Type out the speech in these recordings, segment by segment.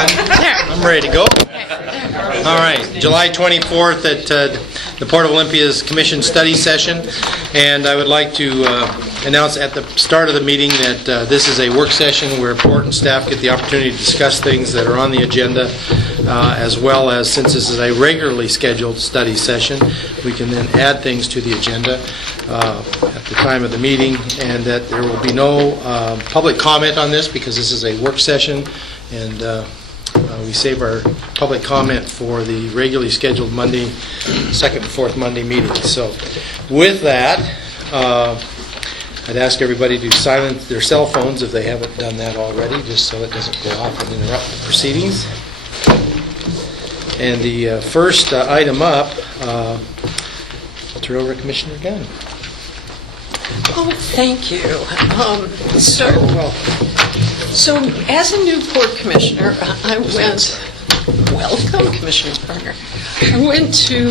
on. I'm ready to go. All right, July 24th at the Port of Olympia's Commission Study Session. And I would like to announce at the start of the meeting that this is a work session where port and staff get the opportunity to discuss things that are on the agenda, as well as, since this is a regularly scheduled study session, we can then add things to the agenda at the time of the meeting, and that there will be no public comment on this because this is a work session, and we save our public comment for the regularly scheduled Monday, second and fourth Monday meetings. So with that, I'd ask everybody to silence their cell phones if they haven't done that already, just so it doesn't go off and interrupt the proceedings. And the first item up, I'll turn over to Commissioner Gunn. Oh, thank you. So as a new port commissioner, I went, welcome Commissioner Turner, I went to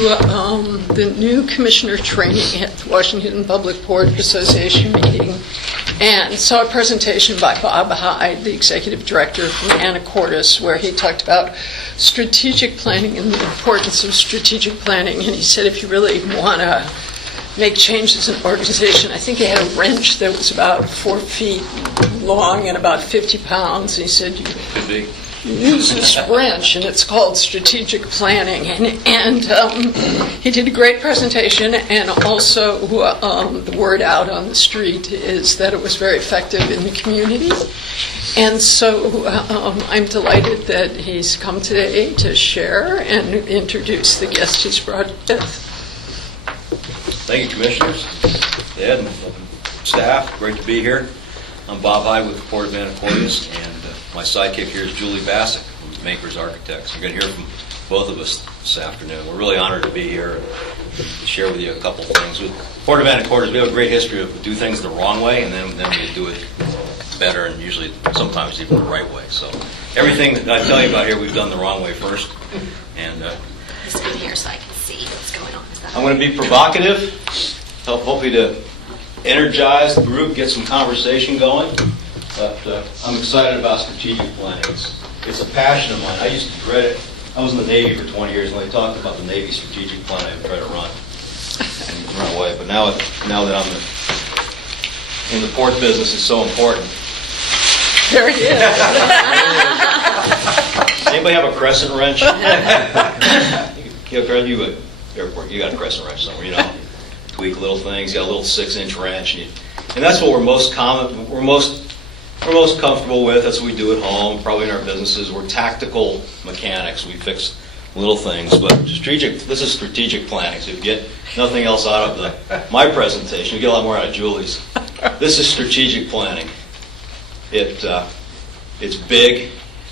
the new commissioner training at the Washington Public Port Association meeting and saw a presentation by Bob Hyde, the executive director from Anacortes, where he talked about strategic planning and the importance of strategic planning. And he said if you really want to make changes in an organization, I think he had a wrench that was about 4 feet long and about 50 pounds. He said you use this wrench and it's called strategic planning. And he did a great presentation, and also the word out on the street is that it was very effective in the community. And so I'm delighted that he's come today to share and introduce the guest he's brought with. Thank you, Commissioners, Ed, and staff. Great to be here. I'm Bob Hyde with the Port of Anacortes, and my sidekick here is Julie Bassett from Makers Architects. You're going to hear from both of us this afternoon. We're really honored to be here and share with you a couple of things. With Port of Anacortes, we have a great history of do things the wrong way, and then we do it better, and usually sometimes even the right way. So everything that I tell you about here, we've done the wrong way first. And Just come here so I can see what's going on. I'm going to be provocative, hopefully to energize the group, get some conversation going. But I'm excited about strategic planning. It's a passion of mine. I used to dread it. I was in the Navy for 20 years, and when they talked about the Navy strategic plan, I would try to run away. But now that I'm in the port business, it's so important. There he is. Anybody have a crescent wrench? You got a crescent wrench somewhere, you know. Tweak little things. You got a little 6-inch wrench, and that's what we're most comfortable with. That's what we do at home, probably in our businesses. We're tactical mechanics. We fix little things, but this is strategic planning. So if you get nothing else out of my presentation, you get a lot more out of Julie's. This is strategic planning. It's big.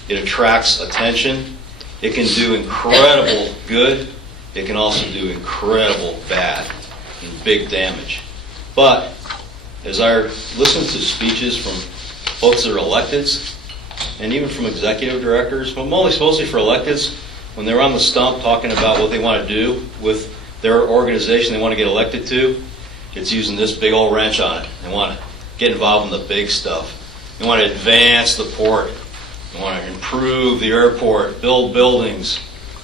It attracts attention. It can do incredible good. It can also do incredible bad and big damage. But as I listen to speeches from folks that are electeds, and even from executive directors, but mostly for electeds, when they're on the stump talking about what they want to do with their organization they want to get elected to, it's using this big old wrench on it. They want to get involved in the big stuff. They want to advance the port. They want to improve the airport, build buildings,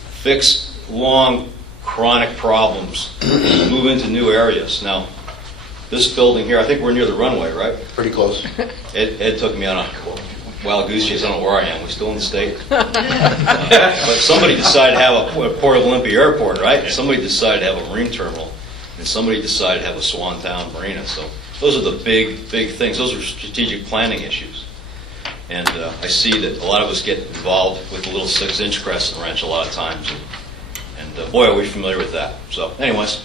fix long chronic problems, move into new areas. Now, this building here, I think we're near the runway, right? Pretty close. Ed took me on a wild goose chase. I don't know where I am. We're still in the state. But somebody decided to have a Port of Olympia airport, right? Somebody decided to have a marine terminal, and somebody decided to have a Swantown marina. So those are the big things. Those are strategic planning issues. And I see that a lot of us get involved with the little 6-inch crescent wrench a lot of times. And boy, are we familiar with that. So anyways,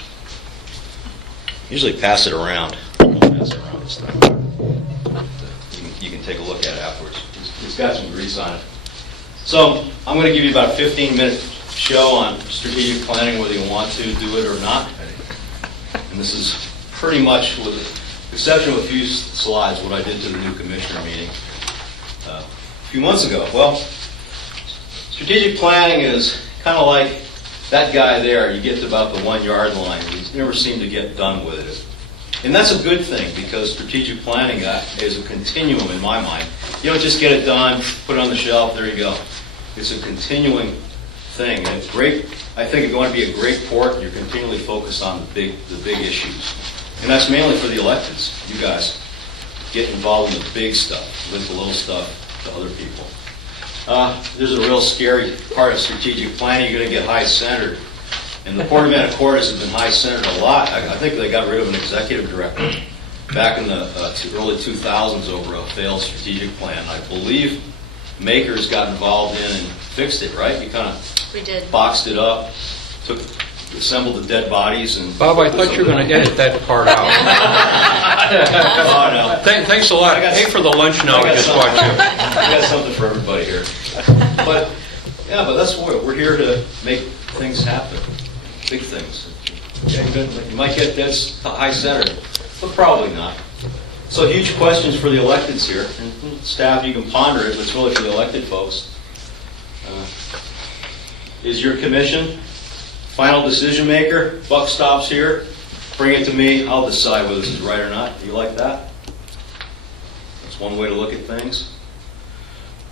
usually pass it around. Don't pass it around this time. You can take a look at it afterwards. It's got some grease on it. So I'm going to give you about a 15-minute show on strategic planning, whether you want to do it or not. And this is pretty much, with the exception of a few slides, what I did to the new commissioner meeting a few months ago. Well, strategic planning is kind of like that guy there. You get to about the 1-yard line. You never seem to get done with it. And that's a good thing, because strategic planning is a continuum in my mind. You don't just get it done, put it on the shelf, there you go. It's a continuing thing, and it's great. I think if you want to be a great port, you're continually focused on the big issues. And that's mainly for the electeds. You guys get involved in the big stuff, leave the little stuff to other people. There's a real scary part of strategic planning. You're going to get high-centered. And the Port of Anacortes has been high-centered a lot. I think they got rid of an executive director back in the early 2000s over a failed strategic plan. I believe Makers got involved in and fixed it, right? You kind of We did. boxed it up, assembled the dead bodies, and... Bob, I thought you were going to edit that part out. Oh, no. Thanks a lot. I got- Pay for the lunch now. I got Just something. watch you. I got something for everybody here. But, yeah, but that's what we're here to make things happen. Big things. You might get dead high-centered, but probably not. So huge questions for the electeds here. And staff, you can ponder it, but it's really for the elected folks. Is your commission final decision maker? Buck stops here. Bring it to me. I'll decide whether this is right or not. Do you like that? That's one way to look at things.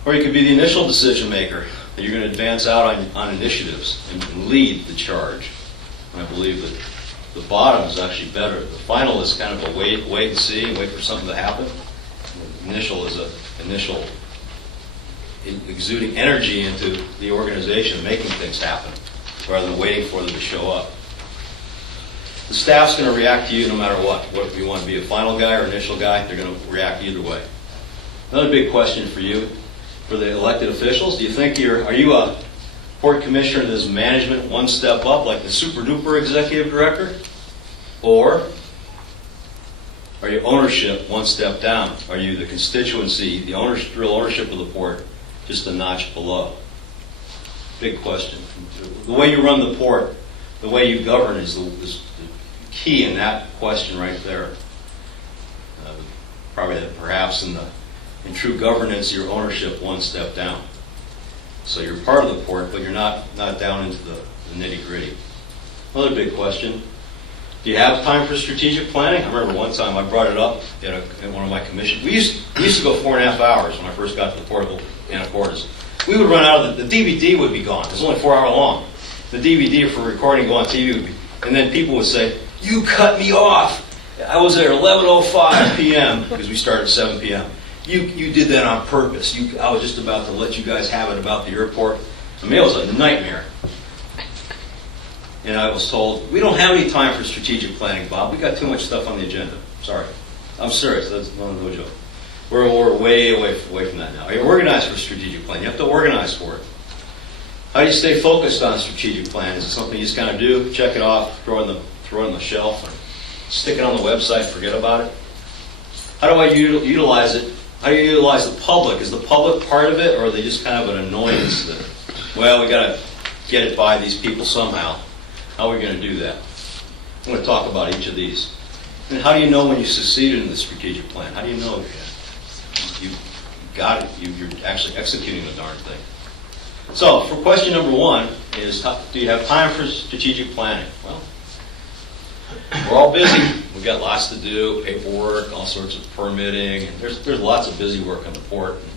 Or you could be the initial decision maker. That you're going to advance out on initiatives and lead the charge. And I believe that the bottom is actually better. The final is kind of a wait and see, and wait for something to happen. The initial is a initial exuding energy into the organization, making things happen, rather than waiting for them to show up. The staff's going to react to you no matter what. What if you want to be a final guy or initial guy, they're going to react either way. Another big question for you, for the elected officials, do you think are you a port commissioner that is management one step up, like the super duper executive director? Or are you ownership one step down? Are you the constituency, the real ownership of the port, just a notch below? Big question. The way you run the port, the way you govern is the key in that question right there. Probably perhaps in true governance, your ownership one step down. So you're part of the port, but you're not down into the nitty-gritty. Another big question. Do you have time for strategic planning? I remember one time I brought it up at one of my commissions. We used to go 4.5 hours when I first got to the Port of Anacortes. We would run out of the DVD would be gone. It was only 4 hours long. The DVD for recording go on TV would be, and then people would say, "You cut me off. I was there 11:05 p.m. because we started at 7 p.m. You did that on purpose. I was just about to let you guys have it about the airport." I mean, it was a nightmare. And I was told, "We don't have any time for strategic planning, Bob. We got too much stuff on the agenda." Sorry. I'm serious. That's no joke. We're way away from that now. You're organized for strategic plan. You have to organize for it. How do you stay focused on a strategic plan? Is it something you just kind of do, check it off, throw it on the shelf, or stick it on the website, forget about it? How do I utilize it? How do you utilize the public? Is the public part of it, or are they just kind of an annoyance that, well, we got to get it by these people somehow? How are we going to do that? I'm going to talk about each of these. And how do you know when you succeeded in the strategic plan? How do you know you got it? You're actually executing the darn thing. So, for question number one is, do you have time for strategic planning? Well, we're all busy. We've got lots to do, paperwork, all sorts of permitting. And there's lots of busy work on the port. And,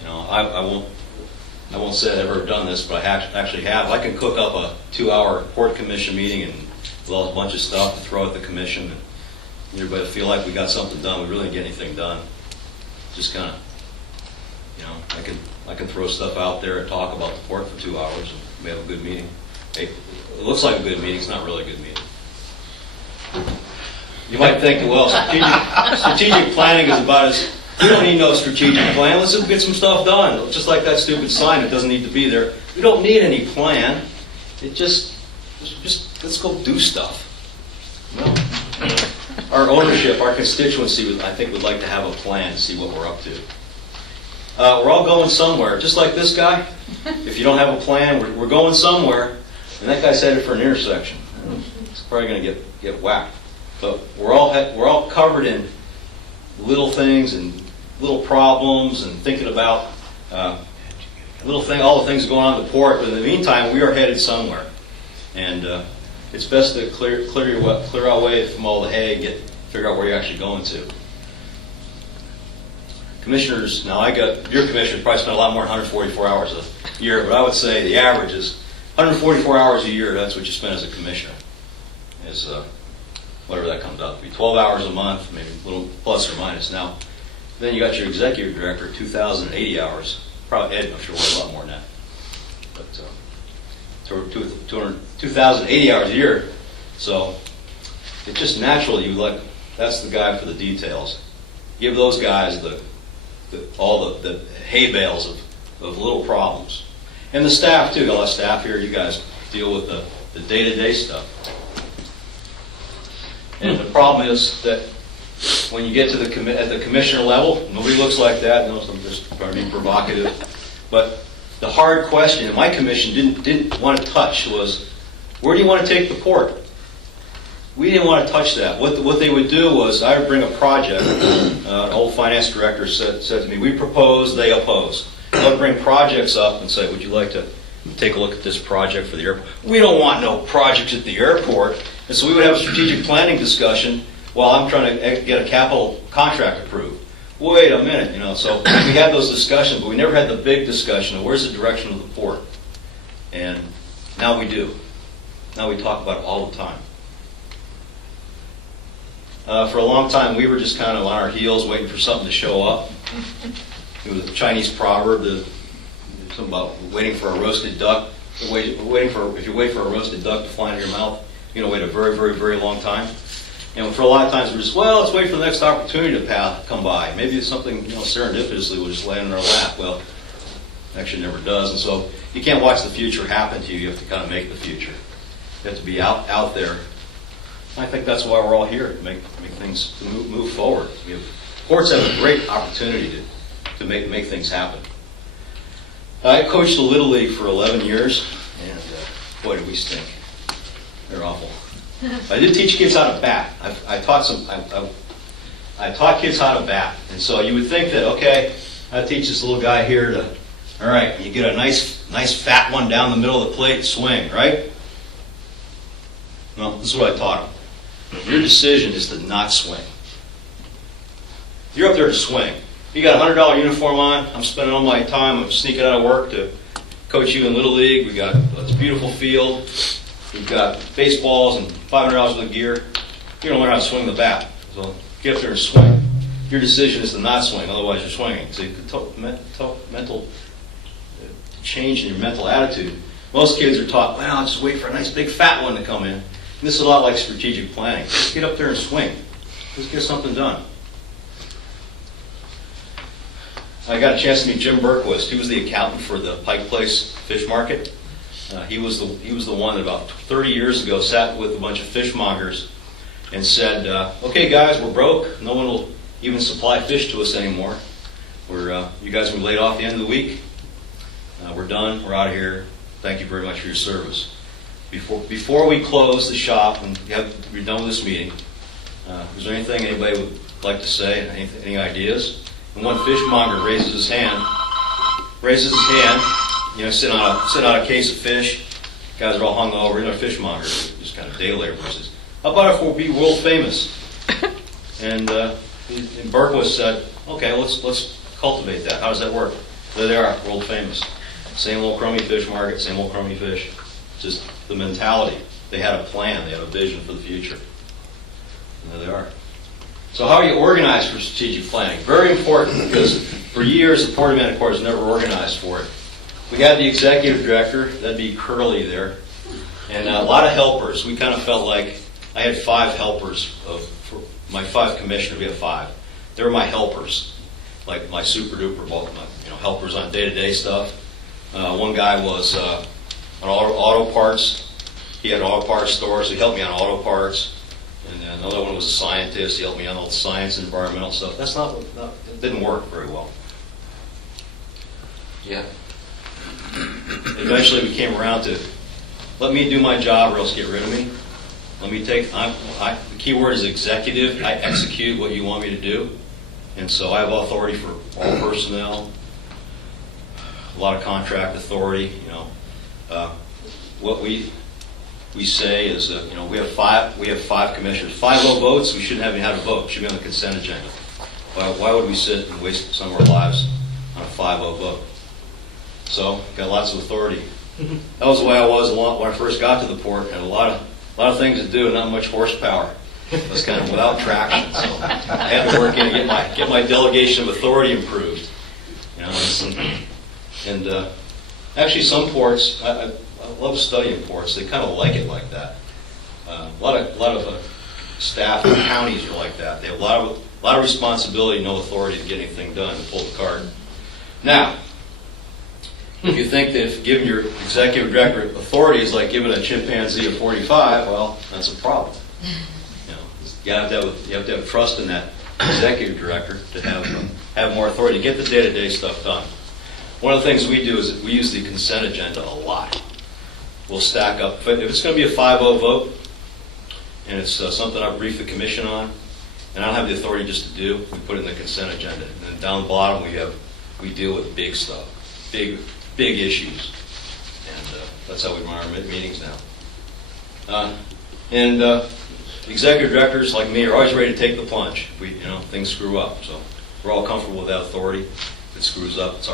you know, I won't say I've ever done this, but I actually have. I can cook up a 2-hour port commission meeting and with a bunch of stuff to throw at the commission. And everybody feel like we got something done. We really didn't get anything done. Just kind of, you know, I can throw stuff out there and talk about the port for 2 hours and we have a good meeting. It looks like a good meeting. It's not really a good meeting. You might think, well, strategic planning is about we don't need no strategic plan. Let's just get some stuff done. Just like that stupid sign, it doesn't need to be there. We don't need any plan. It just let's go do stuff. Well, our ownership, our constituency, I think, would like to have a plan to see what we're up to. We're all going somewhere, just like this guy. If you don't have a plan, we're going somewhere, and that guy's headed for an intersection. It's probably going to get whacked. But we're all covered in little things and little problems and thinking about all the things going on at the port. But in the meantime, we are headed somewhere, and it's best to clear our way from all the hay and figure out where you're actually going to. Commissioners, now your commissioners probably spend a lot more than 144 hours a year, but I would say the average is 144 hours a year, that's what you spend as a commissioner, is whatever that comes out to be. 12 hours a month, maybe a little plus or minus. Now, then you got your executive director, 2,080 hours. Probably Ed, I'm sure, works a lot more than that. But 2,080 hours a year. So it's just natural that's the guy for the details. Give those guys all the hay bales of little problems. And the staff too, all the staff here, you guys deal with the day-to-day stuff. And the problem is that when you get to at the commissioner level, nobody looks like that. No, I'm just trying to be provocative. But the hard question, and my commission didn't want to touch, was, where do you want to take the port? We didn't want to touch that. What they would do was, I would bring a project. An old finance director said to me, we propose, they oppose. I would bring projects up and say, would you like to take a look at this project for the airport? We don't want no projects at the airport. And so we would have a strategic planning discussion while I'm trying to get a capital contract approved. Wait a minute, so we had those discussions, but we never had the big discussion of where's the direction of the port. And now we do. Now we talk about it all the time. For a long time, we were just kind of on our heels waiting for something to show up. It was a Chinese proverb, something about waiting for a roasted duck. If you wait for a roasted duck to fly into your mouth, you're going to wait a very, very, very long time. And for a lot of times, we're just, let's wait for the next opportunity to come by. Maybe it's something, serendipitously will just land in our lap. Well, it actually never does. And so you can't watch the future happen to you. You have to kind of make the future. You have to be out there. I think that's why we're all here, to make things, to move forward. Ports have a great opportunity to make things happen. I coached the Little League for 11 years, and boy, did we stink. They're awful. I did teach kids how to bat. I taught kids how to bat, and so you would think that, okay, I teach this little guy here to, all right, you get a nice fat one down the middle of the plate, swing, right? No, this is what I taught him. Your decision is to not swing. You're up there to swing. You got a $100 uniform on. I'm spending all my time. I'm sneaking out of work to coach you in Little League. We got this beautiful field. We've got baseballs and $500 worth of gear. You're going to learn how to swing the bat. So get up there and swing. Your decision is to not swing, otherwise you're swinging. So mental change in your mental attitude. Most kids are taught, well, just wait for a nice big fat one to come in. And this is a lot like strategic planning. Just get up there and swing. Just get something done. I got a chance to meet Jim Berquist. He was the accountant for the Pike Place Fish Market. He was the one that about 30 years ago sat with a bunch of fishmongers and said, okay guys, we're broke. No one will even supply fish to us anymore. You guys will be laid off at the end of the week. We're done. We're out of here. Thank you very much for your service. Before we close the shop and we're done with this meeting, is there anything anybody would like to say? Any ideas? And one fishmonger raises his hand, sitting on a case of fish. Guys are all hung over. A fishmonger, just kind of day laborer, says, how about if we'll be world famous? And Berquist said, okay, let's cultivate that. How does that work? There they are, world famous. Same old crummy fish market, same old crummy fish. Just the mentality. They had a plan. They had a vision for the future. And there they are. So how are you organized for strategic planning? Very important, because for years the Port of Manticore has never organized for it. We had the executive director, that'd be Curly there, and a lot of helpers. We kind of felt like I had 5 helpers. For my 5 commissioners, we have 5. They were my helpers, like my super duper, helpers on day-to-day stuff. One guy was on auto parts. He had an auto parts store, so he helped me on auto parts. And then another one was a scientist. He helped me on all the science and environmental stuff. It didn't work very well. Yeah. Eventually we came around to, let me do my job or else get rid of me. The key word is executive. I execute what you want me to do. And so I have authority for all personnel, a lot of contract authority. What we say is that we have five commissioners. 5 votes, we shouldn't have even had a vote. It should be on the consent agenda. Why would we sit and waste some of our lives on a 5-0 vote? So, got lots of authority. That was the way I was when I first got to the port. Had a lot of things to do, and not much horsepower. I was kind of without traction, so I had to work in and get my delegation of authority improved. You know, and actually, some ports, I love studying ports. They kind of like it like that. A lot of staff in counties are like that. They have a lot of responsibility, no authority to get anything done, to pull the card. Now, if you think that if giving your executive director authority is like giving a chimpanzee a 45, well, that's a problem. You know, you have to have trust in that executive director to have more authority to get the day-to-day stuff done. One of the things we do is we use the consent agenda a lot. We'll stack up. If it's going to be a 5-0 vote, and it's something I brief the commission on, and I don't have the authority just to do, we put it in the consent agenda. And then down the bottom we deal with big stuff, big issues, and that's how we run our meetings now. Executive directors like me are always ready to take the plunge. Things screw up, so we're all comfortable with that authority. If it screws up, it's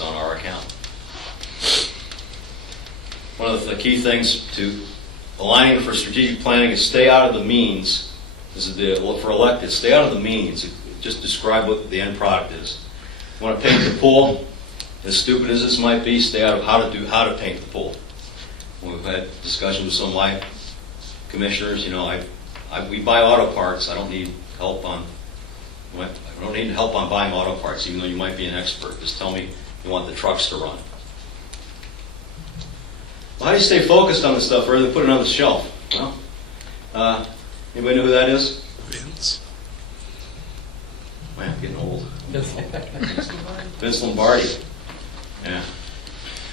on our account. One of the key things to aligning for strategic planning is stay out of the means. For elected, stay out of the means. Just describe what the end product is. You want to paint the pool, as stupid as this might be, stay out of how to paint the pool. We've had discussions with some of my commissioners. We buy auto parts. I don't need help on buying auto parts, even though you might be an expert. Just tell me you want the trucks to run. Well, how do you stay focused on this stuff rather than put it on the shelf? Well, anybody know who that is? Vince. Man, I'm getting old. Vince Lombardi. Yeah.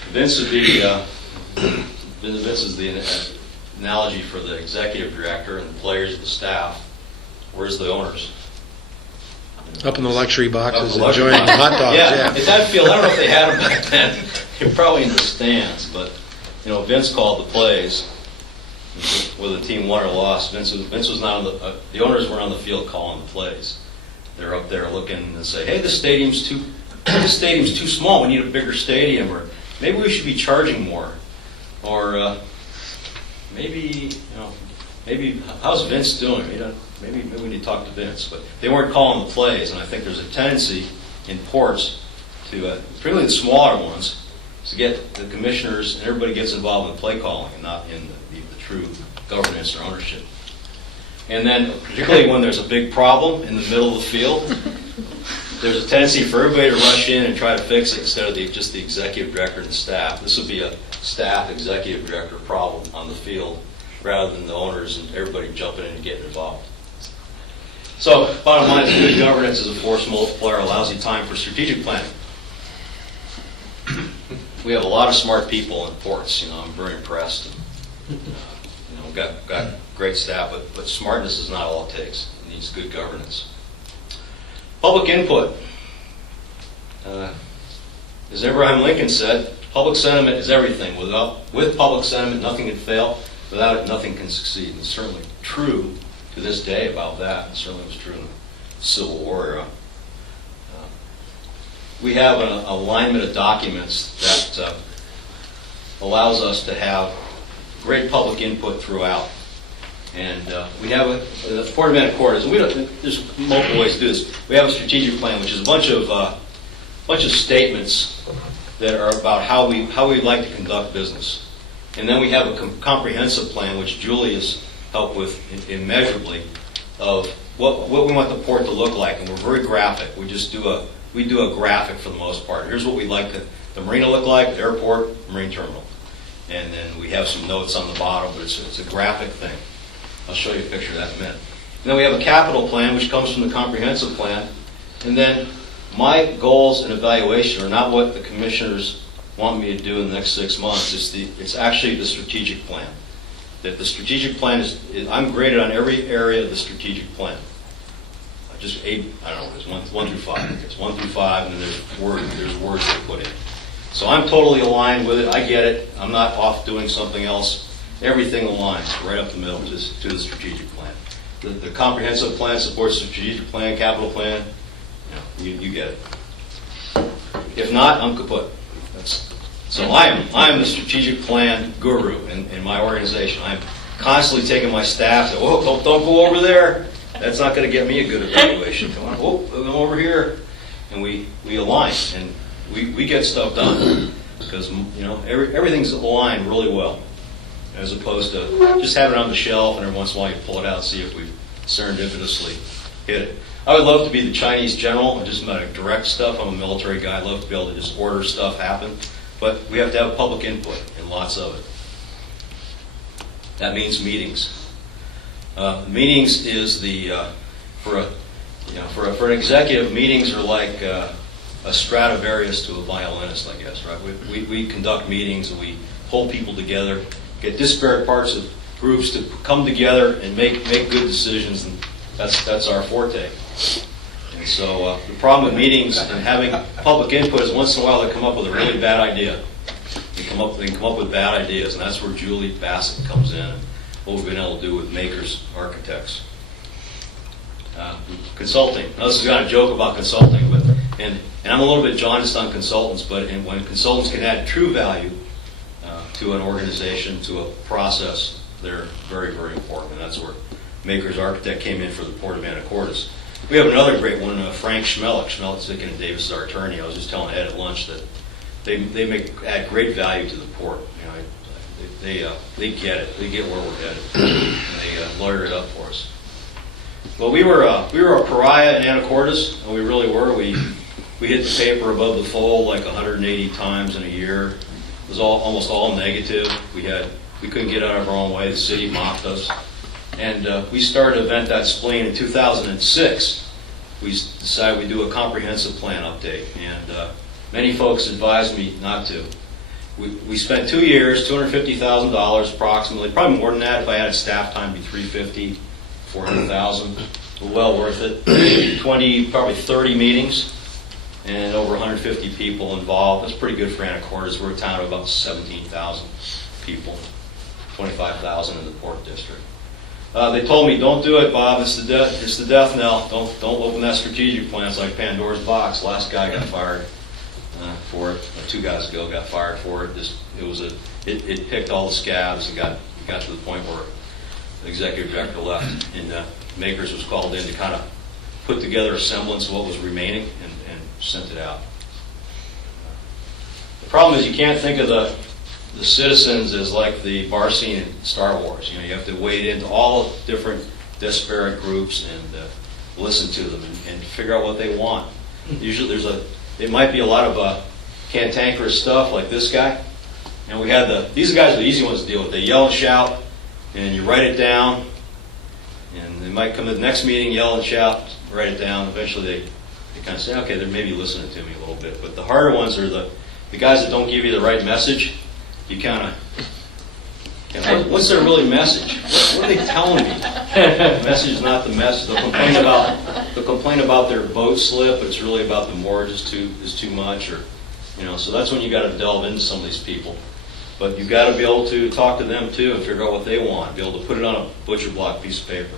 Vince would be. Vince is the analogy for the executive director and the players and the staff. Where's the owners? Up in the luxury boxes, Up the luxury enjoying the hot dogs. Yeah, at that field, I don't know if they had them back then. They're probably in the stands, but Vince called the plays. Whether the team won or lost, Vince was not on the owners weren't on the field calling the plays. They're up there looking and say, "Hey, this stadium's too small. We need a bigger stadium, or maybe we should be charging more, or maybe how's Vince doing? Maybe we need to talk to Vince." But they weren't calling the plays, and I think there's a tendency in ports to, particularly the smaller ones, to get the commissioners and everybody gets involved in play calling and not in the true governance or ownership. And then, particularly when there's a big problem in the middle of the field, there's a tendency for everybody to rush in and try to fix it instead of just the executive director and the staff. This would be a staff executive director problem on the field rather than the owners and everybody jumping in and getting involved. So, bottom line is good governance is a force multiplier, allows you time for strategic planning. We have a lot of smart people in ports. I'm very impressed. We've got great staff, but smartness is not all it takes. It needs good governance. Public input. As Abraham Lincoln said, public sentiment is everything. With public sentiment, nothing can fail. Without it, nothing can succeed. And it's certainly true to this day about that. It certainly was true in the Civil War era. We have an alignment of documents that allows us to have great public input throughout. And we have the Port of Anacortes, and there's multiple ways to do this. We have a strategic plan, which is a bunch of statements that are about how we like to conduct business. And then we have a comprehensive plan, which Julie has helped with immeasurably, of what we want the port to look like. And we're very graphic. We do a graphic for the most part. Here's what we'd like the marina look like, the airport, marine terminal. And then we have some notes on the bottom, but it's a graphic thing. I'll show you a picture of that in a minute. And then we have a capital plan, which comes from the comprehensive plan. And then my goals and evaluation are not what the commissioners want me to do in the next 6 months. It's actually the strategic plan. That the strategic plan I'm graded on every area of the strategic plan. Just 8, I don't know, there's 1 through 5. It's 1 through 5, and then there's words they put in. So I'm totally aligned with it. I get it. I'm not off doing something else. Everything aligns right up the middle to the strategic plan. The comprehensive plan supports the strategic plan, capital plan, You get it. If not, I'm kaput. So I'm the strategic plan guru in my organization. I'm constantly taking my staff to, don't go over there. That's not going to get me a good evaluation. Come on, I'm over here. And we align, and we get stuff done because everything's aligned really well, as opposed to just having it on the shelf and every once in a while you pull it out and see if we serendipitously hit it. I would love to be the Chinese general and just about direct stuff. I'm a military guy. I love to be able to just order stuff happen, but we have to have public input and lots of it. That means meetings. Meetings is for an executive, meetings are like a Stradivarius to a violinist, I guess, right? We conduct meetings and we pull people together, get disparate parts of groups to come together and make good decisions, and that's our forte. And so the problem with meetings and having public input is once in a while they come up with a really bad idea. They can come up with bad ideas, and that's where Julie Bassett comes in, and what we've been able to do with Makers Architects. Consulting. Now, this is kind of a joke about consulting, but and I'm a little bit jaundiced on consultants, but when consultants can add true value to an organization, to a process, they're very, very important, and that's where Makers Architect came in for the Port of Anacortes. We have another great one, Frank Schmelik. Schmelik's Dick and Davis is our attorney. I was just telling Ed at lunch that they add great value to the port. They get it. They get where we're headed. And they lawyer it up for us. Well, we were a pariah in Anacortes, and we really were. We hit the paper above the fold like 180 times in a year. It was almost all negative. We couldn't get out of our own way. The city mocked us, and we started to vent that spleen in 2006. We decided we'd do a comprehensive plan update, and many folks advised me not to. We spent 2 years, $250,000 approximately, probably more than that if I added staff time, it'd be $350,000, $400,000. Well worth it. Probably 30 meetings, and over 150 people involved. That's pretty good for Anacortes. We're a town of about 17,000 people, 25,000 in the Port District. They told me, don't do it, Bob. It's the death knell. Don't open that strategic plan. It's like Pandora's box. Last guy got fired for it. 2 guys ago got fired for it. It picked all the scabs and got to the point where the executive director left, and Makers was called in to kind of put together a semblance of what was remaining and sent it out. The problem is you can't think of the citizens as like the bar scene in Star Wars. You have to wade into all the different disparate groups and listen to them and figure out what they want. Usually it might be a lot of cantankerous stuff like this guy. And these guys are the easy ones to deal with. They yell and shout, and you write it down, and they might come to the next meeting, yell and shout, write it down. Eventually they kind of say, okay, they're maybe listening to me a little bit. But the harder ones are the guys that don't give you the right message. You kind of, what's their really message? What are they telling me? The message is not the message. They'll complain about their boat slip, but it's really about the mooring is too much, or so that's when you got to delve into some of these people. But you've got to be able to talk to them too and figure out what they want. Be able to put it on a butcher block piece of paper.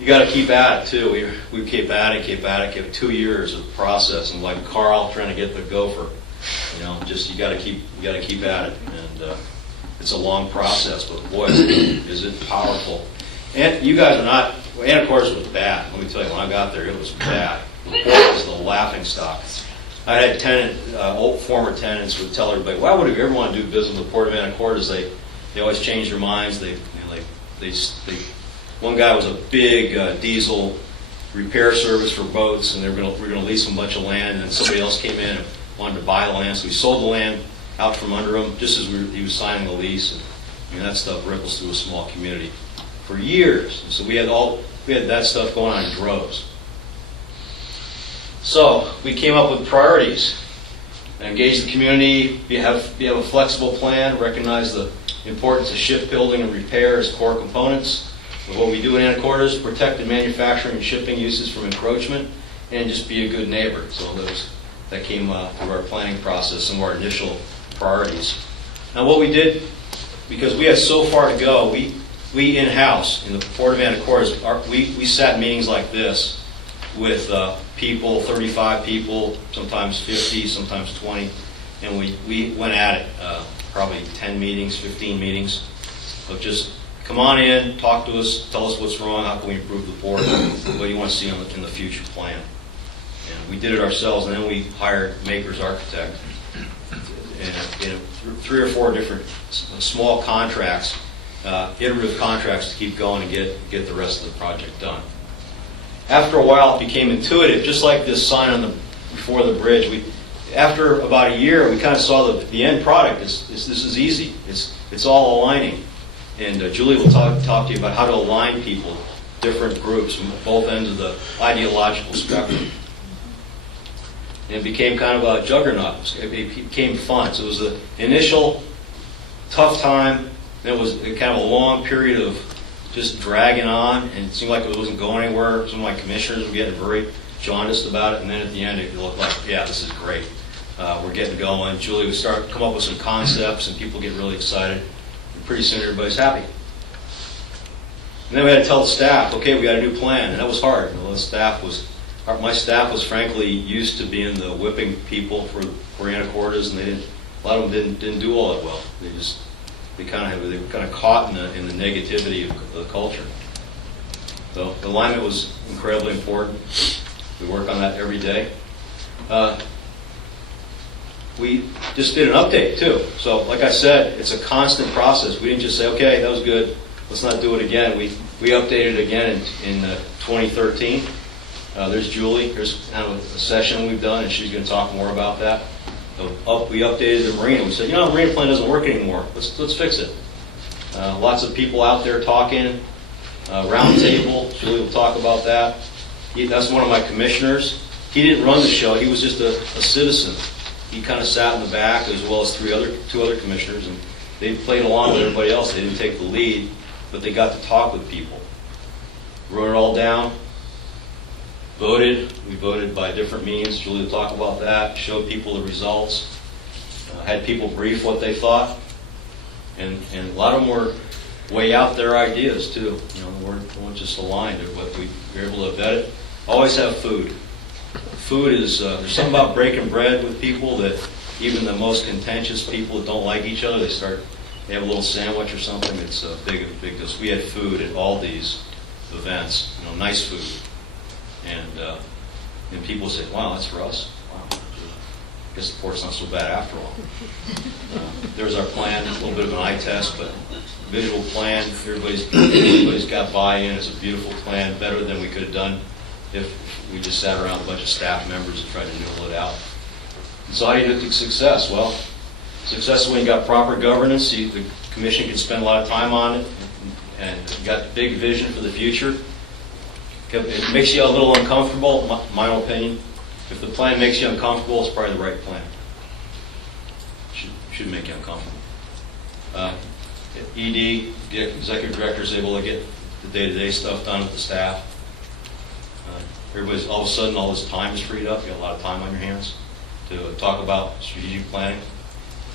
You got to keep at it too. We keep at it. 2 years of process, and like Carl trying to get the gopher. You got to keep at it, and it's a long process. But boy, is it powerful. And you guys are not. Anacortes was bad. Let me tell you, when I got there, it was bad. The port was the laughing stock. I had old former tenants would tell everybody, why would you ever want to do business with the Port of Anacortes? They always change their minds. One guy was a big diesel repair service for boats, and we're going to lease him a bunch of land, and then somebody else came in and wanted to buy the land, so we sold the land out from under him just as he was signing the lease. And that stuff ripples through a small community for years. And so we had that stuff going on in droves. So we came up with priorities. Engage the community, have a flexible plan, recognize the importance of shipbuilding and repair as core components of what we do in Anacortes, protect the manufacturing and shipping uses from encroachment, and just be a good neighbor. So that came through our planning process, some of our initial priorities. Now what we did, because we had so far to go, we in-house, in the Port of Anacortes, we sat meetings like this with people, 35 people, sometimes 50, sometimes 20, and we went at it, probably 10 meetings, 15 meetings, of just come on in, talk to us, tell us what's wrong, how can we improve the board, what do you want to see in the future plan. And we did it ourselves, and then we hired Maker's Architect, and 3 or 4 different small contracts, iterative contracts to keep going and get the rest of the project done. After a while, it became intuitive, just like this sign on before the bridge. After about a year, we kind of saw the end product. This is easy. It's all aligning. And Julie will talk to you about how to align people, different groups, from both ends of the ideological spectrum. And it became kind of a juggernaut. It became fun. So it was the initial tough time. Then it was kind of a long period of just dragging on, and it seemed like it wasn't going anywhere. Some of my commissioners were getting very jaundiced about it, and then at the end it looked like, yeah, this is great. We're getting going. Julie would start come up with some concepts, and people get really excited. And pretty soon everybody's happy. And then we had to tell the staff, okay, we got a new plan, and that was hard. My staff was frankly used to being the whipping people for anacortas, and a lot of them didn't do all that well. They were kind of caught in the negativity of the culture. So the alignment was incredibly important. We work on that every day. We just did an update too. So like I said, it's a constant process. We didn't just say, okay, that was good, let's not do it again. We updated it again in 2013. There's Julie. There's kind of a session we've done, and she's going to talk more about that. We updated the marina. We said, the marina plan doesn't work anymore. Let's fix it. Lots of people out there talking. Round table. Julie will talk about that. That's one of my commissioners. He didn't run the show. He was just a citizen. He kind of sat in the back, as well as two other commissioners, and they played along with everybody else. They didn't take the lead, but they got to talk with people. Wrote it all down. Voted. We voted by different means. Julie will talk about that. Showed people the results. Had people brief what they thought. And a lot of them were way out their ideas, too. They weren't just aligned, but we were able to vet it. Always have food. Food is, there's something about breaking bread with people that even the most contentious people that don't like each other, they have a little sandwich or something. It's a big deal. We had food at all these events, nice food. And people say, wow, that's for us? Wow. I guess the port's not so bad after all. There's our plan, a little bit of an eye test, but visual plan, everybody's got buy-in. It's a beautiful plan, better than we could have done if we just sat around a bunch of staff members and tried to noodle it out. And so how do you do success? Well, success is when you got proper governance. The commission can spend a lot of time on it, and you got big vision for the future. It makes you a little uncomfortable, my opinion. If the plan makes you uncomfortable, it's probably the right plan. Should make you uncomfortable. ED, the executive director, is able to get the day-to-day stuff done with the staff. Everybody's all of a sudden, all this time is freed up. You got a lot of time on your hands to talk about strategic planning.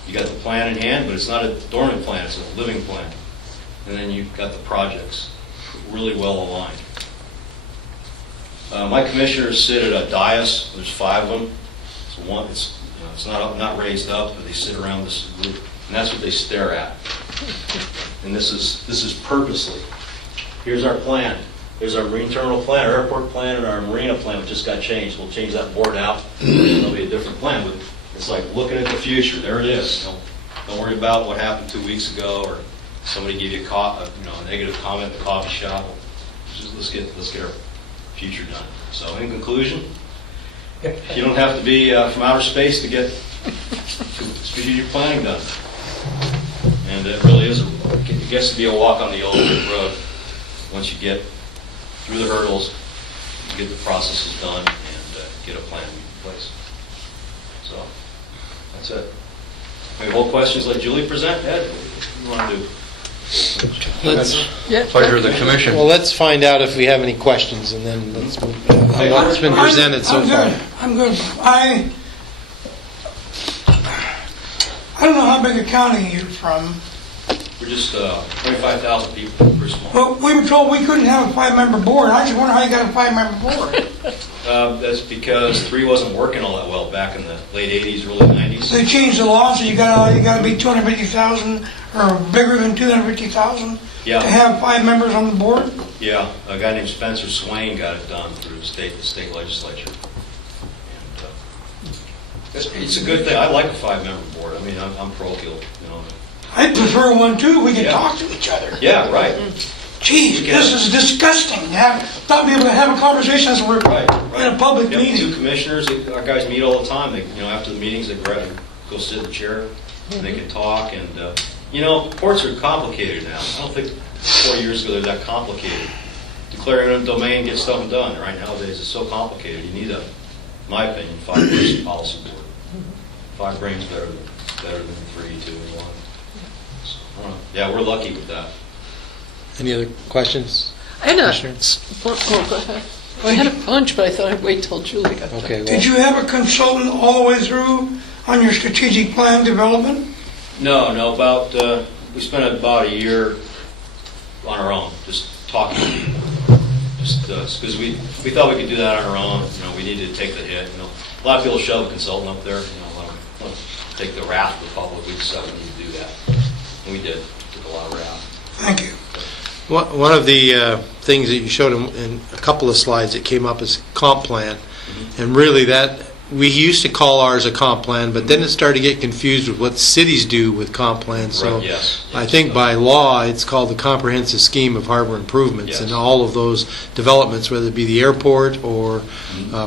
You got the plan in hand, but it's not a dormant plan; it's a living plan. And then you've got the projects really well aligned. My commissioners sit at a dais. There's 5 of them. It's not raised up, but they sit around this group, and that's what they stare at. And this is purposely. Here's our plan. There's our marine terminal plan, our airport plan, and our marina plan, which just got changed. We'll change that board out, and there'll be a different plan. But it's like looking at the future. There it is. Don't worry about what happened 2 weeks ago, or somebody give you a negative comment at the coffee shop. Just let's get our future done. So in conclusion, you don't have to be from outer space to get strategic planning done. And it really it gets to be a walk on the old road once you get through the hurdles, get the processes done, and get a plan in place. So that's it. Any more questions? Let Julie present. Ed, what do you want to do? Pleasure of the commission. Well, let's find out if we have any questions, and then let's move on what's been presented so far. I'm good. I don't know how big a county you're from, We're just 25,000 people, pretty small. Well, we were told we couldn't have a 5-member board. I just wonder how you got a 5-member board. That's because 3 wasn't working all that well back in the late 80s, early 90s. They changed the law, so you gotta be 250,000 or bigger than 250,000 Yeah. to have 5 members on the board. Yeah, a guy named Spencer Swain got it done through the state legislature. And, it's a good thing. I like a 5-member board. I mean, I'm parochial, you know. I'd prefer one too. We could Yeah. talk to each other. Yeah, right. Geez, this is disgusting. Not be able to have a conversation as we're Right. in a public Yep, meeting. 2 commissioners, our guys meet all the time. They, after the meetings, they go sit in the chair, and they can talk. And courts are complicated now. I don't think 40 years ago they're that complicated. Declaring eminent domain gets stuff done. Right nowadays, it's so complicated. You need in my opinion, 5-person policy board. 5 brains better than 3, 2, and 1. So, yeah, we're lucky with that. Any other questions? I had Commissioners? go ahead. I had a bunch, but I thought I'd wait till Julie got done. Okay, well, Did you have a consultant all the way through on your strategic plan development? No, we spent about a year on our own, just talking to people. Just because we thought we could do that on our own. We needed to take the hit. A lot of people shove a consultant up there. Want to take the wrath of the public. We decided we need to do that, and we did. Took a lot of wrath. Thank you. one of the things that you showed in a couple of slides that came up is comp plan. And really we used to call ours a comp plan, but then it started to get confused with what cities do with comp plans. So Right, yes. I think by law it's called the Comprehensive Scheme of Harbor Improvements, Yes. and all of those developments, whether it be the airport or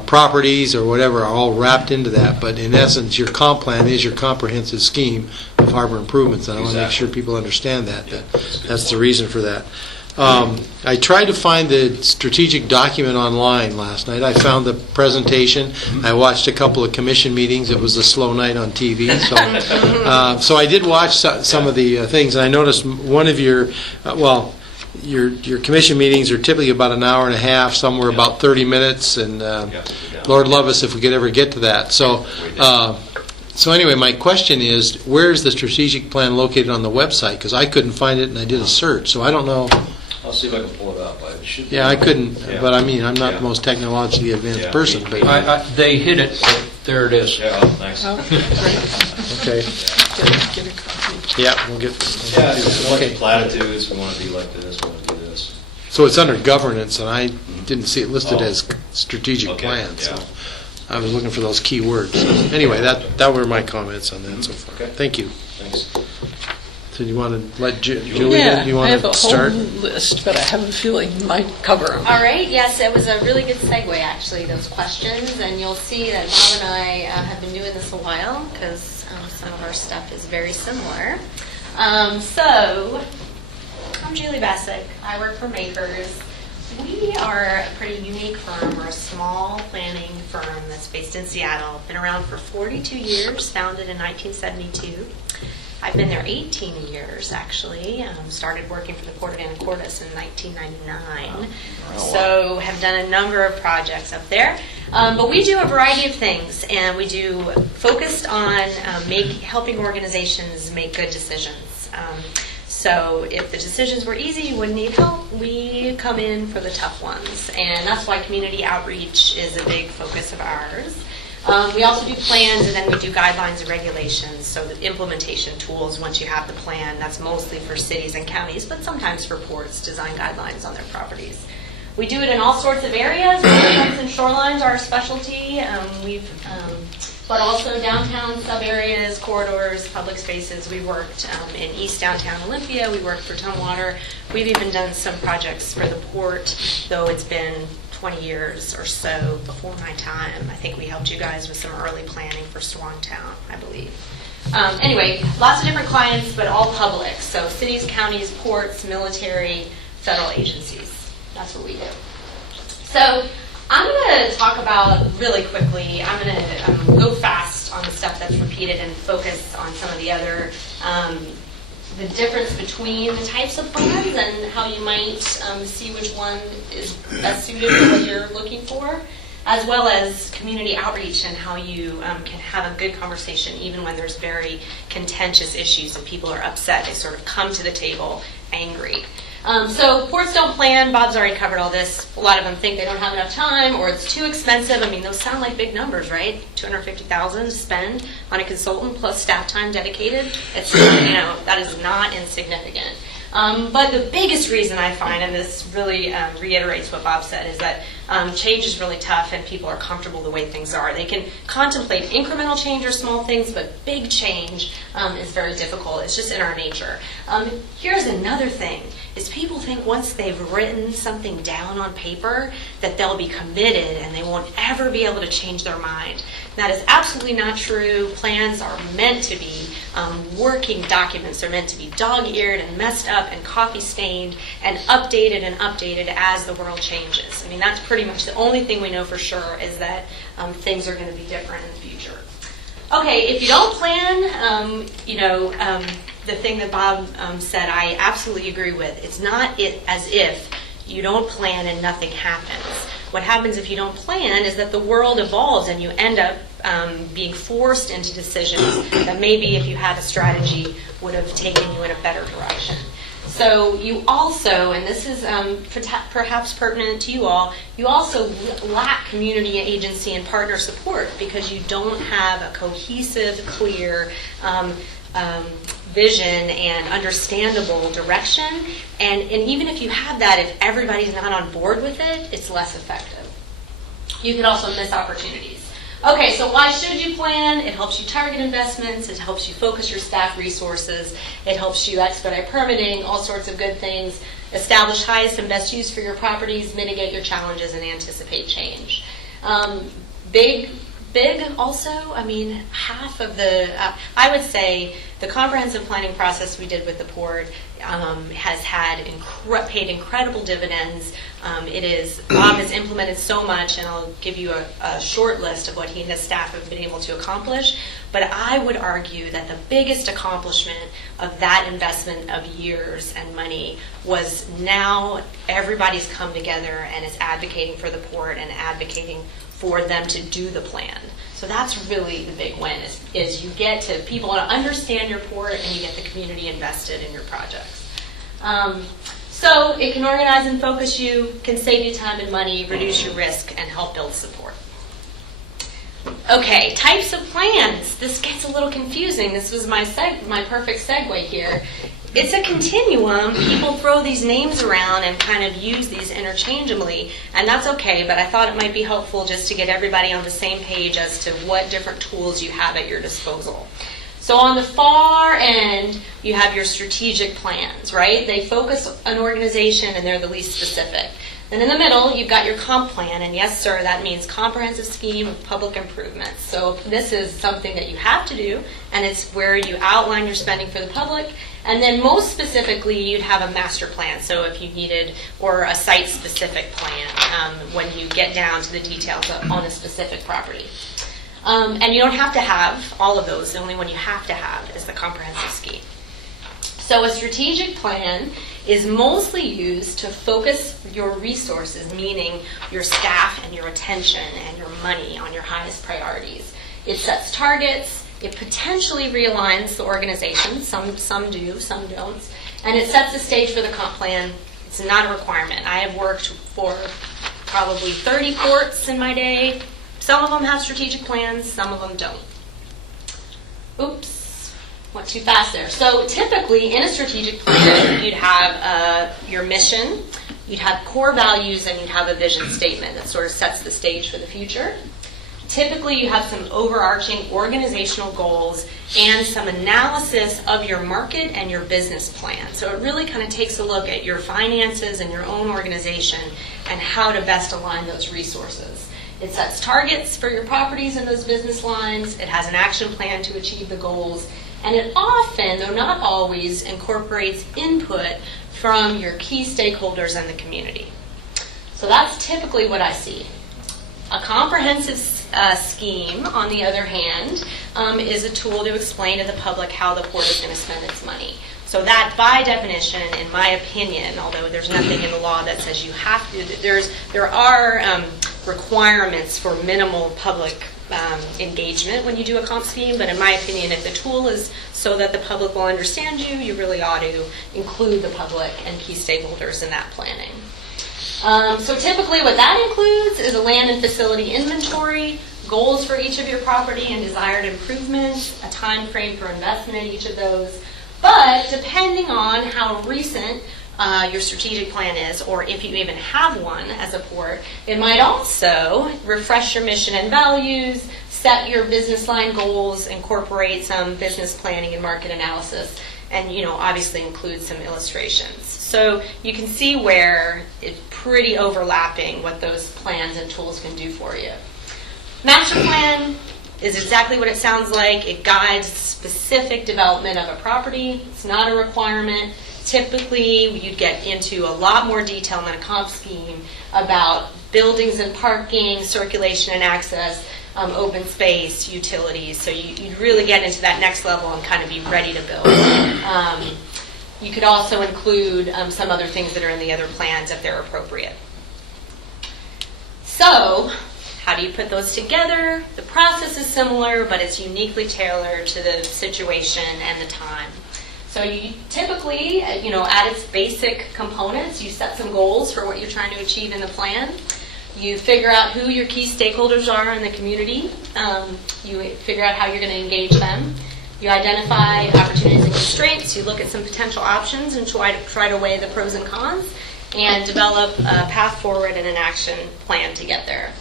properties or whatever, are all wrapped into that. But in essence, your comp plan is your comprehensive scheme of harbor improvements, and I want to make Exactly. sure people understand that. Yeah, That's the reason for that. I tried to find the strategic document online last night. I found the presentation. I watched a couple of commission meetings. It was a slow night on TV, so I did watch some of the things. And I noticed one of your commission meetings are typically about an hour and a half. Some were about 30 minutes, and Lord love us if we could ever get to that. So anyway, my question is, where is the strategic plan located on the website? Because I couldn't find it, and I did a search, so I don't know. I'll see if I can pull it up. It should be. Yeah, I couldn't, Yeah. but I mean, I'm not Yeah. the most technologically advanced Yeah, person, me- but, They hit it, but there it is. Yeah, thanks. okay. Get a copy. Yeah, we'll get, Yeah, it's like okay. platitudes. We want to be like this. We want to do this. So it's under governance, and I didn't see it listed as strategic Okay, plan, so yeah. I was looking for those key words. Anyway, that were my comments on that so far. Okay. Thank you. Thanks. So you want to let Julie, Yeah, you I want have a to start? whole list, but I have a feeling you might cover them. All right, yes, it was a really good segue, actually, those questions. And you'll see that Bob and I have been doing this a while because some of our stuff is very similar. So, I'm Julie Bassick. I work for Makers. We are a pretty unique firm. We're a small planning firm that's based in Seattle. Been around for 42 years, founded in 1972. I've been there 18 years, actually. Started working for the Port of Anacortes in 1999. So have done a number of projects up there. But we do a variety of things, and we do focused on helping organizations make good decisions. So if the decisions were easy, you wouldn't need help, we come in for the tough ones. And that's why community outreach is a big focus of ours. We also do plans, and then we do guidelines and regulations, so the implementation tools once you have the plan. That's mostly for cities and counties, but sometimes for ports, design guidelines on their properties. We do it in all sorts of areas. Waterfronts and shorelines are our specialty. But also downtown sub-areas, corridors, public spaces. We worked in East Downtown Olympia. We worked for Tumwater. We've even done some projects for the port, though it's been 20 years or so before my time. I think we helped you guys with some early planning for Swantown, I believe. Anyway, lots of different clients, but all public. So cities, counties, ports, military, federal agencies. That's what we do. So I'm going to talk about really quickly, I'm going to go fast on the stuff that's repeated and focus on some of the other, the difference between the types of plans and how you might see which one is best suited for what you're looking for. as well as community outreach and how you can have a good conversation even when there's very contentious issues and people are upset. They sort of come to the table angry. So ports don't plan. Bob's already covered all this. A lot of them think they don't have enough time or it's too expensive. I mean, those sound like big numbers, right? $250,000 to spend on a consultant plus staff time dedicated. It's, that is not insignificant. But the biggest reason I find, and this really reiterates what Bob said, is that change is really tough and people are comfortable the way things are. They can contemplate incremental change or small things, but big change is very difficult. It's just in our nature. Here's another thing, is people think once they've written something down on paper that they'll be committed and they won't ever be able to change their mind. That is absolutely not true. Plans are meant to be working documents. They're meant to be dog-eared and messed up and coffee-stained and updated as the world changes. I mean, that's pretty much the only thing we know for sure is that things are going to be different in the future. Okay, if you don't plan, the thing that Bob said, I absolutely agree with. It's not as if you don't plan and nothing happens. What happens if you don't plan is that the world evolves and you end up being forced into decisions that maybe if you had a strategy would have taken you in a better direction. So you also, and this is perhaps pertinent to you also lack community agency and partner support because you don't have a cohesive, clear vision and understandable direction. And even if you have that, if everybody's not on board with it, it's less effective. You can also miss opportunities. Okay, so why should you plan? It helps you target investments. It helps you focus your staff resources. It helps you expedite permitting, all sorts of good things. Establish highest and best use for your properties, mitigate your challenges, and anticipate change. Big also, I mean, half of the, I would say the comprehensive planning process we did with the port has had paid incredible dividends. Bob has implemented so much, and I'll give you a short list of what he and his staff have been able to accomplish. But I would argue that the biggest accomplishment of that investment of years and money was now everybody's come together and is advocating for the port and advocating for them to do the plan. So that's really the big win, is you get to people to understand your port and you get the community invested in your projects. So it can organize and focus you, can save you time and money, reduce your risk, and help build support. Okay, types of plans. This gets a little confusing. This was my perfect segue here. It's a continuum. People throw these names around and kind of use these interchangeably, and that's okay, but I thought it might be helpful just to get everybody on the same page as to what different tools you have at your disposal. So on the far end, you have your strategic plans, right? They focus an organization and they're the least specific. Then in the middle, you've got your comp plan, and yes, sir, that means comprehensive scheme of public improvements. So this is something that you have to do, and it's where you outline your spending for the public. And then most specifically, you'd have a master plan. So if you needed, or a site-specific plan when you get down to the details on a specific property. And you don't have to have all of those. The only one you have to have is the comprehensive scheme. So a strategic plan is mostly used to focus your resources, meaning your staff and your attention and your money on your highest priorities. It sets targets. It potentially realigns the organization. Some do, some don't. And it sets the stage for the comp plan. It's not a requirement. I have worked for probably 30 ports in my day. Some of them have strategic plans, some of them don't. Oops, went too fast there. So typically in a strategic plan, you'd have your mission, you'd have core values, and you'd have a vision statement that sort of sets the stage for the future. Typically you have some overarching organizational goals and some analysis of your market and your business plan. So it really kind of takes a look at your finances and your own organization and how to best align those resources. It sets targets for your properties and those business lines. It has an action plan to achieve the goals. And it often, though not always, incorporates input from your key stakeholders and the community. So that's typically what I see. A comprehensive scheme, on the other hand, is a tool to explain to the public how the port is going to spend its money. So that, by definition, in my opinion, although there's nothing in the law that says you have to, there are requirements for minimal public engagement when you do a comp scheme, but in my opinion, if the tool is so that the public will understand you, you really ought to include the public and key stakeholders in that planning. So typically what that includes is a land and facility inventory, goals for each of your property and desired improvements, a time frame for investment in each of those. But depending on how recent your strategic plan is, or if you even have one as a port, it might also refresh your mission and values, set your business line goals, incorporate some business planning and market analysis, and obviously include some illustrations. So you can see where it's pretty overlapping what those plans and tools can do for you. Master plan is exactly what it sounds like. It guides specific development of a property. It's not a requirement. Typically, you'd get into a lot more detail in a comp scheme about buildings and parking, circulation and access, open space, utilities. So you'd really get into that next level and kind of be ready to build. You could also include some other things that are in the other plans if they're appropriate. So, how do you put those together? The process is similar, but it's uniquely tailored to the situation and the time. So you typically, at its basic components, you set some goals for what you're trying to achieve in the plan. You figure out who your key stakeholders are in the community. You figure out how you're going to engage them. You identify opportunities and constraints. You look at some potential options and try to weigh the pros and cons and develop a path forward and an action plan to get there.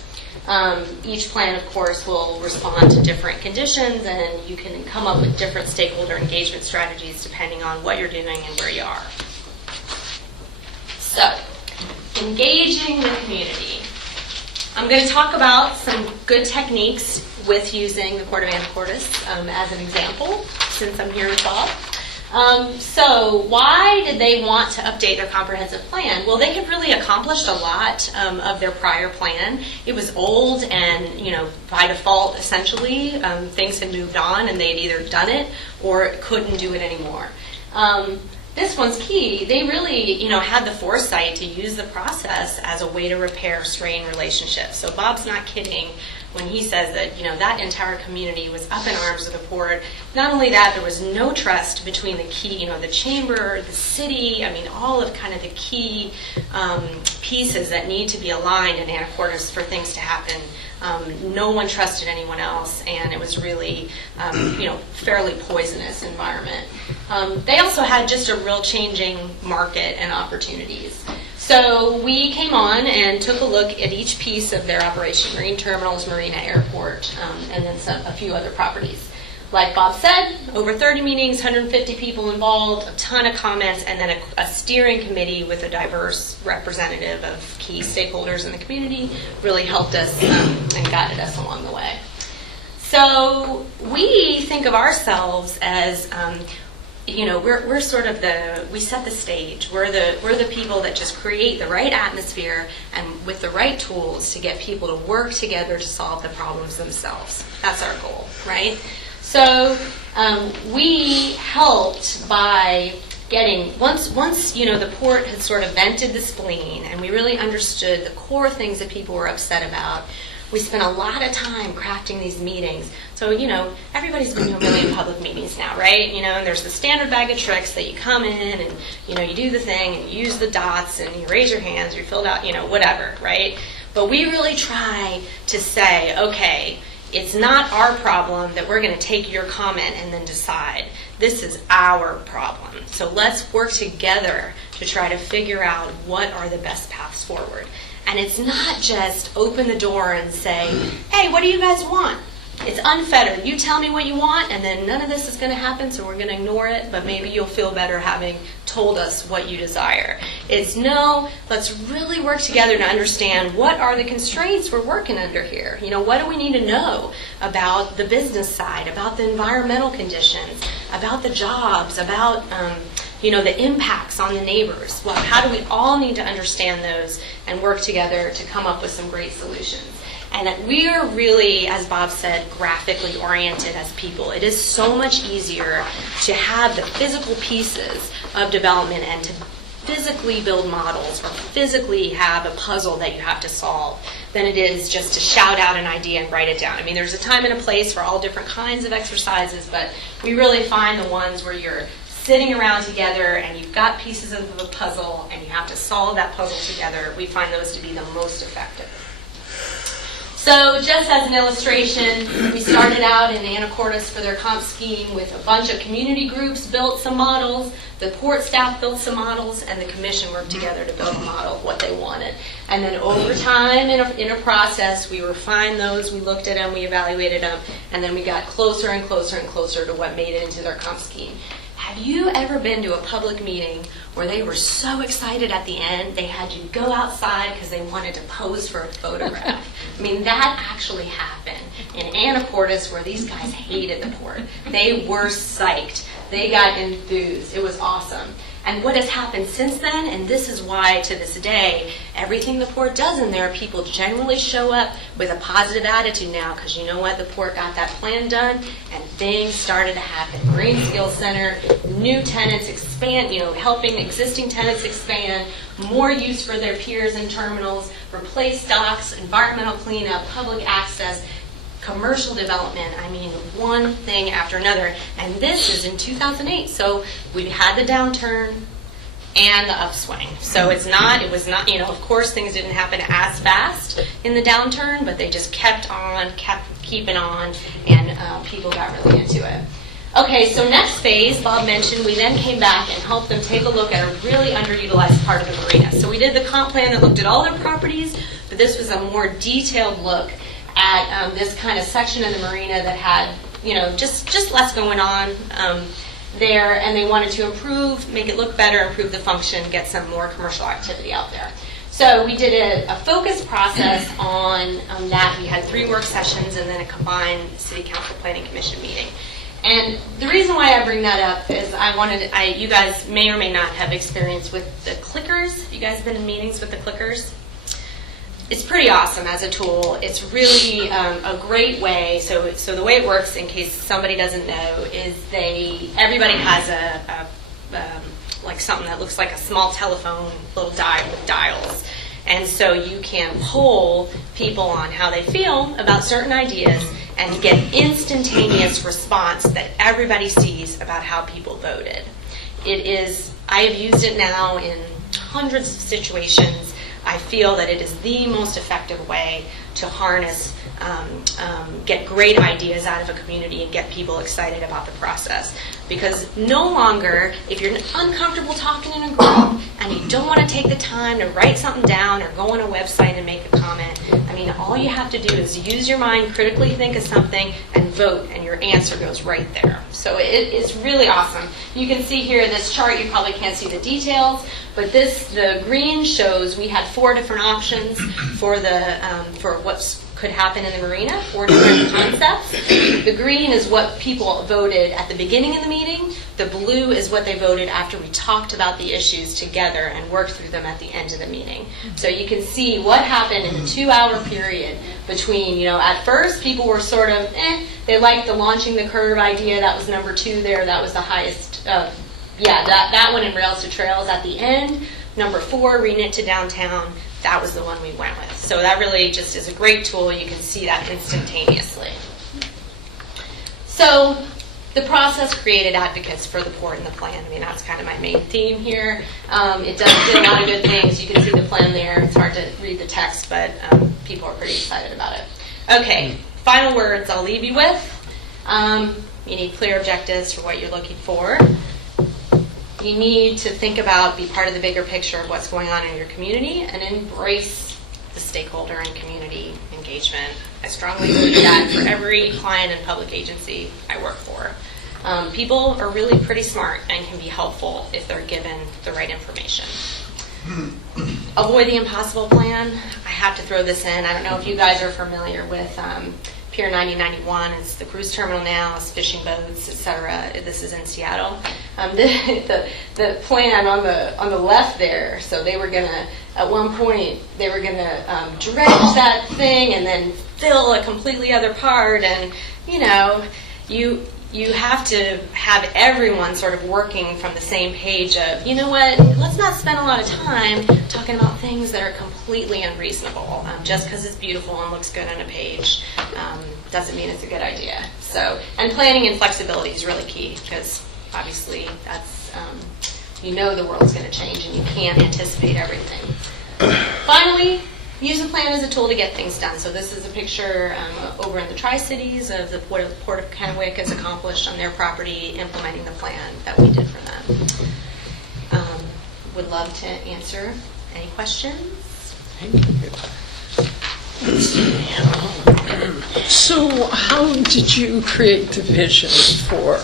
Each plan, of course, will respond to different conditions, and you can come up with different stakeholder engagement strategies depending on what you're doing and where you are. So, engaging the community. I'm going to talk about some good techniques with using the Court of Anacortes as an example, since I'm here with Bob. So why did they want to update their comprehensive plan? Well, they had really accomplished a lot of their prior plan. It was old and, by default, essentially, things had moved on and they'd either done it or couldn't do it anymore. This one's key. They really, had the foresight to use the process as a way to repair strained relationships. So Bob's not kidding when he says that, that entire community was up in arms with the port. Not only that, there was no trust between the key, the chamber, the city, all of kind of the key pieces that need to be aligned in Anacortes for things to happen. No one trusted anyone else, and it was really, fairly poisonous environment. They also had just a real changing market and opportunities. So we came on and took a look at each piece of their operation, marine terminals, marina, airport, and then a few other properties. Like Bob said, over 30 meetings, 150 people involved, a ton of comments, and then a steering committee with a diverse representative of key stakeholders in the community really helped us and guided us along the way. So we think of ourselves as we're sort of we set the stage. We're the people that just create the right atmosphere and with the right tools to get people to work together to solve the problems themselves. That's our goal, right? So we helped by getting, once the port had sort of vented the spleen and we really understood the core things that people were upset about, we spent a lot of time crafting these meetings. So, everybody's been to a million public meetings now, right? And there's the standard bag of tricks that you come in and, you do the thing and you use the dots and you raise your hands, you filled out, whatever, right? But we really try to say, okay, it's not our problem that we're going to take your comment and then decide. This is our problem. So let's work together to try to figure out what are the best paths forward. And it's not just open the door and say, hey, what do you guys want? It's unfettered. You tell me what you want, and then none of this is going to happen, so we're going to ignore it, but maybe you'll feel better having told us what you desire. It's no, let's really work together to understand what are the constraints we're working under here. What do we need to know about the business side, about the environmental conditions, about the jobs, about the impacts on the neighbors. Well, how do we all need to understand those and work together to come up with some great solutions? And that we are really, as Bob said, graphically oriented as people. It is so much easier to have the physical pieces of development and to physically build models or physically have a puzzle that you have to solve than it is just to shout out an idea and write it down. I mean, there's a time and a place for all different kinds of exercises, but we really find the ones where you're sitting around together and you've got pieces of the puzzle and you have to solve that puzzle together. We find those to be the most effective. So just as an illustration, we started out in Anacortes for their comp scheme with a bunch of community groups built some models, the port staff built some models, and the commission worked together to build a model of what they wanted. And then over time in a process, we refined those, we looked at them, we evaluated them, and then we got closer and closer and closer to what made it into their comp scheme. Have you ever been to a public meeting where they were so excited at the end they had you go outside because they wanted to pose for a photograph? I mean, that actually happened in Anacortes, where these guys hated the port. They were psyched. They got enthused. It was awesome. And what has happened since then, and this is why to this day, everything the port does in there, people generally show up with a positive attitude now, because you know what, the port got that plan done, and things started to happen. Marine Skills Center, new tenants expand, helping existing tenants expand, more use for their piers and terminals, replace docks, environmental cleanup, public access, commercial development, I mean, one thing after another. And this is in 2008. So we've had the downturn and the upswing. So it was not, of course things didn't happen as fast in the downturn, but they just kept keeping on, and people got really into it. Okay, so next phase, Bob mentioned, we then came back and helped them take a look at a really underutilized part of the marina. So we did the comp plan that looked at all their properties, but this was a more detailed look at this kind of section of the marina that had, just less going on there, and they wanted to make it look better, improve the function, get some more commercial activity out there. So we did a focused process on that. We had 3 work sessions and then a combined City Council Planning Commission meeting. And the reason why I bring that up is you guys may or may not have experience with the clickers. You guys have been in meetings with the clickers? It's pretty awesome as a tool. It's really a great way. So the way it works, in case somebody doesn't know, is everybody has like something that looks like a small telephone, little dials. And so you can poll people on how they feel about certain ideas and get instantaneous response that everybody sees about how people voted. I have used it now in hundreds of situations. I feel that it is the most effective way to harness, get great ideas out of a community and get people excited about the process. Because no longer, if you're uncomfortable talking in a group and you don't want to take the time to write something down or go on a website and make a comment, I mean, all you have to do is use your mind, critically think of something, and vote, and your answer goes right there. So it is really awesome. You can see here this chart, you probably can't see the details, but the green shows we had 4 different options for what could happen in the marina, 4 different concepts. The green is what people voted at the beginning of the meeting. The blue is what they voted after we talked about the issues together and worked through them at the end of the meeting. So you can see what happened in the 2-hour period between, at first people were sort of, they liked the launching the curve idea. That was number 2 there. That was the highest, that one in Rails to Trails at the end. Number 4, Reknit to Downtown. That was the one we went with. So that really just is a great tool. You can see that instantaneously. So the process created advocates for the port and the plan. I mean, that's kind of my main theme here. It does do a lot of good things. You can see the plan there. It's hard to read the text, but people are pretty excited about it. Okay, final words I'll leave you with. You need clear objectives for what you're looking for. You need to think about, be part of the bigger picture of what's going on in your community, and embrace the stakeholder and community engagement. I strongly believe that for every client and public agency I work for. People are really pretty smart and can be helpful if they're given the right information. Avoid the impossible plan. I have to throw this in. I don't know if you guys are familiar with Pier 9091. It's the cruise terminal now, it's fishing boats, etc. This is in Seattle. The plan on the left there, so they were going to, at one point, they were going to dredge that thing and then fill a completely other part. And, you have to have everyone sort of working from the same page of, you know what, let's not spend a lot of time talking about things that are completely unreasonable. Just because it's beautiful and looks good on a page doesn't mean it's a good idea. So, and planning and flexibility is really key, because obviously that's, you know the world's going to change and you can't anticipate everything. Finally, use the plan as a tool to get things done. So this is a picture over in the Tri-Cities of what the Port of Kennewick has accomplished on their property implementing the plan that we did for them. Would love to answer any questions. So how did you create the vision for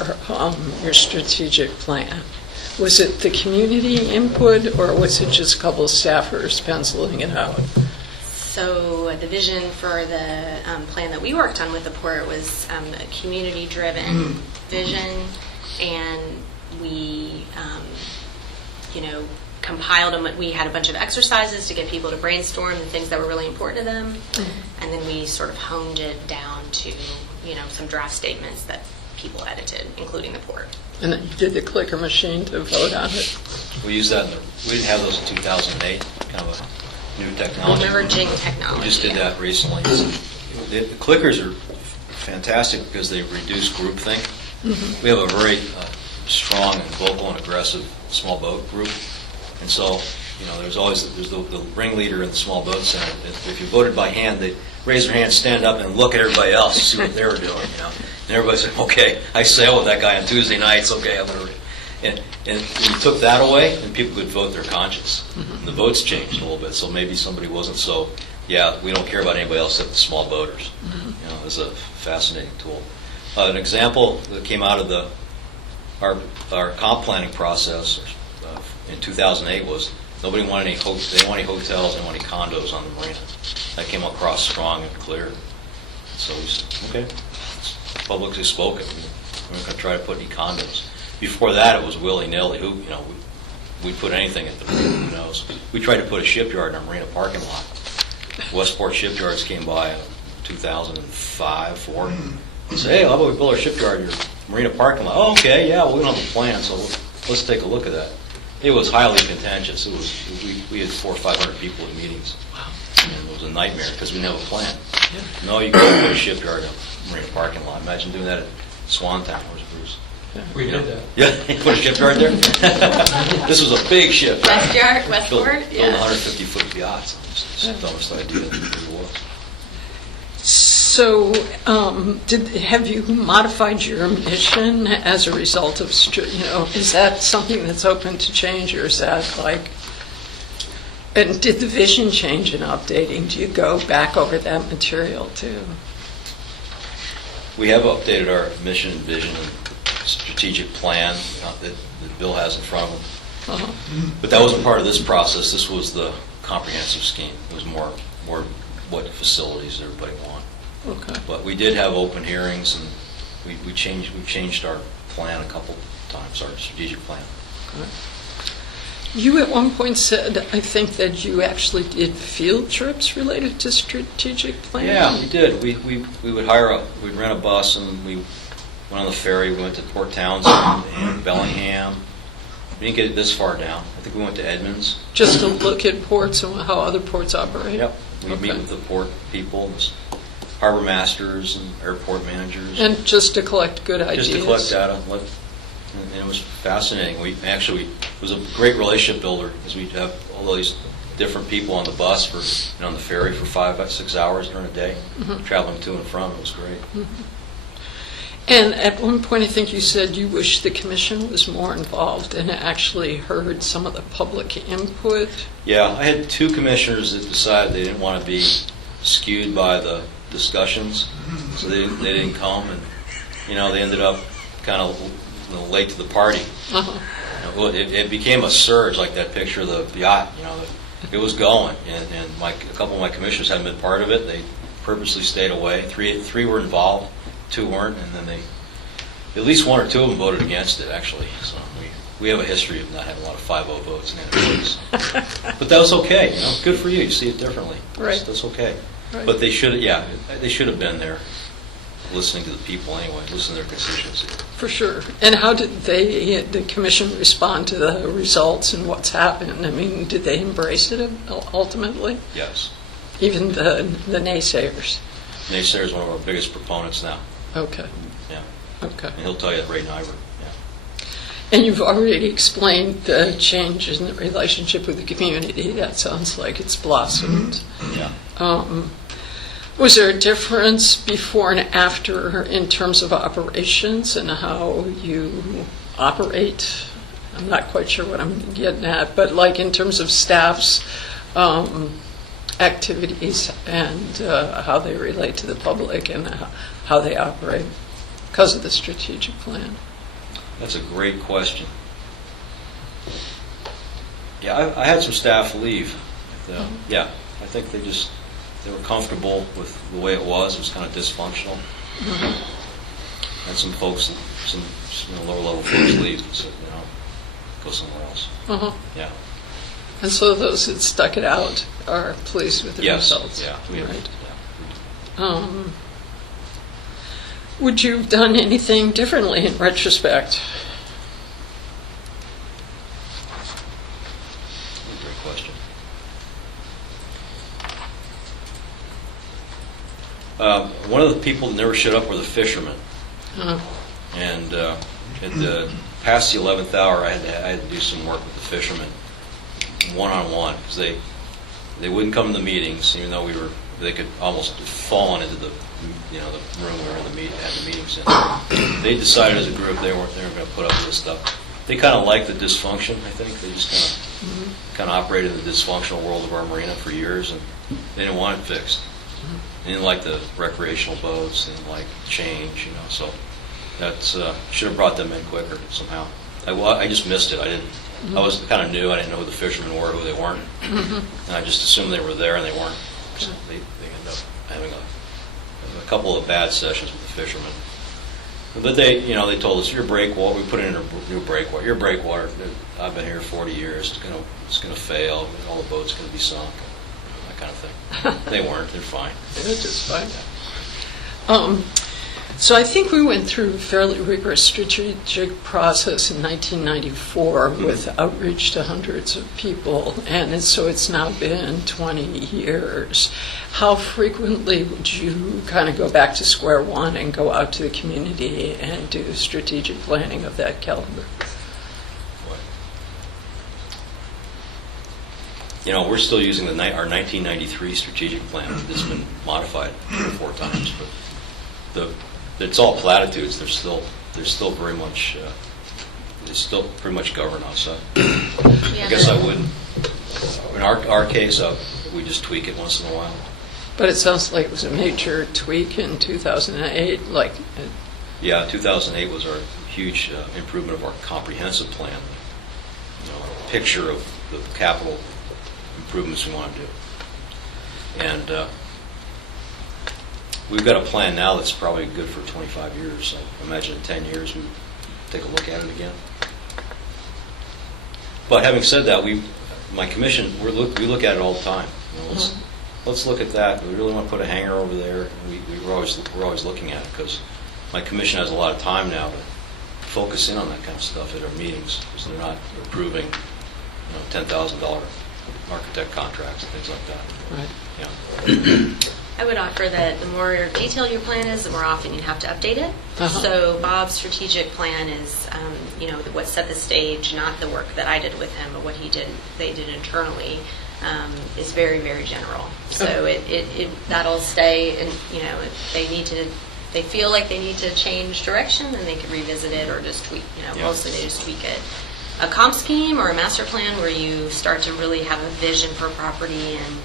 your strategic plan? Was it the community input, or was it just a couple of staffers penciling it out? So the vision for the plan that we worked on with the port was a community-driven vision, and we, compiled them. We had a bunch of exercises to get people to brainstorm the things that were really important to them, and then we sort of honed it down to, some draft statements that people edited, including the port. And then you did the clicker machine to vote on it? We used that, we didn't have those in 2008, kind of a new technology. Emerging technology. We just did that recently. The clickers are fantastic because they reduce groupthink. We have a very strong and vocal and aggressive small boat group. And so, there's the ringleader in the small boat center. If you voted by hand, they'd raise their hand, stand up, and look at everybody else to see what they were doing. And everybody said, "Okay, I sail with that guy on Tuesday nights. Okay, I'm going to." And we took that away, and people could vote their conscience. The votes changed a little bit, so maybe somebody wasn't so. Yeah, we don't care about anybody else except the small boaters. It was a fascinating tool. An example that came out of our comp planning process in 2008 was nobody wanted any hotels, they didn't want any hotels, they didn't want any condos on the marina. That came across strong and clear. So we said, okay, it's publicly spoken. We're not going to try to put any condos. Before that, it was willy-nilly. We'd put anything at the marina, who knows. We tried to put a shipyard in our marina parking lot. Westport Shipyards came by in 2005, 4 and said, "Hey, how about we build our shipyard in your marina parking lot?" "Oh, okay, yeah, well, we don't have a plan, so let's take a look at that." It was highly contentious. We had 400 or 500 people at meetings. And it was a nightmare because we didn't have a plan. No, you can't put a shipyard in a marina parking lot. Imagine doing that at Swantown. Where's Bruce? We did that. Yeah, you put a shipyard there? This was a big ship. Westport? Build 150-foot yachts. It's the dumbest idea that there was. So, have you modified your mission as a result of, is that something that's open to change, or is that and did the vision change in updating? Do you go back over that material too? We have updated our mission and vision and strategic plan that Bill has in front of him. But that wasn't part of this process. This was the comprehensive scheme. It was more what facilities everybody wanted. Okay. But we did have open hearings, and we changed our plan a couple times, our strategic plan. Okay. You at one point said, I think, that you actually did field trips related to strategic planning. Yeah, we did. We would we'd rent a bus, and we went on the ferry. We went to Port Townsend and Bellingham. We didn't get this far down. I think we went to Edmonds. Just to look at ports and how other ports operate? Yep. We'd meet with the port people, harbor masters and airport managers. And just to collect good ideas? Just to collect data. And it was fascinating. It was a great relationship builder, because we'd have all these different people on the bus on the ferry for 5 6 hours during a day, traveling to and from. It was great. And at one point, I think you said you wish the commission was more involved and actually heard some of the public input. Yeah, I had 2 commissioners that decided they didn't want to be skewed by the discussions, so they didn't come, and they ended up kind of late to the party. Well, it became a surge, like that picture of the yacht. It was going, and a couple of my commissioners hadn't been part of it. They purposely stayed away. Three were involved, 2 weren't, and then at least 1 or 2 of them voted against it, actually. So we have a history of not having a lot of 5-0 votes in votes. But that was okay. Good for you. You see it differently. Right. That's okay. Right. But they should have been there. listening to the people anyway, listening to their constituency. For sure. And how did the commission respond to the results and what's happened? I mean, did they embrace it ultimately? Yes. Even the naysayers? Naysayer is one of our biggest proponents now. Okay. Yeah. Okay. And he'll tell you that Ray Nyberg. Yeah. And you've already explained the change in the relationship with the community. That sounds like it's blossomed. Yeah. Was there a difference before and after in terms of operations and how you operate? I'm not quite sure what I'm getting at, but like in terms of staff's activities and how they relate to the public and how they operate because of the strategic plan. That's a great question. Yeah, I had some staff leave. Yeah, I think they were comfortable with the way it was. It was kind of dysfunctional. And some folks, some lower level folks leave and said, go somewhere else. Yeah. And so those that stuck it out are pleased with the results. Yeah. Right. Yeah. Would you have done anything differently in retrospect? Great question. One of the people that never showed up were the fishermen. And past the 11th hour, I had to do some work with the fishermen, one-on-one, because they wouldn't come to the meetings, even though they could almost have fallen into the room we were in had the meetings in. They decided as a group they weren't going to put up with this stuff. They kind of liked the dysfunction, I think. They just kind of operated in the dysfunctional world of our marina for years, and they didn't want it fixed. They didn't like the recreational boats, they didn't like change, so that's should have brought them in quicker somehow. I just missed it. I was kind of new. I didn't know who the fishermen were, who they weren't, and I just assumed they were there, and they weren't. So they ended up having a couple of bad sessions with the fishermen. But they told us, your breakwater, we put in a new breakwater. Your breakwater, I've been here 40 years. It's going to fail. All the boats going to be sunk. That kind of thing. They weren't. They're fine. They're just fine. So I think we went through a fairly rigorous strategic process in 1994 with outreach to hundreds of people, and so it's now been 20 years. How frequently would you kind of go back to square one and go out to the community and do strategic planning of that caliber? We're still using our 1993 strategic plan. It's been modified 3 or 4 times, but it's all platitudes. They're still very much they still pretty much govern us. I guess I wouldn't. In our case, we just tweak it once in a while. But it sounds like it was a major tweak in 2008. Yeah, 2008 was our huge improvement of our comprehensive plan. A picture of the capital improvements we want to do. And we've got a plan now that's probably good for 25 years. I imagine in 10 years we'll take a look at it again. But having said that, my commission, we look at it all the time. Let's look at that. Do we really want to put a hangar over there? We're always looking at it because my commission has a lot of time now to focus in on that kind of stuff at our meetings because they're not approving $10,000 architect contracts and things like that. Right. Yeah. I would offer that the more detailed your plan is, the more often you have to update it. So Bob's strategic plan is, what set the stage, not the work that I did with him, but what they did internally, is very, very general. So that'll stay, and if they feel like they need to change direction, then they can revisit it or just tweak. Mostly they just tweak it. A comp scheme or a master plan where you start to really have a vision for property and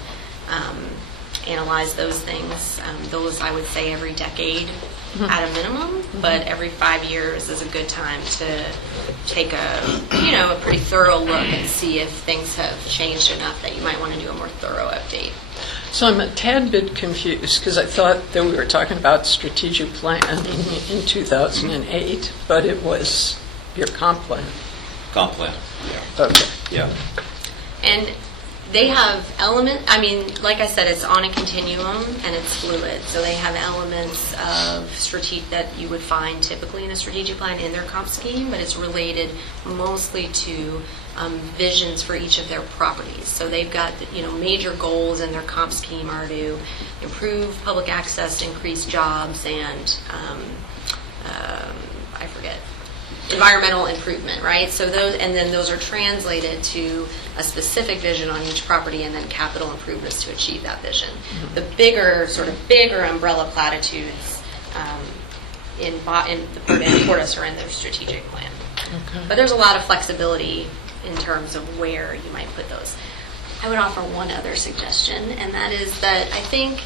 analyze those things. Those, I would say, every decade at a minimum, but every 5 years is a good time to take a pretty thorough look and see if things have changed enough that you might want to do a more thorough update. So I'm a tad bit confused because I thought that we were talking about strategic plan in 2008, but it was your comp plan. Comp plan. Okay. Yeah. And They have like I said, it's on a continuum and it's fluid. So they have elements of that you would find typically in a strategic plan in their comp scheme, but it's related mostly to visions for each of their properties. So they've got, major goals in their comp scheme are to improve public access, increase jobs, and environmental improvement, right? So those are translated to a specific vision on each property, and then capital improvements to achieve that vision. The bigger umbrella platitudes in Portis are in their strategic plan. Okay. But there's a lot of flexibility in terms of where you might put those. I would offer one other suggestion, and that is that I think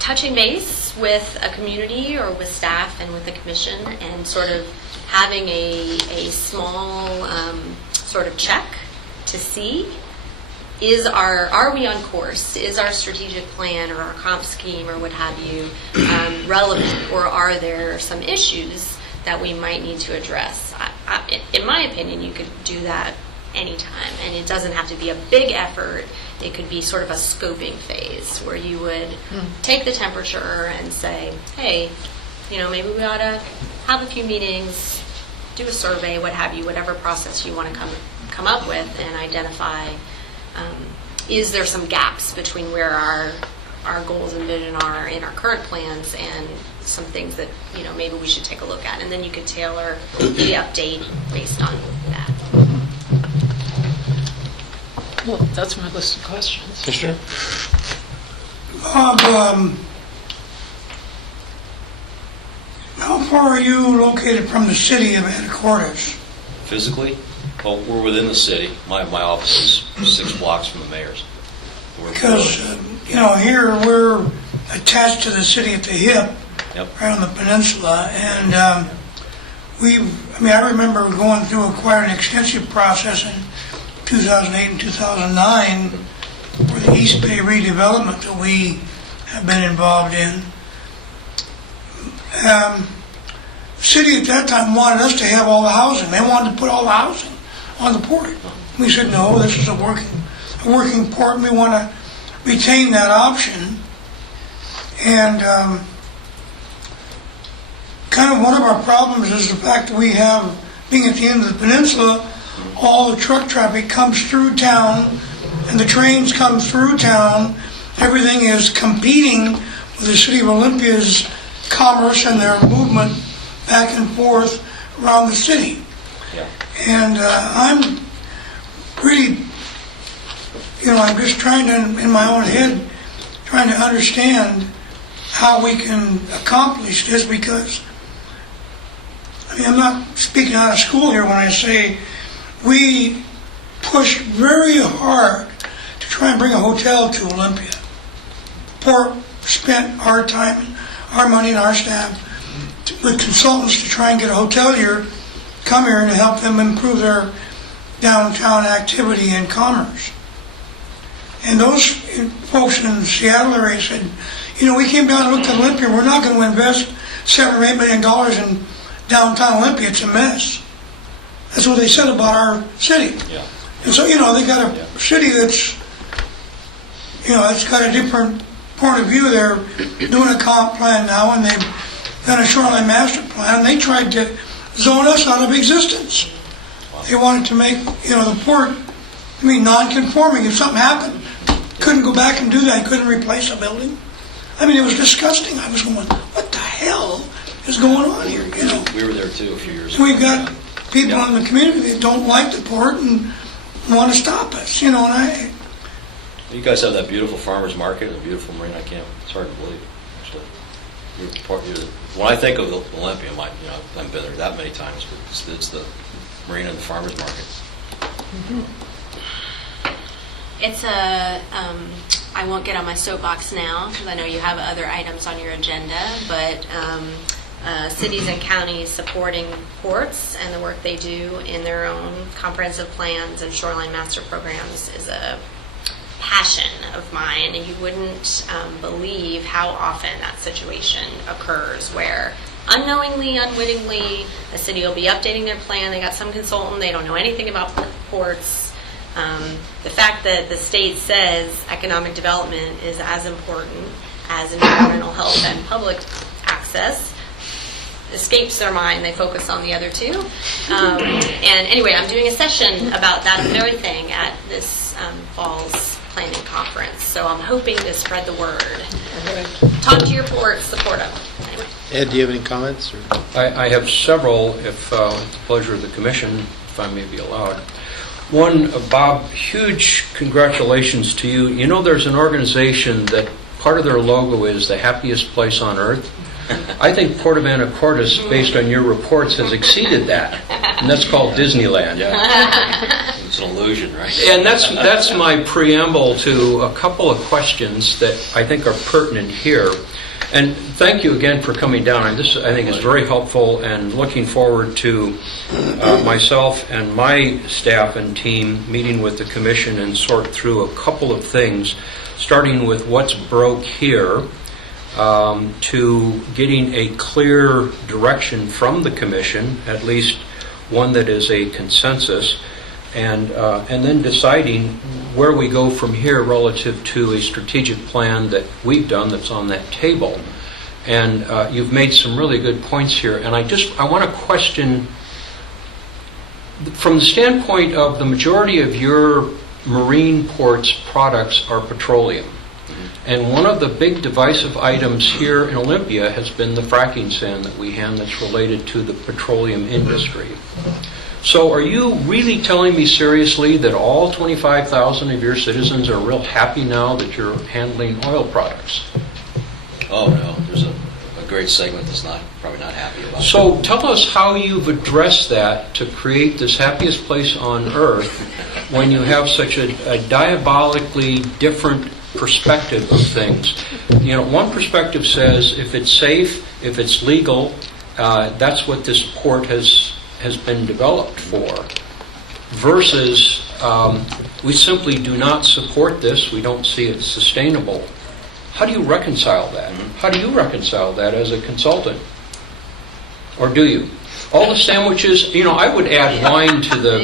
touching base with a community or with staff and with the commission and sort of having a small sort of check to see are we on course? Is our strategic plan or our comp scheme or what have you relevant, or are there some issues that we might need to address? In my opinion, you could do that anytime, and it doesn't have to be a big effort. It could be sort of a scoping phase where you would take the temperature and say, hey, maybe we ought to have a few meetings, do a survey, what have you, whatever process you want to come up with, and identify, is there some gaps between where our goals and vision are in our current plans and some things that maybe we should take a look at, and then you could tailor the update based on that. Well, that's my list of questions. Commissioner? Bob, how far are you located from the city of Anacortes? Physically, we're within the city. My office is 6 blocks from the mayor's. Because, here we're attached to the city at the hip, Yep. right on the peninsula, and I remember going through quite an extensive process in 2008 and 2009 for the East Bay redevelopment that we have been involved in. The city at that time wanted us to have all the housing. They wanted to put all the housing on the port. We said, no, this is a working port, and we want to retain that option. And kind of one of our problems is the fact that we have, being at the end of the peninsula, all the truck traffic comes through town, and the trains come through town. Everything is competing with the city of Olympia's commerce and their movement back and forth around the city. Yeah. And I'm really, I'm just trying to, in my own head, trying to understand how we can accomplish this, because I'm not speaking out of school here when I say we pushed very hard to try and bring a hotel to Olympia. Port spent our time, our money, and our staff with consultants to try and get a hotel here, come here and help them improve their downtown activity and commerce. And those folks in the Seattle area said, we came down and looked at Olympia, we're not going to invest $7 or $8 million in downtown Olympia, it's a mess. That's what they said about our city. Yeah. And so, they got a city that's, it's got a different point of view. They're doing a comp plan now, and they've done a shoreline master plan. They tried to zone us out of existence. They wanted to make, the port, non-conforming. If something happened, couldn't go back and do that. Couldn't replace a building. It was disgusting. I was going, what the hell is going on here? We were there too a few years ago. We've got people in the community that don't like the port and want to stop us, and You guys have that beautiful farmers market and a beautiful marina. It's hard to believe, actually. When I think of Olympia, I haven't been there that many times, but it's the marina and the farmers market. Mm-hmm. It's I won't get on my soapbox now because I know you have other items on your agenda, but cities and counties supporting ports and the work they do in their own comprehensive plans and shoreline master programs is a passion of mine, and you wouldn't believe how often that situation occurs where unknowingly, unwittingly, the city will be updating their plan. They got some consultant, they don't know anything about ports. The fact that the state says economic development is as important as environmental health and public access escapes their mind. They focus on the other two. And anyway, I'm doing a session about that very thing at this fall's planning conference. So I'm hoping to spread the word. Talk to your ports, support them. Anyway. Ed, do you have any comments? Or? I have several, if with the pleasure of the commission, if I may be allowed. One, Bob, huge congratulations to you. You know, there's an organization that part of their logo is the happiest place on earth. I think Port Anacortes, based on your reports, has exceeded that, and that's called Disneyland. Yeah. It's an illusion, right? And that's my preamble to a couple of questions that I think are pertinent here. And thank you again for coming down. And this, I think, is very helpful, and looking forward to myself and my staff and team meeting with the commission and sort through a couple of things, starting with what's broke here, to getting a clear direction from the commission, at least one that is a consensus, and then deciding where we go from here relative to a strategic plan that we've done that's on that table. And you've made some really good points here, and I want to question, from the standpoint of the majority of your marine ports products are petroleum. And one of the big divisive items here in Olympia has been the fracking sand that we hand that's related to the petroleum industry. So are you really telling me seriously that all 25,000 of your citizens are real happy now that you're handling oil products? Oh, no. There's a great segment that's probably not happy about it. So tell us how you've addressed that to create this happiest place on earth when you have such a diabolically different perspective of things. You know, one perspective says if it's safe, if it's legal, that's what this port has been developed for. Versus, we simply do not support this. We don't see it sustainable. How do you reconcile that? How do you reconcile that as a consultant? Or do you? All the sandwiches, you know, I would add wine to the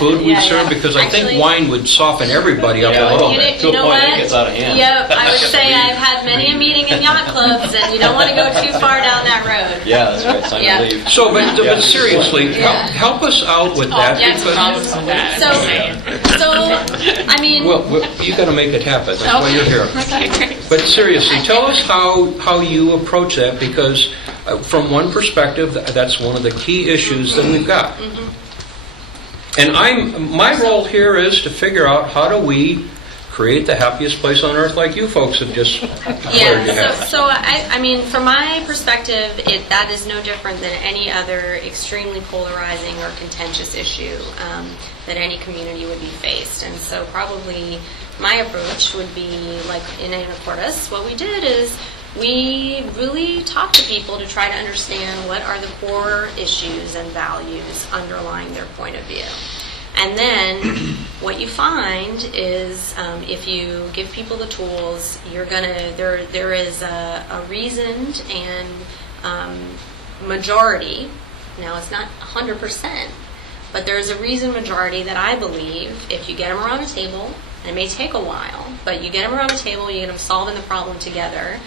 food we serve, because I think wine would soften everybody up a little bit. To a point it gets out of hand. Yep, I would say I've had many a meeting in yacht clubs, and you don't want to go too far down that road. Yeah, that's right. It's time to leave. So, but seriously, help us out with that. So, I mean... Well, you got to make it happen. That's why you're here. Okay, great. But seriously, tell us how you approach that, because from one perspective, that's one of the key issues that we've got. And my role here is to figure out how do we create the happiest place on earth like you folks have just declared to have. So I mean, from my perspective, that is no different than any other extremely polarizing or contentious issue that any community would be faced. And so probably my approach would be like in Anacortes, what we did is we really talked to people to try to understand what are the core issues and values underlying their point of view. And then what you find is if you give people the tools, you're gonna there is a reasoned and majority. Now it's not 100%, but there's a reasoned majority that I believe if you get them around a table, and it may take a while, but you get them around the table, you get them solving the problem together,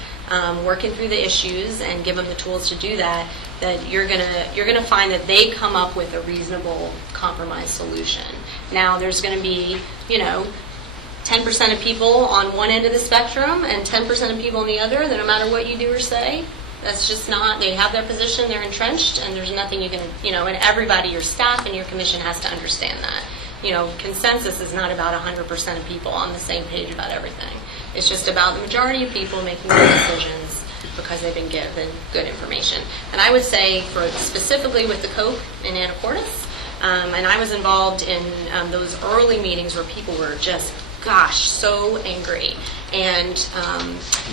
working through the issues, and give them the tools to do that. That you're gonna find that they come up with a reasonable compromise solution. Now there's going to be 10% of people on one end of the spectrum and 10% of people on the other. That no matter what you do or say, that's just not. They have their position, they're entrenched, and there's nothing you can And everybody, your staff and your commission has to understand that. Consensus is not about 100% of people on the same page about everything. It's just about the majority of people making good decisions because they've been given good information. And I would say, specifically with the Coke in Anacortes, and I was involved in those early meetings where people were just, so angry. And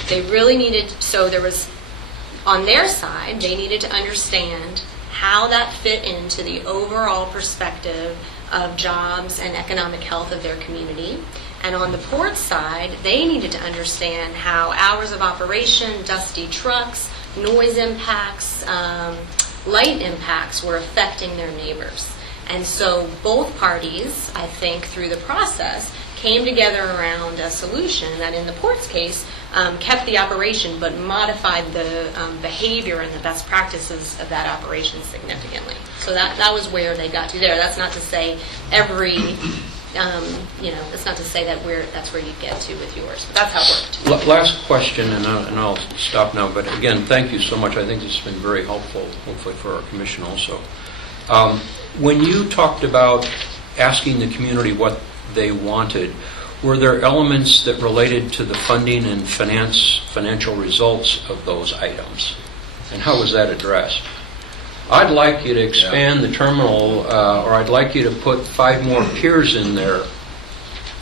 they really needed, so there was, on their side, they needed to understand how that fit into the overall perspective of jobs and economic health of their community. And on the port side, they needed to understand how hours of operation, dusty trucks, noise impacts, light impacts were affecting their neighbors. And so both parties, I think, through the process, came together around a solution that, in the port's case, kept the operation but modified the behavior and the best practices of that operation significantly. So that was where they got to there. That's not to say every, that's not to say that that's where you get to with yours. But that's how it worked. Last question, and I'll stop now. But again, thank you so much. I think this has been very helpful, hopefully for our commission also. When you talked about asking the community what they wanted, were there elements that related to the funding and financial results of those items? And how was that addressed? I'd like you to expand the terminal, or I'd like you to put 5 more piers in there.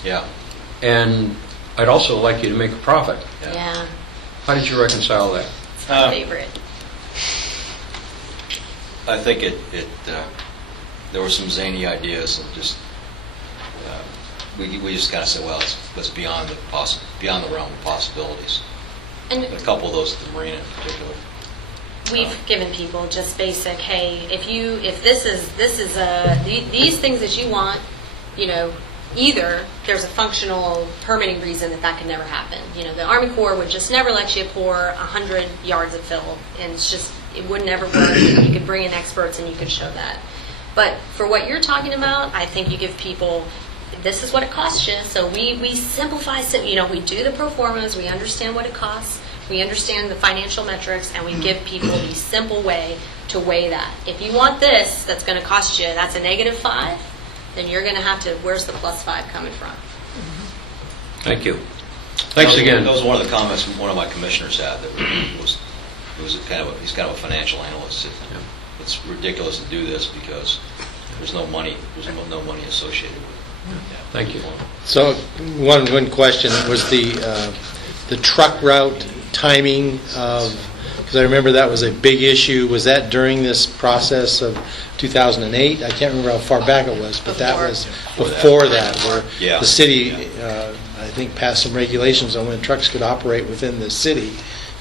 Yeah. And I'd also like you to make a profit. Yeah. How did you reconcile that? It's my favorite. I think there were some zany ideas, and just we just kind of said, well, it's beyond the realm of possibilities. And A couple of those at the marina in particular. we've given people just basic, hey, if this is these things that you want, either there's a functional permitting reason that can never happen. The Army Corps would just never let you pour 100 yards of fill, and it would never work. You could bring in experts and you could show that. But for what you're talking about, I think you give people, this is what it costs you. So we simplify, we do the pro formas, we understand what it costs, we understand the financial metrics, and we give people the simple way to weigh that. If you want this, that's going to cost you, that's a -5, then you're going to have to, where's the +5 coming from? Thank you. Thanks again. That was one of the comments one of my commissioners had. He's kind of a financial analyst. It's ridiculous to do this because there's no money associated with it. Yeah. Thank you. So one question was the truck route timing of, because I remember that was a big issue. Was that during this process of 2008? I can't remember how far back it was, but that was before that, where Yeah. the city, I think, passed some regulations on when trucks could operate within the city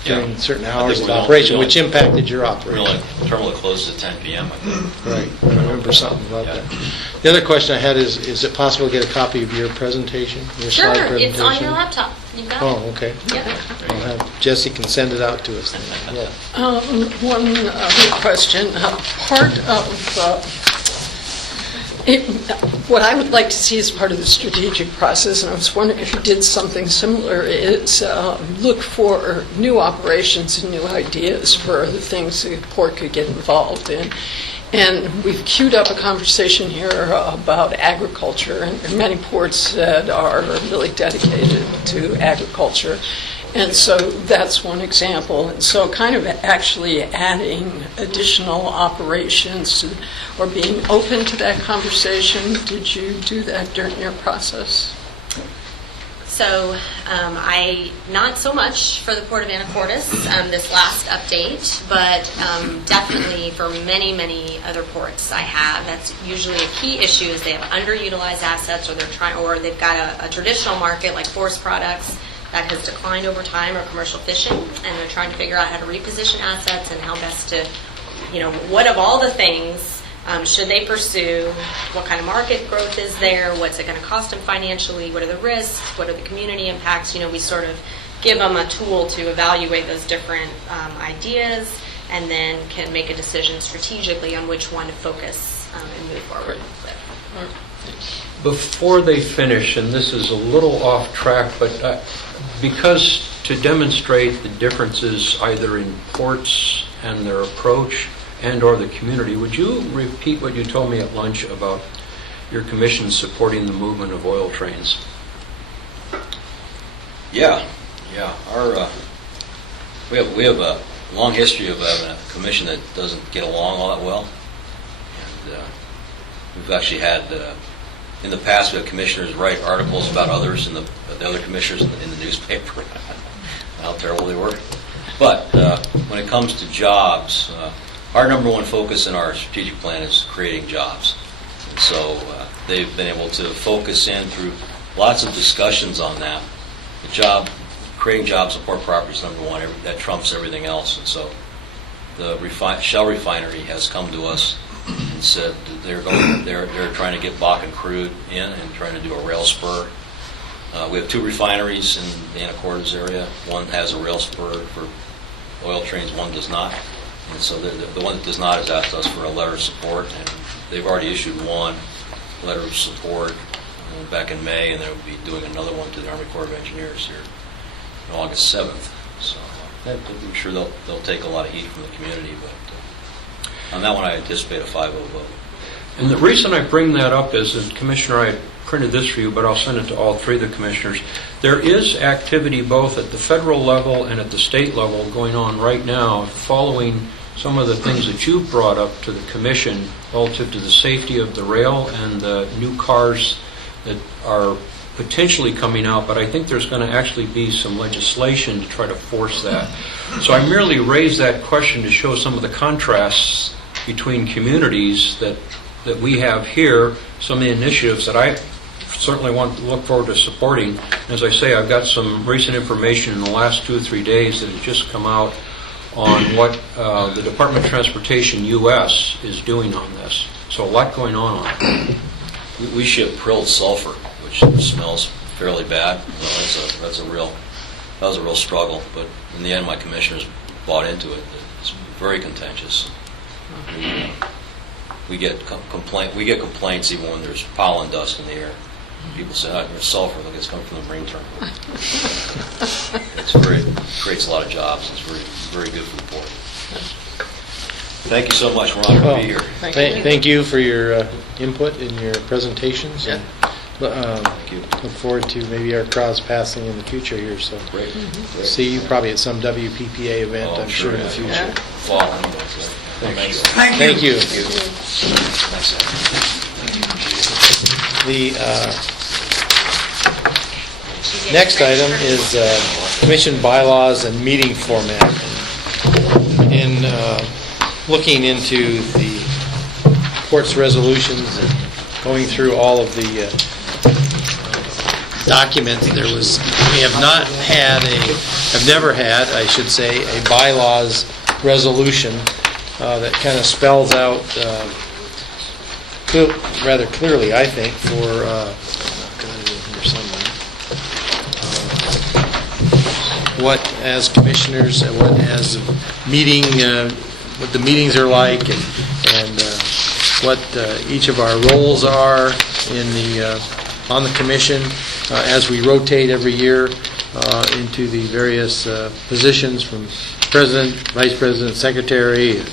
during certain hours of operation, which impacted your operation. The terminal closes at 10 p.m., I think. Right, I remember something about that. The other question I had is it possible to get a copy of your presentation, your Sure, slide presentation? it's on your laptop. You've got it. Oh, okay. Yep. I'll have Jesse can send it out to us then. Yeah. One other question. Part of what I would like to see as part of the strategic process, and I was wondering if you did something similar, is look for new operations and new ideas for the things the port could get involved in. And we've queued up a conversation here about agriculture, and there are many ports that are really dedicated to agriculture. And so that's one example. And so kind of actually adding additional operations or being open to that conversation. Did you do that during your process? So not so much for the Port of Anacortes, this last update, but definitely for many, many other ports I have. That's usually a key issue is they have underutilized assets, or they've got a traditional market like forest products that has declined over time, or commercial fishing, and they're trying to figure out how to reposition assets and how best to, what of all the things should they pursue, what kind of market growth is there, what's it going to cost them financially, what are the risks, what are the community impacts. We sort of give them a tool to evaluate those different ideas, and then can make a decision strategically on which one to focus and move forward with. Before they finish, and this is a little off track, but because to demonstrate the differences either in ports and their approach and or the community, would you repeat what you told me at lunch about your commission supporting the movement of oil trains? Yeah. We have a long history of having a commission that doesn't get along all that well, and we've actually had in the past we have commissioners write articles about others and the other commissioners in the newspaper, how terrible they were. But when it comes to jobs, our number one focus in our strategic plan is creating jobs. And so they've been able to focus in through lots of discussions on that, the job creating jobs on port property is number one. That trumps everything else. And so the Shell refinery has come to us and said that they're trying to get Bakken crude in and trying to do a rail spur. We have 2 refineries in the Anacortes area. One has a rail spur for oil trains, one does not. And so the one that does not has asked us for a letter of support, and they've already issued one letter of support back in May, and they'll be doing another one to the Army Corps of Engineers here on August 7th. So I'm sure they'll take a lot of heat from the community, but on that one I anticipate a 5-0 vote. And the reason I bring that up is, and Commissioner, I printed this for you, but I'll send it to all 3 of the commissioners. There is activity both at the federal level and at the state level going on right now, following some of the things that you've brought up to the commission relative to the safety of the rail and the new cars that are potentially coming out, but I think there's going to actually be some legislation to try to force that. So I merely raised that question to show some of the contrasts between communities that we have here, some of the initiatives that I certainly want to look forward to supporting. As I say, I've got some recent information in the last 2 or 3 days that has just come out on what the Department of Transportation U.S. is doing on this. So a lot going on it. We ship prilled sulfur, which smells fairly bad. That was a real struggle. But in the end, my commissioners bought into it. It's very contentious. We get complaints even when there's pollen dust in the air. People say, "Oh, there's sulfur. Look, it's coming from the marine terminal." It creates a lot of jobs. It's very good for the port. Thank you so much. We're honored to be here. Thank you for your input in your presentations. Yeah. Thank you. Look forward to maybe our cross passing in the future here. So Great. see you probably at some WPPA event, I'm sure, in the future. Yeah. Fall. Thanks. Thank you. Thank you. The next item is commission bylaws and meeting format. In looking into the court's resolutions and going through all of the documents, we have never had, I should say, a bylaws resolution that kind of spells out rather clearly, I think, for what as commissioners, what as meeting, what the meetings are like, and what each of our roles are on the commission as we rotate every year into the various positions from president, vice president, secretary,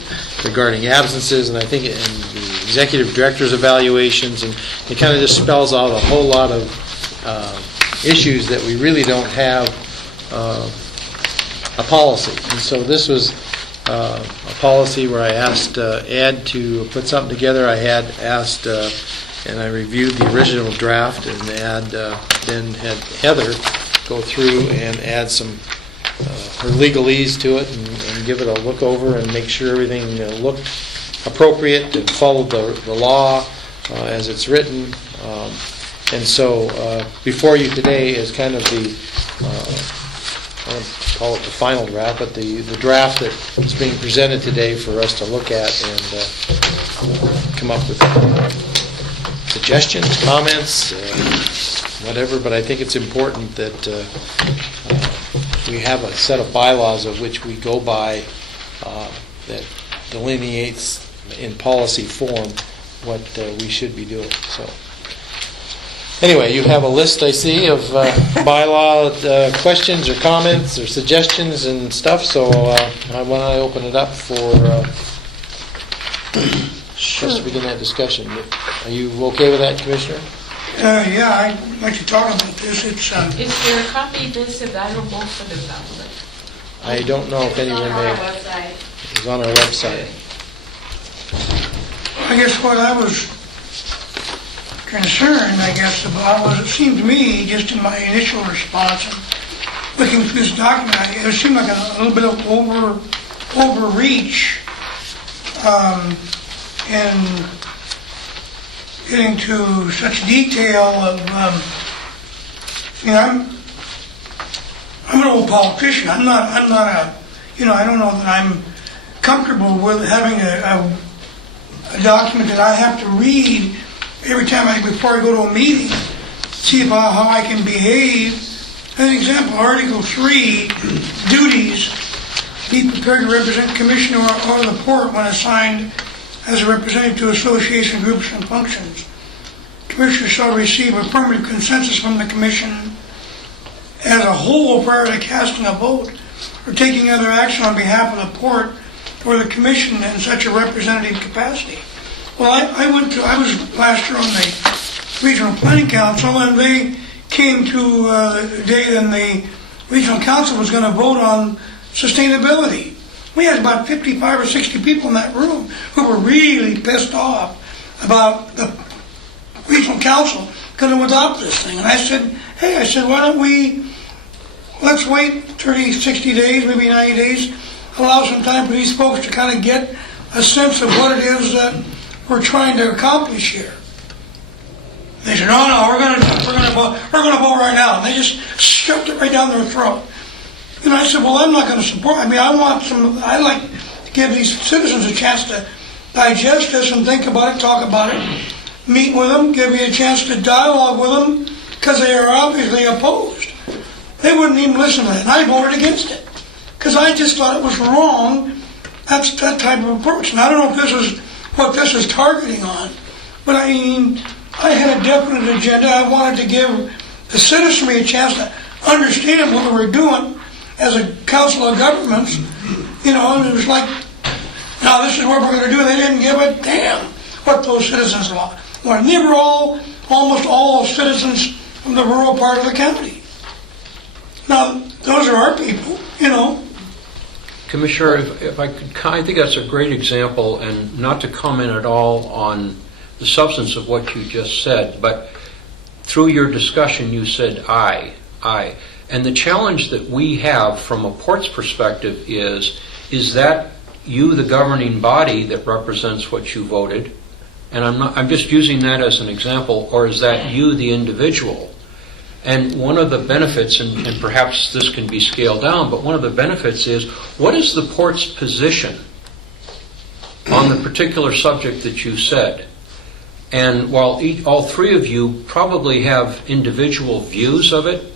regarding absences, and I think in the executive director's evaluations, and it kind of just spells out a whole lot of issues that we really don't have a policy. And so this was a policy where I asked Ed to put something together. I had asked, and I reviewed the original draft, and then had Heather go through and add some her legalese to it and give it a look over and make sure everything looked appropriate and followed the law as it's written. And so before you today is kind of the, I don't call it the final draft, but the draft that is being presented today for us to look at and come up with suggestions, comments, whatever. But I think it's important that we have a set of bylaws of which we go by that delineates in policy form what we should be doing. So anyway, you have a list, I see, of bylaw questions or comments or suggestions and stuff. So why don't I open it up for us to begin that discussion. Are you okay with that, Commissioner? Yeah, I'd like to talk about this. Is there a copy of this available for the public? I don't know if anyone may. It's on our website. I guess what I was concerned, about was, it seemed to me, just in my initial response, and looking through this document, it seemed like a little bit of overreach in getting to such detail of, I'm an old politician. I'm not a, I don't know that I'm comfortable with having a document that I have to read every time before I go to a meeting, see how I can behave. An example, Article 3, duties, be prepared to represent commissioner or the port when assigned as a representative to association groups and functions. Commissioners shall receive affirmative consensus from the commission as a whole prior to casting a vote or taking other action on behalf of the port or the commission in such a representative capacity. Well, I was last year on the Regional Planning Council, and they came to the day then the Regional Council was going to vote on sustainability. We had about 55 or 60 people in that room who were really pissed off about the Regional Council going to adopt this thing. And I said, hey, why don't let's wait 30, 60 days, maybe 90 days, allow some time for these folks to kind of get a sense of what it is that we're trying to accomplish here. They said, no, we're going to vote right now. And they just shoved it right down their throat. And I said, well, I'm not going to support. I like to give these citizens a chance to digest this and think about it, talk about it, meet with them, give you a chance to dialogue with them, because they are obviously opposed. They wouldn't even listen to it, and I voted against it, because I just thought it was wrong. That's that type of approach. And I don't know if this is what this is targeting on, but I mean, I had a definite agenda. I wanted to give the citizenry a chance to understand what we were doing as a council of governments, and it was like, now this is what we're going to do. They didn't give a damn what those citizens want. And they were almost all citizens from the rural part of the county. Now, those are our people, Commissioner, if I could, I think that's a great example, and not to comment at all on the substance of what you just said, but through your discussion you said I. And the challenge that we have from a port's perspective is that you, the governing body that represents what you voted, and I'm just using that as an example, or is that you, the individual? And one of the benefits, and perhaps this can be scaled down, but one of the benefits is, what is the port's position on the particular subject that you said? And while all three of you probably have individual views of it,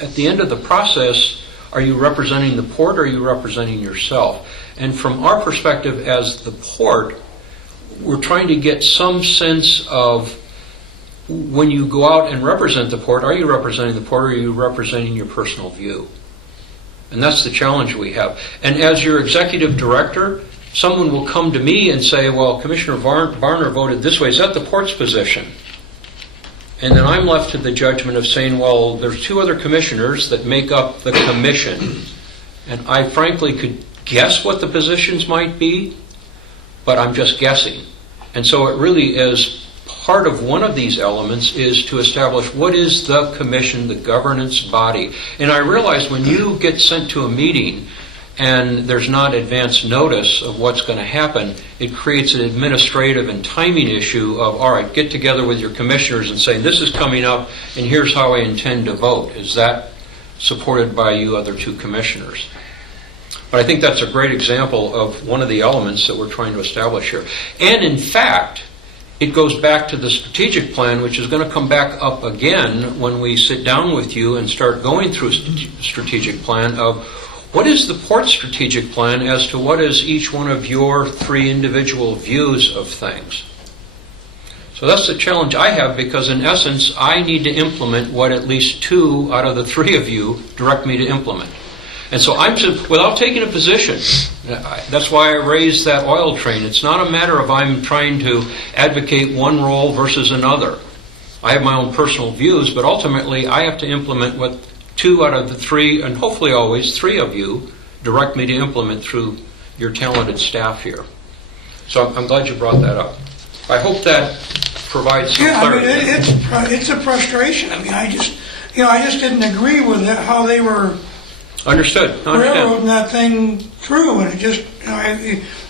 at the end of the process, are you representing the port or are you representing yourself? And from our perspective as the port, we're trying to get some sense of, when you go out and represent the port, are you representing the port or are you representing your personal view? And that's the challenge we have. And as your executive director, someone will come to me and say, well, Commissioner Varner voted this way. Is that the port's position? And then I'm left to the judgment of saying, well, there's two other commissioners that make up the commission. And I frankly could guess what the positions might be, but I'm just guessing. And so it really is part of one of these elements is to establish what is the commission, the governance body. And I realize when you get sent to a meeting and there's not advance notice of what's going to happen, it creates an administrative and timing issue of, all right, get together with your commissioners and say, this is coming up and here's how I intend to vote. Is that supported by you other two commissioners? But I think that's a great example of one of the elements that we're trying to establish here. And in fact, it goes back to the strategic plan, which is going to come back up again when we sit down with you and start going through strategic plan of what is the port strategic plan as to what is each one of your three individual views of things. So that's the challenge I have, because in essence, I need to implement what at least two out of the three of you direct me to implement. And so I'm just, without taking a position, that's why I raised that oil train. It's not a matter of I'm trying to advocate one role versus another. I have my own personal views, but ultimately I have to implement what two out of the three, and hopefully always three of you, direct me to implement through your talented staff here. So I'm glad you brought that up. I hope that provides some clarity. It's a frustration. I just didn't agree with how they were Understood. railroading that thing through, and it just,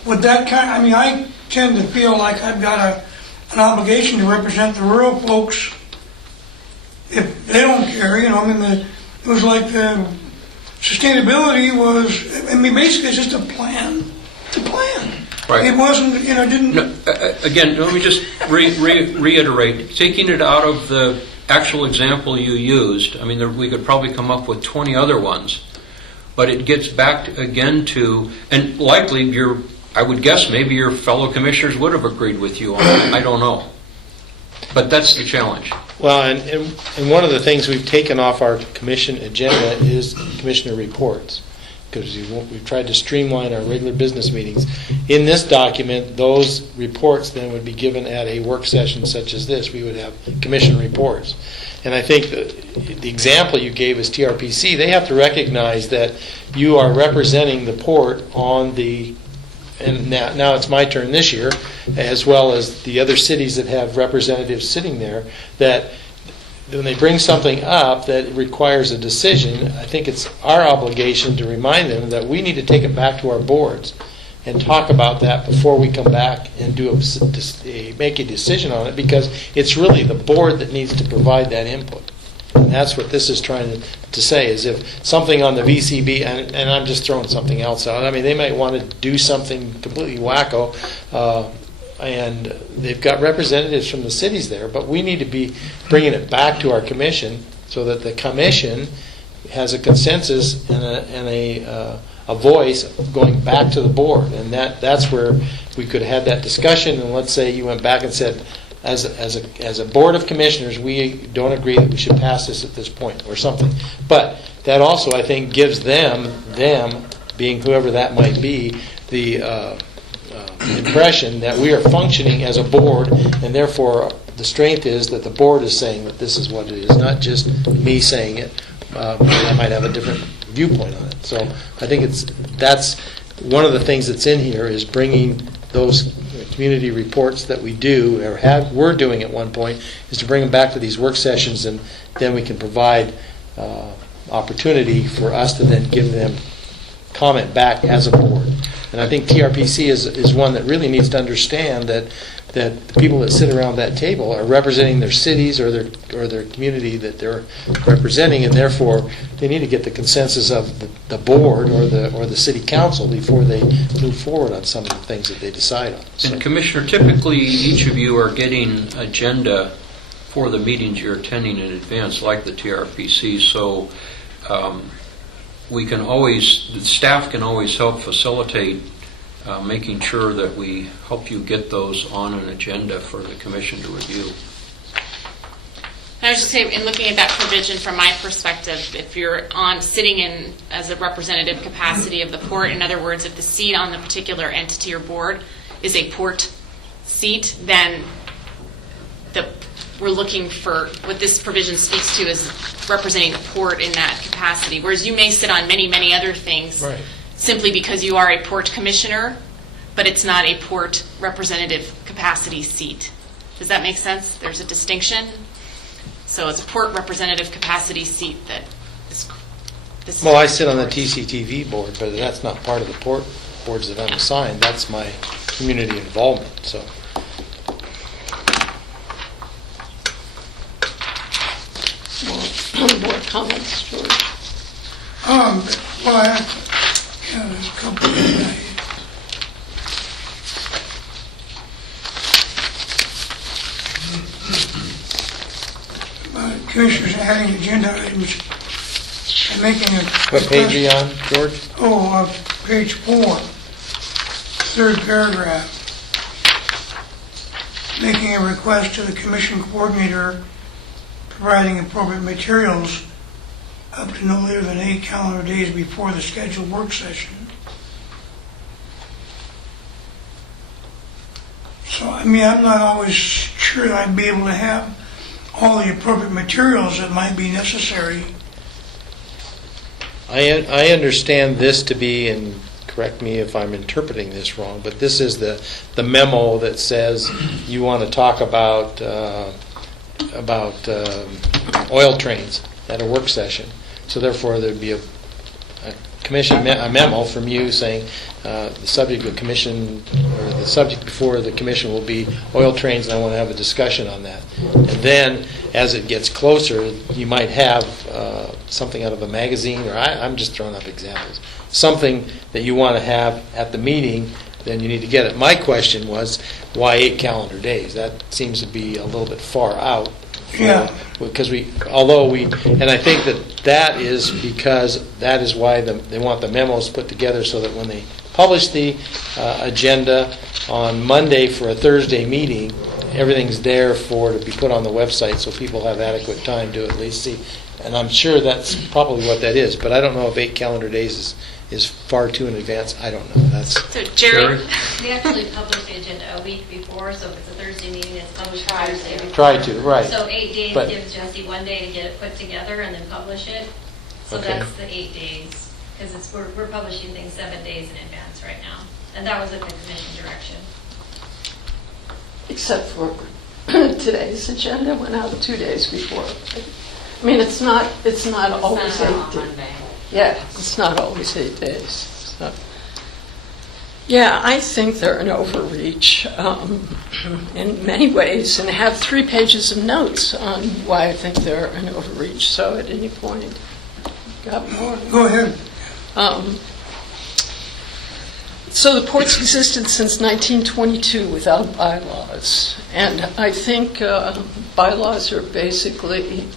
with that kind, I tend to feel like I've got an obligation to represent the rural folks. If they don't care, it was like the sustainability was, I mean, basically it's just a plan to plan. Right. It wasn't, didn't... No, again, let me just reiterate, taking it out of the actual example you used, I mean, we could probably come up with 20 other ones, but it gets back again to, and likely I would guess maybe your fellow commissioners would have agreed with you on that, I don't know. But that's the challenge. Well, and one of the things we've taken off our commission agenda is commissioner reports, because we've tried to streamline our regular business meetings. In this document, those reports then would be given at a work session such as this. We would have commission reports. And I think the example you gave is TRPC. They have to recognize that you are representing the port on the, and now it's my turn this year, as well as the other cities that have representatives sitting there, that when they bring something up that requires a decision, I think it's our obligation to remind them that we need to take it back to our boards and talk about that before we come back and make a decision on it, because it's really the board that needs to provide that input. And that's what this is trying to say, is if something on the VCB, and I'm just throwing something else out, I mean, they might want to do something completely wacko, and they've got representatives from the cities there, but we need to be bringing it back to our commission so that the commission has a consensus and a voice going back to the board. And that's where we could have had that discussion, and let's say you went back and said, as a board of commissioners, we don't agree that we should pass this at this point, or something. But that also, I think, gives them being whoever that might be, the impression that we are functioning as a board, and therefore the strength is that the board is saying that this is what it is, not just me saying it. I might have a different viewpoint on it. So I think that's one of the things that's in here, is bringing those community reports that we do, or were doing at one point, is to bring them back to these work sessions, and then we can provide opportunity for us to then give them comment back as a board. And I think TRPC is one that really needs to understand that the people that sit around that table are representing their cities or their community that they're representing, and therefore they need to get the consensus of the board or the city council before they move forward on some of the things that they decide on. So. And Commissioner, typically each of you are getting agenda for the meetings you're attending in advance, like the TRPC, so the staff can always help facilitate making sure that we help you get those on an agenda for the commission to review. I was just saying, in looking at that provision from my perspective, if you're sitting in as a representative capacity of the port, in other words, if the seat on the particular entity or board is a port seat, then we're looking for, what this provision speaks to is representing the port in that capacity, whereas you may sit on many, many other things. Right. Simply because you are a port commissioner, but it's not a port representative capacity seat. Does that make sense? There's a distinction. So it's a port representative capacity seat that is. Well, I sit on the TCTV board, but that's not part of the port boards that I'm assigned. That's my community involvement. So. More comments, George? Well, there's a couple of things. Commissioners adding agenda items and making a... What page are you on, George? Page 4, third paragraph. Making a request to the commission coordinator providing appropriate materials up to no later than 8 calendar days before the scheduled work session. So, I mean, I'm not always sure that I'd be able to have all the appropriate materials that might be necessary. I understand this to be, and correct me if I'm interpreting this wrong, but this is the memo that says you want to talk about oil trains at a work session. So therefore, there'd be commission a memo from you saying the subject of commission, or the subject before the commission will be oil trains, and I want to have a discussion on that. And then, as it gets closer, you might have something out of a magazine, or I'm just throwing up examples, something that you want to have at the meeting, then you need to get it. My question was, why 8 calendar days? That seems to be a little bit far out. Yeah. Because and I think that is because that is why they want the memos put together, so that when they publish the agenda on Monday for a Thursday meeting, everything's there to be put on the website, so people have adequate time to at least see. And I'm sure that's probably what that is, but I don't know if 8 calendar days is far too in advance. I don't know. So Jerry? We actually publish the agenda a week before, so if it's a Thursday meeting, it's published Thursday before. Try to, right. So 8 days But- gives Jesse 1 day to get it put together and then publish it. So Okay. that's the 8 days, because we're publishing things 7 days in advance right now. And that was at the commission direction. Except for today's agenda went out 2 days before. I mean, it's not always 8 days. Yeah, it's not always 8 days. So. Yeah, I think they're an overreach in many ways, and have 3 pages of notes on why I think they're an overreach. So at any point, got more. Go ahead. So the port's existed since 1922 without bylaws, and I think bylaws are basically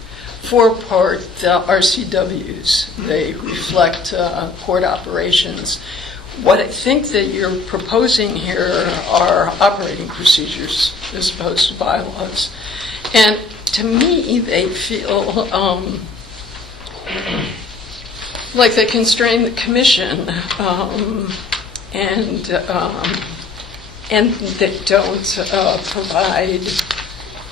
4-part RCWs. They reflect port operations. What I think that you're proposing here are operating procedures as opposed to bylaws. And to me, they feel like they constrain the commission and that don't provide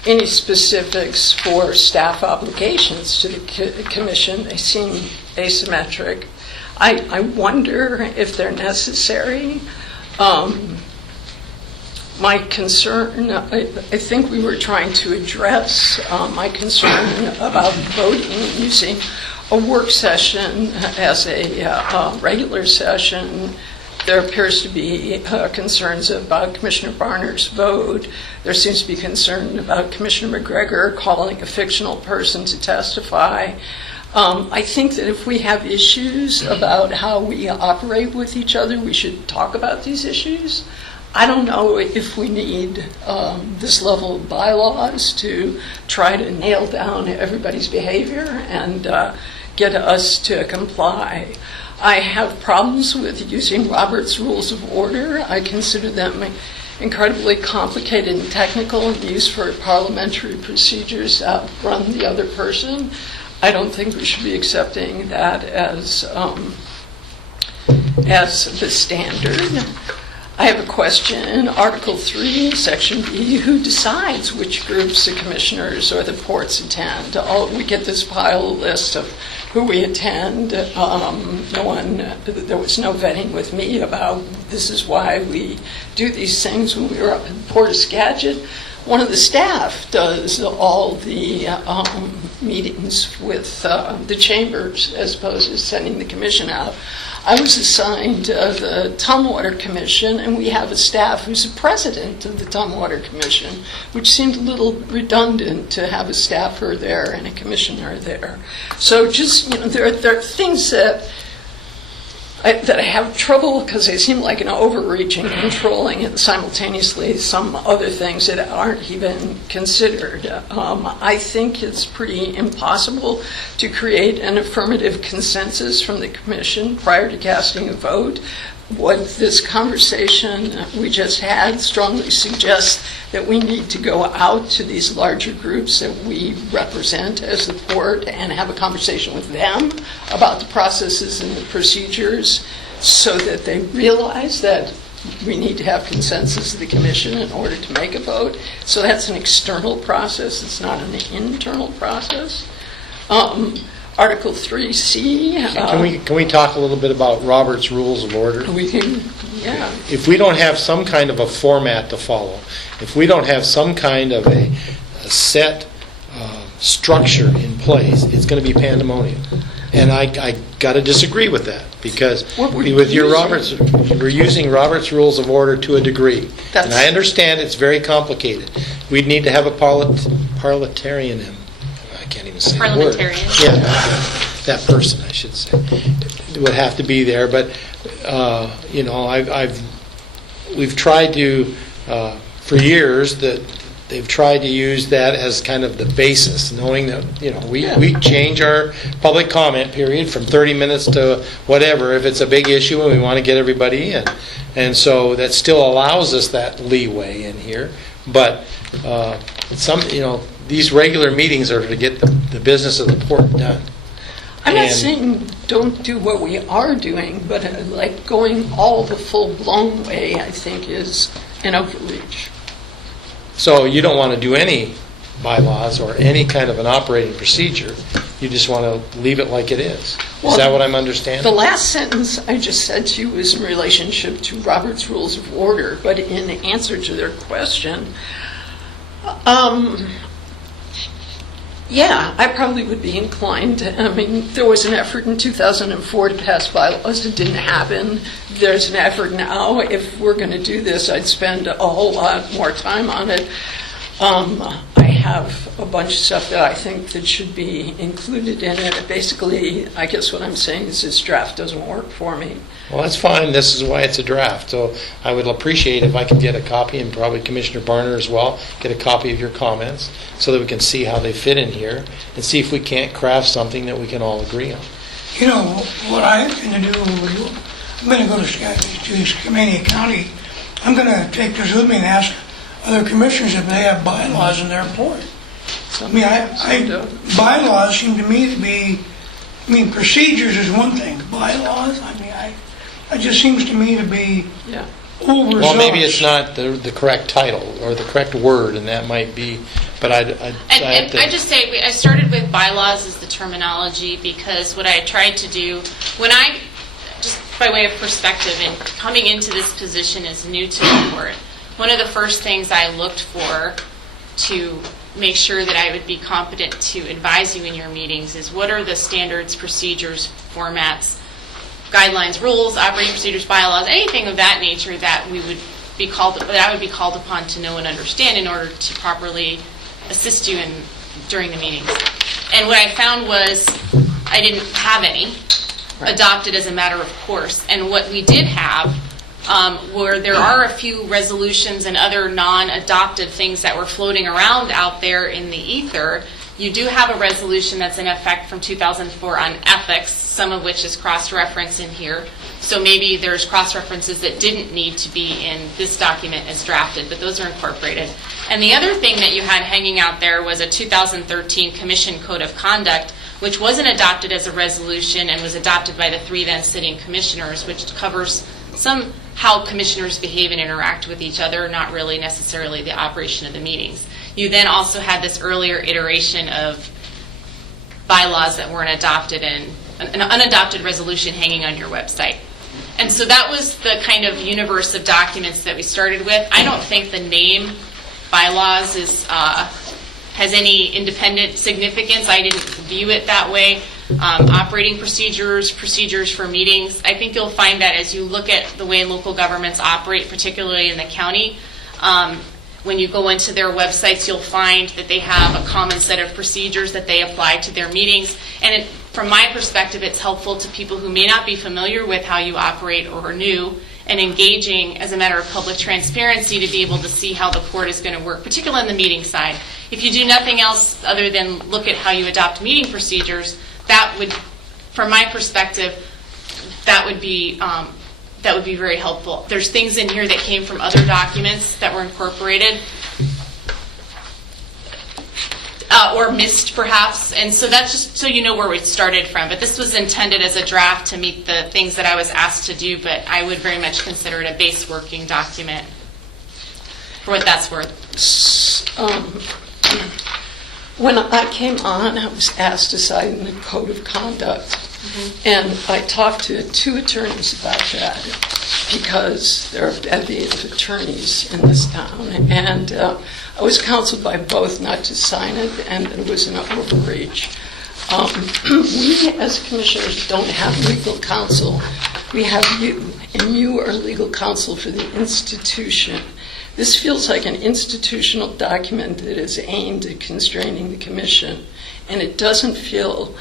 any specifics for staff obligations to the commission. They seem asymmetric. I wonder if they're necessary. My concern, I think we were trying to address my concern about voting using a work session as a regular session. There appears to be concerns about Commissioner Barner's vote. There seems to be concern about Commissioner McGregor calling a fictional person to testify. I think that if we have issues about how we operate with each other, we should talk about these issues. I don't know if we need this level of bylaws to try to nail down everybody's behavior and get us to comply. I have problems with using Robert's Rules of Order. I consider them incredibly complicated and technical and used for parliamentary procedures to outrun the other person. I don't think we should be accepting that as the standard. I have a question. Article 3, Section B, who decides which groups the commissioners or the ports attend? We get this pile list of who we attend. There was no vetting with me about this is why we do these things. When we were up in Port of Skagit, one of the staff does all the meetings with the chambers as opposed to sending the commission out. I was assigned the Tumwater Commission, and we have a staff who's the president of the Tumwater Commission, which seemed a little redundant to have a staffer there and a commissioner there. So just, there are things that I have trouble because they seem like an overreach in controlling and simultaneously some other things that aren't even considered. I think it's pretty impossible to create an affirmative consensus from the commission prior to casting a vote. What this conversation we just had strongly suggests that we need to go out to these larger groups that we represent as the port and have a conversation with them about the processes and the procedures so that they realize that we need to have consensus of the commission in order to make a vote. So that's an external process. It's not an internal process. Article 3C. Can we talk a little bit about Robert's Rules of Order? We can, yeah. If we don't have some kind of a format to follow, if we don't have some kind of a set structure in place, it's going to be pandemonium. And I got to disagree with that, because What were you with your using? we're using Robert's Rules of Order to a degree. That's- And I understand it's very complicated. We'd need to have a parliamentarian. I can't even say the word. Parliamentarian. Yeah, that person, I should say, would have to be there. But, we've tried to, for years, that they've tried to use that as kind of the basis, knowing that, we change our public comment period from 30 minutes to whatever if it's a big issue and we want to get everybody in. And so that still allows us that leeway in here. But these regular meetings are to get the business of the port done. I'm not And- saying don't do what we are doing, but like going all the full-blown way, I think, is an overreach. So you don't want to do any bylaws or any kind of an operating procedure. You just want to leave it like it is. Is that what I'm understanding? The last sentence I just said to you was in relationship to Robert's Rules of Order, but in answer to their question, yeah, I probably would be inclined. There was an effort in 2004 to pass bylaws. It didn't happen. There's an effort now. If we're going to do this, I'd spend a whole lot more time on it. I have a bunch of stuff that I think that should be included in it. Basically, I guess what I'm saying is this draft doesn't work for me. Well, that's fine. This is why it's a draft. So I would appreciate if I could get a copy, and probably Commissioner Barner as well, get a copy of your comments so that we can see how they fit in here and see if we can't craft something that we can all agree on. What I'm going to do, I'm going to go to Skamania County. I'm going to take this with me and ask other commissioners if they have bylaws in their port. Bylaws seem to me to be, procedures is one thing. Bylaws, it just seems to me to be overzealous. Well, maybe it's not the correct title or the correct word, and that might be, but I just say, I started with bylaws as the terminology because what I tried to do, just by way of perspective, and coming into this position as new to the board, one of the first things I looked for to make sure that I would be competent to advise you in your meetings is what are the standards, procedures, formats, guidelines, rules, operating procedures, bylaws, anything of that nature that I would be called upon to know and understand in order to properly assist you during the meeting. And what I found was I didn't have any adopted as a matter of course. And what we did have where there are a few resolutions and other non-adopted things that were floating around out there in the ether, you do have a resolution that's in effect from 2004 on ethics, some of which is cross-referenced in here. So maybe there's cross-references that didn't need to be in this document as drafted, but those are incorporated. And the other thing that you had hanging out there was a 2013 Commission Code of Conduct, which wasn't adopted as a resolution and was adopted by the 3 then sitting commissioners, which covers how commissioners behave and interact with each other, not really necessarily the operation of the meetings. You then also had this earlier iteration of bylaws that weren't adopted and an unadopted resolution hanging on your website. And so that was the kind of universe of documents that we started with. I don't think the name bylaws has any independent significance. I didn't view it that way. Operating procedures for meetings. I think you'll find that as you look at the way local governments operate, particularly in the county, when you go into their websites, you'll find that they have a common set of procedures that they apply to their meetings. And from my perspective, it's helpful to people who may not be familiar with how you operate or are new and engaging as a matter of public transparency to be able to see how the port is going to work, particularly on the meeting side. If you do nothing else other than look at how you adopt meeting procedures, that would, from my perspective, that would be very helpful. There's things in here that came from other documents that were incorporated or missed, perhaps. And so that's just so you know where we started from. But this was intended as a draft to meet the things that I was asked to do, but I would very much consider it a base working document for what that's worth. When I came on, I was asked to sign the Code of Conduct. And I talked to 2 attorneys about that because there are bevy of attorneys in this town. And I was counseled by both not to sign it, and it was an overreach. We as commissioners don't have legal counsel. We have you, and you are legal counsel for the institution. This feels like an institutional document that is aimed at constraining the commission, and it doesn't feel,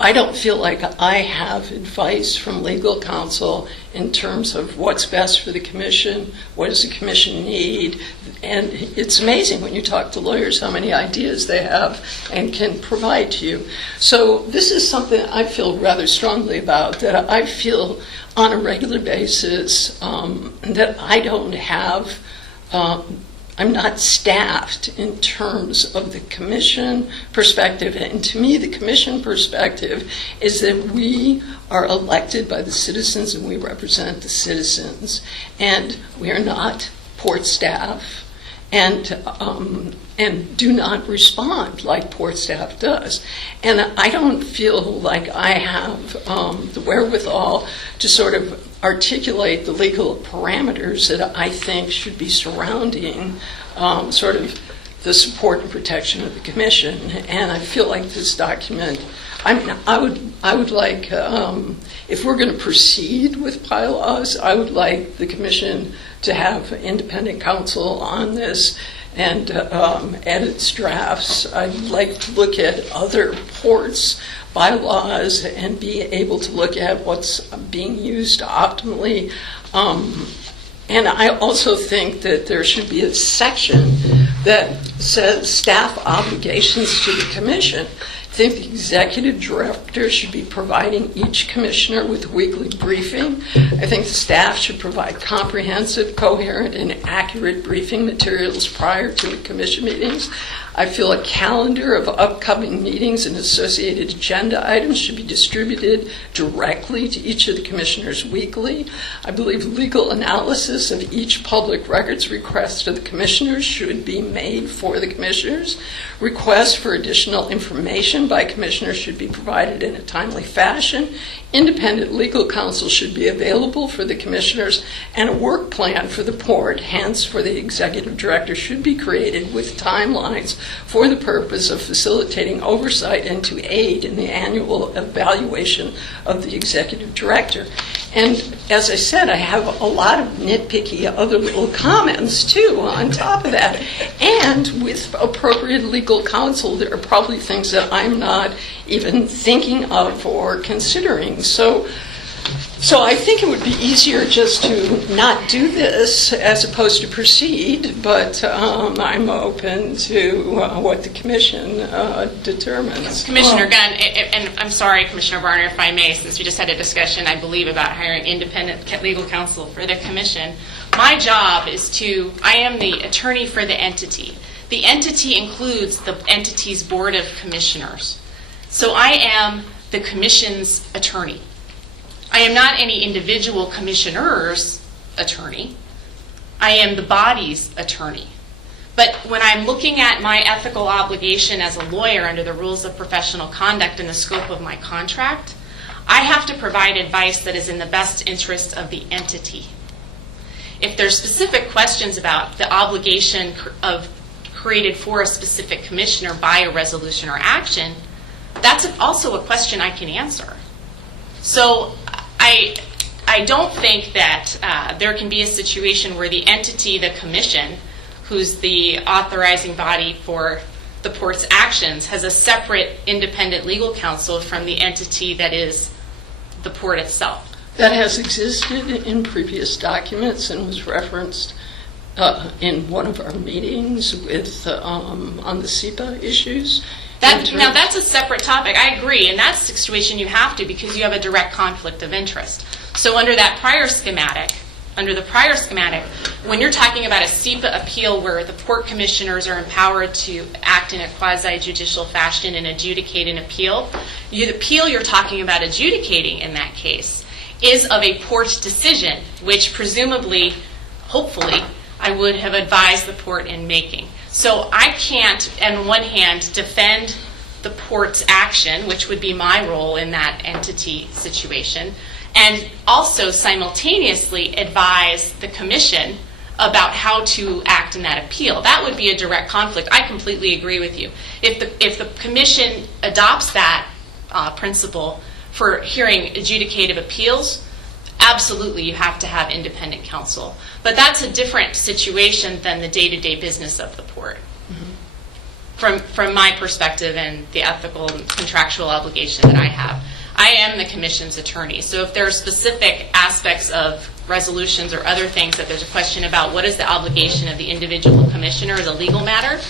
I don't feel like I have advice from legal counsel in terms of what's best for the commission, what does the commission need, and it's amazing when you talk to lawyers how many ideas they have and can provide to you. So this is something I feel rather strongly about, that I feel on a regular basis that I don't have, I'm not staffed in terms of the commission perspective. And to me, the commission perspective is that we are elected by the citizens and we represent the citizens. And we are not port staff and do not respond like port staff does. And I don't feel like I have the wherewithal to sort of articulate the legal parameters that I think should be surrounding sort of the support and protection of the commission. And I feel like this document, I would like, if we're going to proceed with bylaws, I would like the commission to have independent counsel on this and edit drafts. I'd like to look at other ports' bylaws and be able to look at what's being used optimally. And I also think that there should be a section that says staff obligations to the commission. I think the executive director should be providing each commissioner with weekly briefing. I think the staff should provide comprehensive, coherent, and accurate briefing materials prior to the commission meetings. I feel a calendar of upcoming meetings and associated agenda items should be distributed directly to each of the commissioners weekly. I believe legal analysis of each public records request of the commissioners should be made for the commissioners. Requests for additional information by commissioners should be provided in a timely fashion. Independent legal counsel should be available for the commissioners, and a work plan for the port, hence for the executive director, should be created with timelines for the purpose of facilitating oversight and to aid in the annual evaluation of the executive director. And as I said, I have a lot of nitpicky other little comments too on top of that. And with appropriate legal counsel, there are probably things that I'm not even thinking of or considering. So I think it would be easier just to not do this as opposed to proceed, but I'm open to what the commission determines. Commissioner Gunn, and I'm sorry, Commissioner Varner, if I may, since we just had a discussion, I believe, about hiring independent legal counsel for the commission. My job is I am the attorney for the entity. The entity includes the entity's board of commissioners. So I am the commission's attorney. I am not any individual commissioner's attorney. I am the body's attorney. But when I'm looking at my ethical obligation as a lawyer under the rules of professional conduct and the scope of my contract, I have to provide advice that is in the best interest of the entity. If there's specific questions about the obligation of created for a specific commissioner by a resolution or action, that's also a question I can answer. So I don't think that there can be a situation where the entity, the commission, who's the authorizing body for the port's actions, has a separate independent legal counsel from the entity that is the port itself. That has existed in previous documents and was referenced in one of our meetings with on the SEPA issues. Now that's a separate topic. I agree. In that situation, you have to, because you have a direct conflict of interest. So under the prior schematic, when you're talking about a SEPA appeal where the port commissioners are empowered to act in a quasi-judicial fashion and adjudicate an appeal, the appeal you're talking about adjudicating in that case is of a port decision, which presumably, hopefully, I would have advised the port in making. So I can't, on one hand, defend the port's action, which would be my role in that entity situation, and also simultaneously advise the commission about how to act in that appeal. That would be a direct conflict. I completely agree with you. If the commission adopts that principle for hearing adjudicative appeals, absolutely you have to have independent counsel. But that's a different situation than the day-to-day business of the port. From my perspective and the ethical and contractual obligation that I have. I am the commission's attorney, so if there are specific aspects of resolutions or other things that there's a question about what is the obligation of the individual commissioner as a legal matter,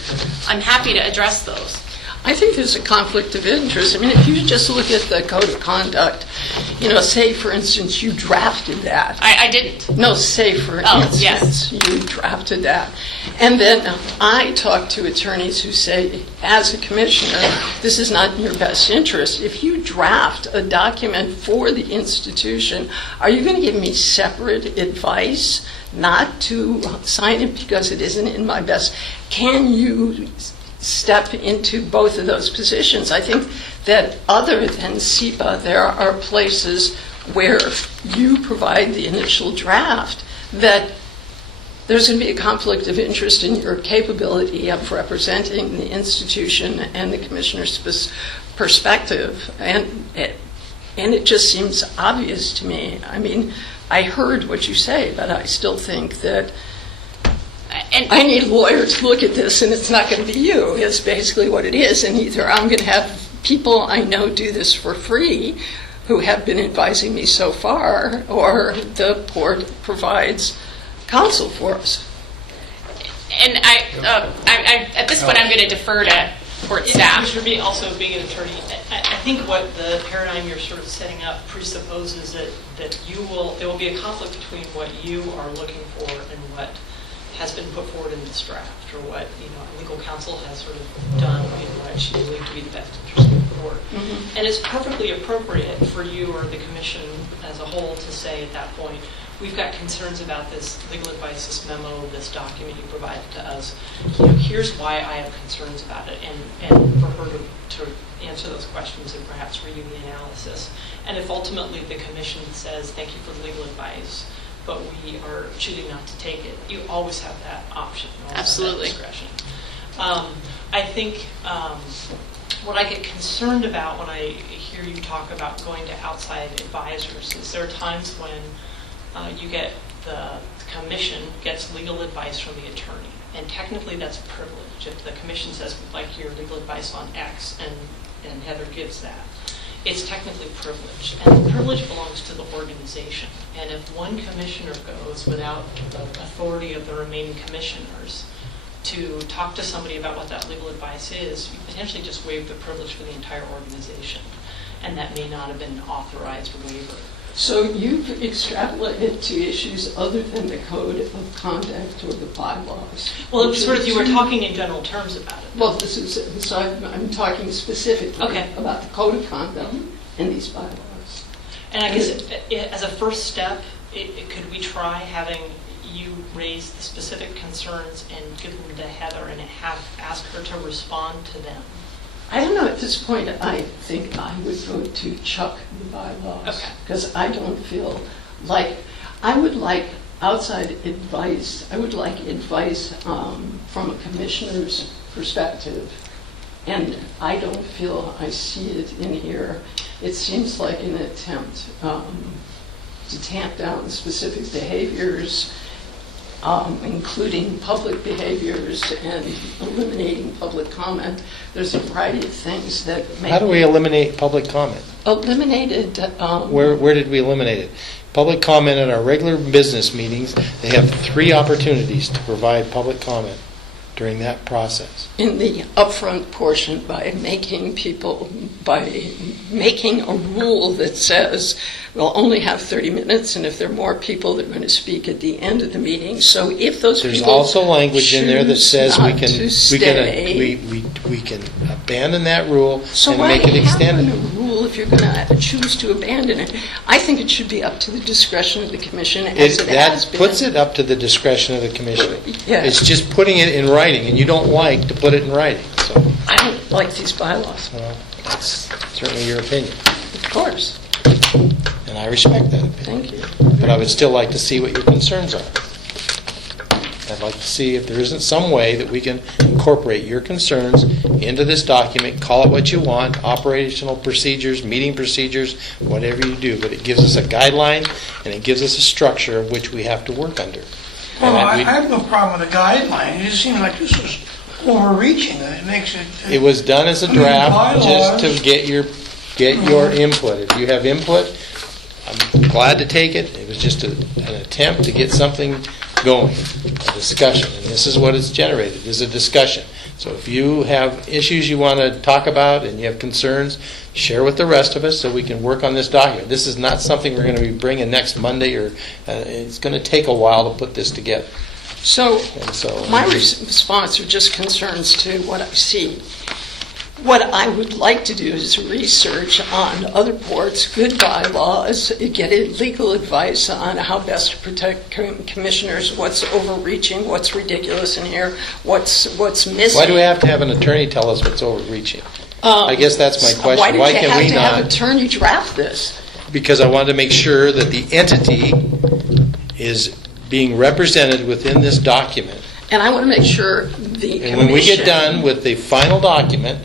I'm happy to address those. I think there's a conflict of interest. I mean, if you just look at the code of conduct, say, for instance, you drafted that. I didn't. No, say, for instance, yes. you drafted that. And then I talk to attorneys who say, as a commissioner, this is not in your best interest. If you draft a document for the institution, are you going to give me separate advice not to sign it because it isn't in my best? Can you step into both of those positions? I think that other than SEPA, there are places where you provide the initial draft that there's going to be a conflict of interest in your capability of representing the institution and the commissioner's perspective. And it just seems obvious to me. I mean, I heard what you say, but I still think that I need a lawyer to look at this, and it's not going to be you, is basically what it is. And either I'm going to have people I know do this for free who have been advising me so far, or the port provides counsel for us. And at this point, I'm going to defer to port staff. For me, also being an attorney, I think what the paradigm you're sort of setting up presupposes that there will be a conflict between what you are looking for and what has been put forward in this draft, or what legal counsel has sort of done in what she believed to be the best interest of the court. Mm-hmm. And it's perfectly appropriate for you or the commission as a whole to say at that point, we've got concerns about this legal advice, this memo, this document you provided to us. Here's why I have concerns about it, and for her to answer those questions and perhaps redo the analysis. And if ultimately the commission says, thank you for the legal advice, but we are choosing not to take it, you always have that option. You always Absolutely. have that discretion. I think what I get concerned about when I hear you talk about going to outside advisors is there are times when the commission gets legal advice from the attorney, and technically that's a privilege. If the commission says, we'd like your legal advice on X, and Heather gives that, it's technically privilege, and the privilege belongs to the organization. And if one commissioner goes without the authority of the remaining commissioners to talk to somebody about what that legal advice is, you potentially just waive the privilege for the entire organization, and that may not have been an authorized waiver. So you've extrapolated to issues other than the code of conduct or the bylaws. Well, it's sort of, you were talking in general terms about it. Well, so I'm talking specifically about the code of conduct and these bylaws. And I guess as a first step, could we try having you raise the specific concerns and give them to Heather and ask her to respond to them? I don't know, at this point, I think I would vote to chuck the bylaws. Because I don't feel like, I would like outside advice. I would like advice from a commissioner's perspective. And I don't feel I see it in here. It seems like an attempt to tamp down specific behaviors, including public behaviors and eliminating public comment. There's a variety of things that make... How do we eliminate public comment? Eliminated... Where did we eliminate it? Public comment at our regular business meetings, they have 3 opportunities to provide public comment during that process. In the upfront portion, by making a rule that says we'll only have 30 minutes, and if there are more people, they're going to speak at the end of the meeting. So if those There's people also language in there that says we choose can abandon that rule so and make it extended. So why have a rule if you're going to choose to abandon it? I think it should be up to the discretion of the commission as it has That been. puts it up to the discretion of the commission. Yeah. It's just putting it in writing, and you don't like to put it in writing. So, I don't like these bylaws. well, that's certainly your opinion, Of course. and I respect that opinion. Thank you. But I would still like to see what your concerns are. I'd like to see if there isn't some way that we can incorporate your concerns into this document, call it what you want, operational procedures, meeting procedures, whatever you do, but it gives us a guideline and it gives us a structure of which we have to work under. Well, And I we- have no problem with the guideline. It just seems like this is overreaching. It makes it... It was done as a I mean, draft just bylaws. to get your input. If you have input, I'm glad to take it. It was just an attempt to get something going, a discussion. And this is what it's generated, is a discussion. So if you have issues you want to talk about and you have concerns, share with the rest of us so we can work on this document. This is not something we're going to be bringing next Monday, or it's going to take a while to put this together. So And so my response are just concerns to what I see. What I would like to do is research on other boards, good bylaws, get legal advice on how best to protect commissioners, what's overreaching, what's ridiculous in here, what's missing. why do we have to have an attorney tell us what's overreaching? I guess that's my question. Why Why do you can we have to have not? an attorney draft this? Because I wanted to make sure that the entity is being represented within this document. And I want to make sure the And when we get commission- done with the final document,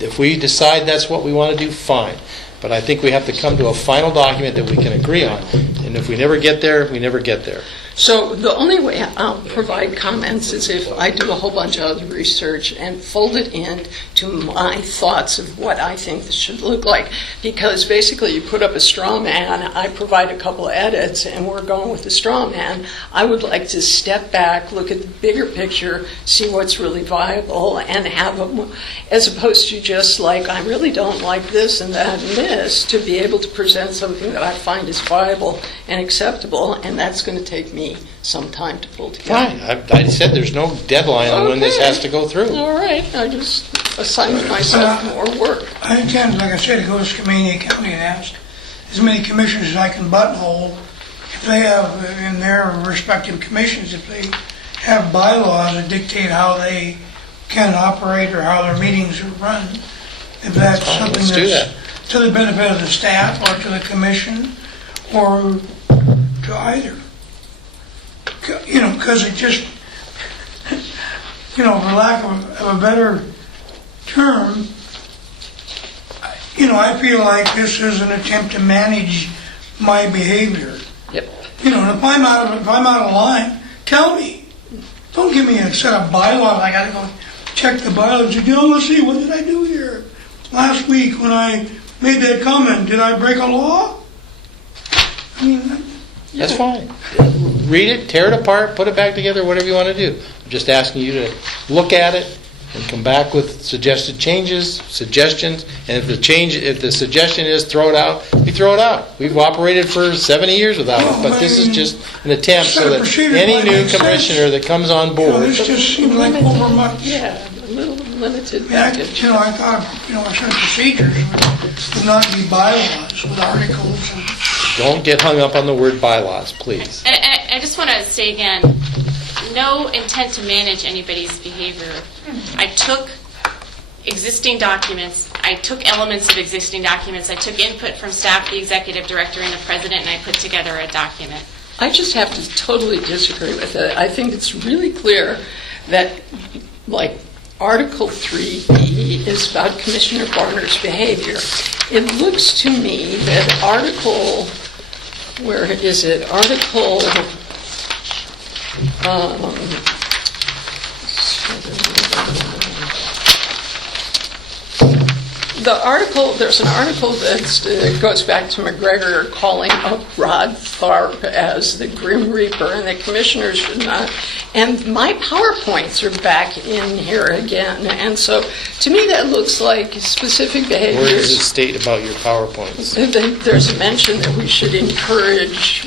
if we decide that's what we want to do, fine. But I think we have to come to a final document that we can agree on. And if we never get there, we never get there. So the only way I'll provide comments is if I do a whole bunch of other research and fold it in to my thoughts of what I think this should look like. Because basically you put up a straw man, I provide a couple of edits, and we're going with the straw man. I would like to step back, look at the bigger picture, see what's really viable, and have them, as opposed to just like, I really don't like this and that and this, to be able to present something that I find is viable and acceptable, and that's going to take me some time to pull together. Fine. I said there's no deadline on when this Okay. has to go through. All right, I just assigned myself more work. I intend, like I said, to go to Skamania County and ask as many commissioners as I can buttonhole. If they have, in their respective commissions, if they have bylaws that dictate how they can operate or how their meetings are run, if that's Fine, something let's do that's to the benefit of the staff or to the commission or to either. Because it just, for lack of a better term, I feel like this is an attempt to manage my behavior. Yep. And if I'm out of line, tell me. Don't give me a set of bylaws. I got to go check the bylaws. Let's see, what did I do here? Last week when I made that comment, did I break a law? I mean, That's fine. Read it, tear it apart, put it back together, whatever you want to do. I'm just asking you to look at it and come back with suggested changes, suggestions, and if the suggestion is throw it out, we throw it out. We've operated for 70 years without it, but this is just an attempt so that any new commissioner that comes on board, this just seems like overmuch. Yeah, a little limited I package. thought, a set of procedures would not be bylaws with articles and... don't get hung up on the word bylaws, please. And I just want to say again, no intent to manage anybody's behavior. I took existing documents, I took elements of existing documents, I took input from staff, the executive director, and the president, and I put together a document. I just have to totally disagree with it. I think it's really clear that, like, Article 3B is about Commissioner Barner's behavior. It looks to me that Article, where is it? Article, there's an article that goes back to McGregor calling up Rod Tharp as the Grim Reaper, and the commissioners should not. And my PowerPoints are back in here again. And so to me that looks like specific behaviors. Where does it state about your PowerPoints? There's a mention that we should encourage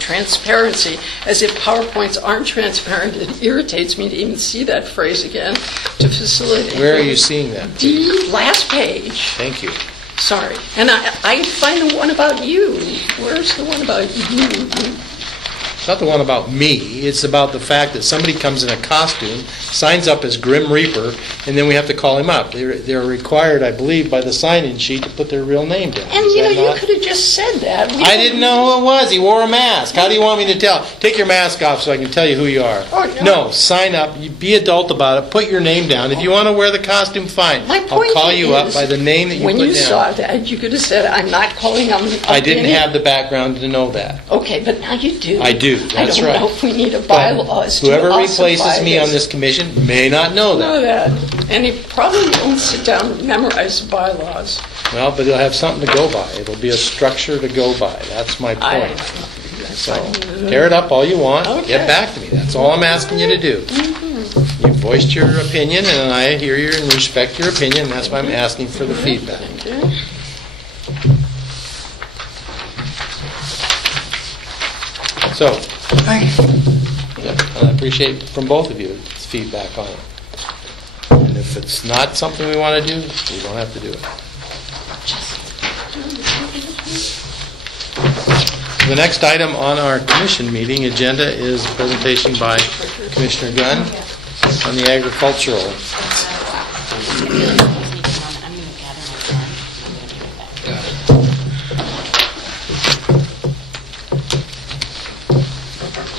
transparency, as if PowerPoints aren't transparent. It irritates me to even see that phrase again, to facilitate. Where are you seeing that? The last page. Thank you. Sorry. And I find the one about you. Where's the one about you? It's not the one about me. It's about the fact that somebody comes in a costume, signs up as Grim Reaper, and then we have to call him up. They're required, I believe, by the sign-in sheet to put their real name down. And Is you know, that you not- could have just said that. I didn't know who it was. He wore a mask. How do you want me to tell? Take your mask off so I can tell you who you are. Oh, no. No, sign up. You be adult about it. Put your name down. If you want to wear the costume, fine. My I'll point call you up is, by the name that you when put you down. saw that, you could have said, "I'm not calling them." I didn't have the background to know that. Okay, but now you do. I do. That's I right. don't know if we need a But bylaws to whoever ossify replaces me on this commission may not know Know that. that. And he probably won't sit down and memorize the bylaws. Well, but he'll have something to go by. It'll be a structure to go by. That's my point. So, tear it up all you want. Okay. Get back to me. That's all I'm asking you to do. You voiced your opinion, and I hear you and respect your opinion. That's why I'm asking for the feedback. Okay. So, Thank you. I appreciate from both of you feedback on it. And if it's not something we want to do, we don't have to do it. The next item on our commission meeting agenda is a presentation by Commissioner Gunn on the agricultural. I'm going to gather my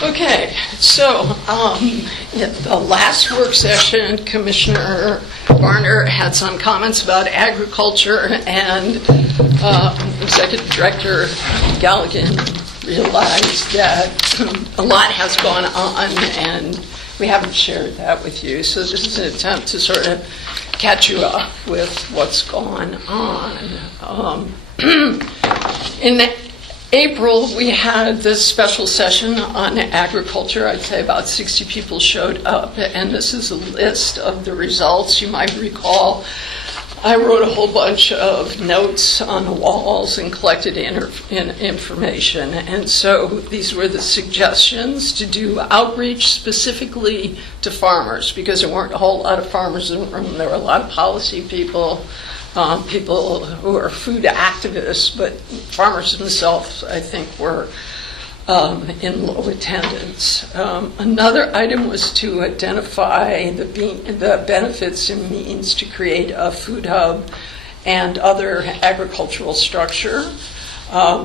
Okay, so at the last work session, Commissioner Varner had some comments about agriculture, and Executive Director Galligan realized that a lot has gone on, and we haven't shared that with you. So this is an attempt to sort of catch you up with what's gone on. In April, we had this special session on agriculture. I'd say about 60 people showed up, and this is a list of the results. You might recall I wrote a whole bunch of notes on the walls and collected information. And so these were the suggestions to do outreach specifically to farmers, because there weren't a whole lot of farmers in the room. There were a lot of policy people, people who are food activists, but farmers themselves, I think, were in low attendance. Another item was to identify the benefits and means to create a food hub and other agricultural structure.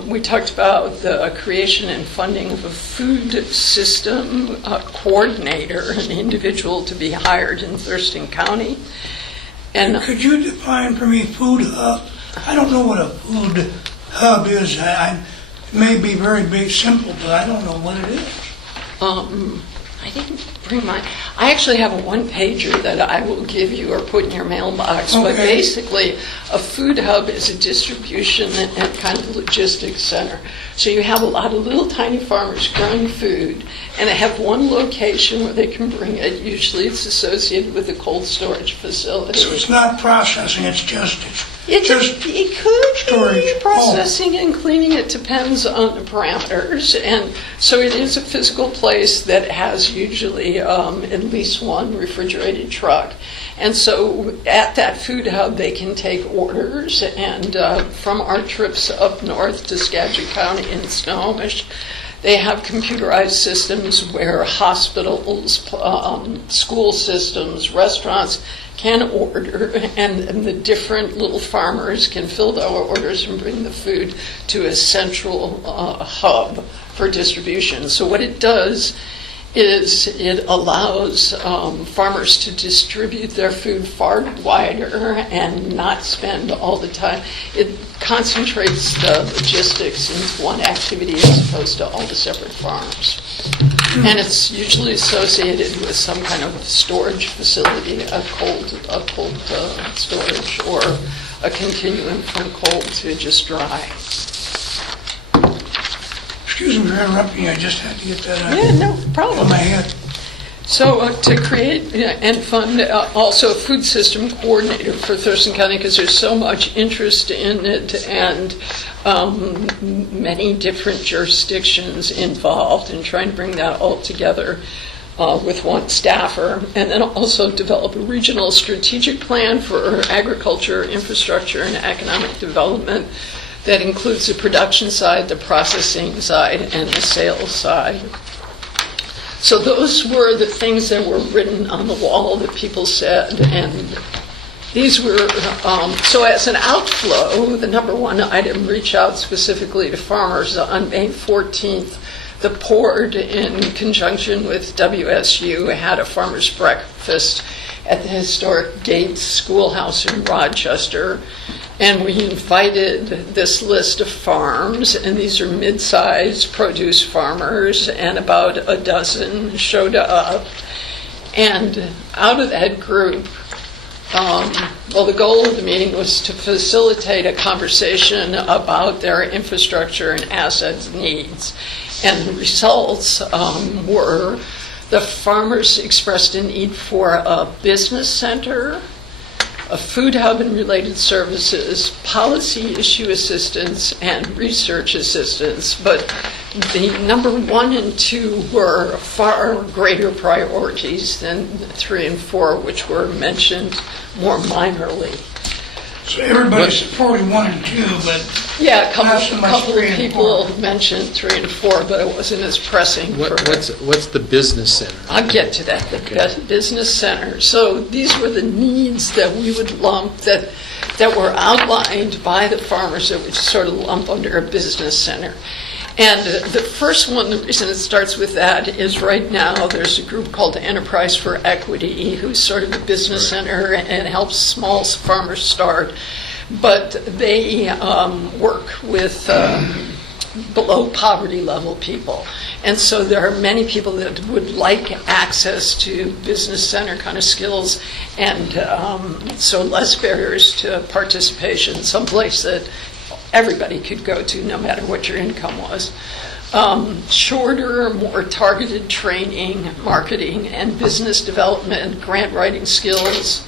We talked about the creation and funding of a food system coordinator, an individual to be hired in Thurston County. And Could you define for me food hub? I don't know what a food hub is. It may be very big, simple, but I don't know what it is. I didn't bring mine. I actually have a one-pager that I will give you or put in your mailbox. But Okay. basically, a food hub is a distribution and kind of logistics center. So you have a lot of little tiny farmers growing food, and they have one location where they can bring it. Usually it's associated with a cold storage facility. So it's not processing, it's just It could storage. be processing and cleaning. It depends on the parameters. And so it is a physical place that has usually at least one refrigerated truck. And so at that food hub, they can take orders. And from our trips up north to Skagit County and Snohomish, they have computerized systems where hospitals, school systems, restaurants can order, and the different little farmers can fill their orders and bring the food to a central hub for distribution. So what it does is it allows farmers to distribute their food far wider and not spend all the time. It concentrates the logistics into one activity as opposed to all the separate farms. And it's usually associated with some kind of storage facility, a cold storage, or a continuum from cold to just dry. Excuse me for interrupting you, I just had to get that out Yeah, no problem. of my head. So to create and fund also a food system coordinator for Thurston County, because there's so much interest in it and many different jurisdictions involved in trying to bring that all together with one staffer, and then also develop a regional strategic plan for agriculture, infrastructure, and economic development that includes the production side, the processing side, and the sales side. So those were the things that were written on the wall that people said, and these were, so as an outflow, the number one item, reach out specifically to farmers. On May 14th, the Port, in conjunction with WSU, had a farmer's breakfast at the historic Gates Schoolhouse in Rochester. And we invited this list of farms, and these are mid-sized produce farmers, and about a dozen showed up. And out of that group, the goal of the meeting was to facilitate a conversation about their infrastructure and assets needs. And the results were the farmers expressed a need for a business center, a food hub and related services, policy issue assistance, and research assistance. But the number 1 and 2 were far greater priorities than 3 and 4, which were mentioned more minorly. So everybody supported 1 and 2, but Yeah, a not so much couple 3 of and people 4. mentioned 3 and 4, but it wasn't as pressing. What's the business center? I'll get to that, the business center. So these were the needs that we would lump, that were outlined by the farmers, that we sort of lump under a business center. And the first one, the reason it starts with that is right now there's a group called Enterprise for Equity, who's sort of a business center and helps small farmers start. But they work with below poverty level people. And so there are many people that would like access to business center kind of skills, and so less barriers to participation, someplace that everybody could go to no matter what your income was. Shorter, more targeted training, marketing, and business development, grant writing skills,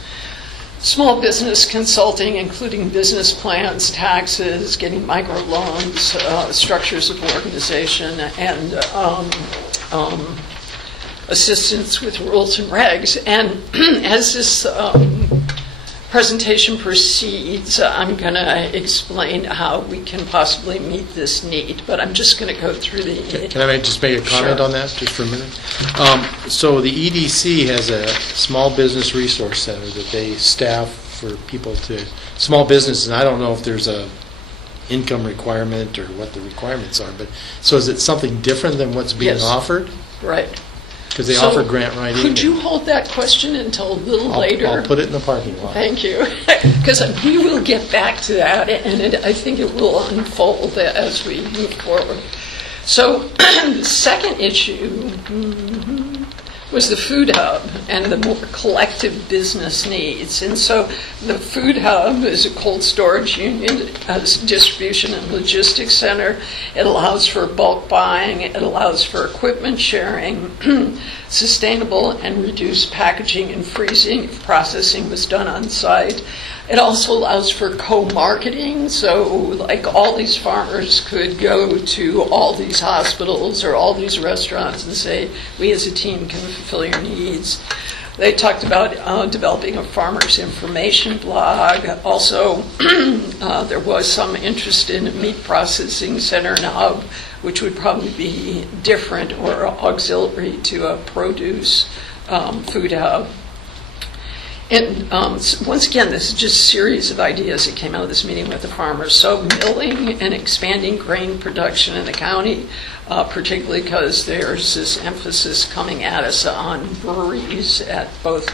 small business consulting, including business plans, taxes, getting microloans, structures of organization, and assistance with rules and regs. And as this presentation proceeds, I'm going to explain how we can possibly meet this need, but I'm just going to go through the... Can I just make a comment Sure. on that, just for a minute? So the EDC has a small business resource center that they staff for people to, small businesses, and I don't know if there's a income requirement or what the requirements are, but, so is it something different than what's being Yes. offered? Right. Because they So, offer grant writing. Could you hold that question until a little later? I'll put it in the parking lot. Thank you. Because we will get back to that, and I think it will unfold as we move forward. So the second issue was the food hub and the more collective business needs. And so the food hub is a cold storage unit, a distribution and logistics center. It allows for bulk buying. It allows for equipment sharing, sustainable and reduced packaging and freezing if processing was done on site. It also allows for co-marketing, so like all these farmers could go to all these hospitals or all these restaurants and say, we as a team can fulfill your needs. They talked about developing a farmers information blog. Also, there was some interest in a meat processing center and hub, which would probably be different or auxiliary to a produce food hub. And once again, this is just a series of ideas that came out of this meeting with the farmers. So milling and expanding grain production in the county, particularly because there's this emphasis coming at us on breweries at both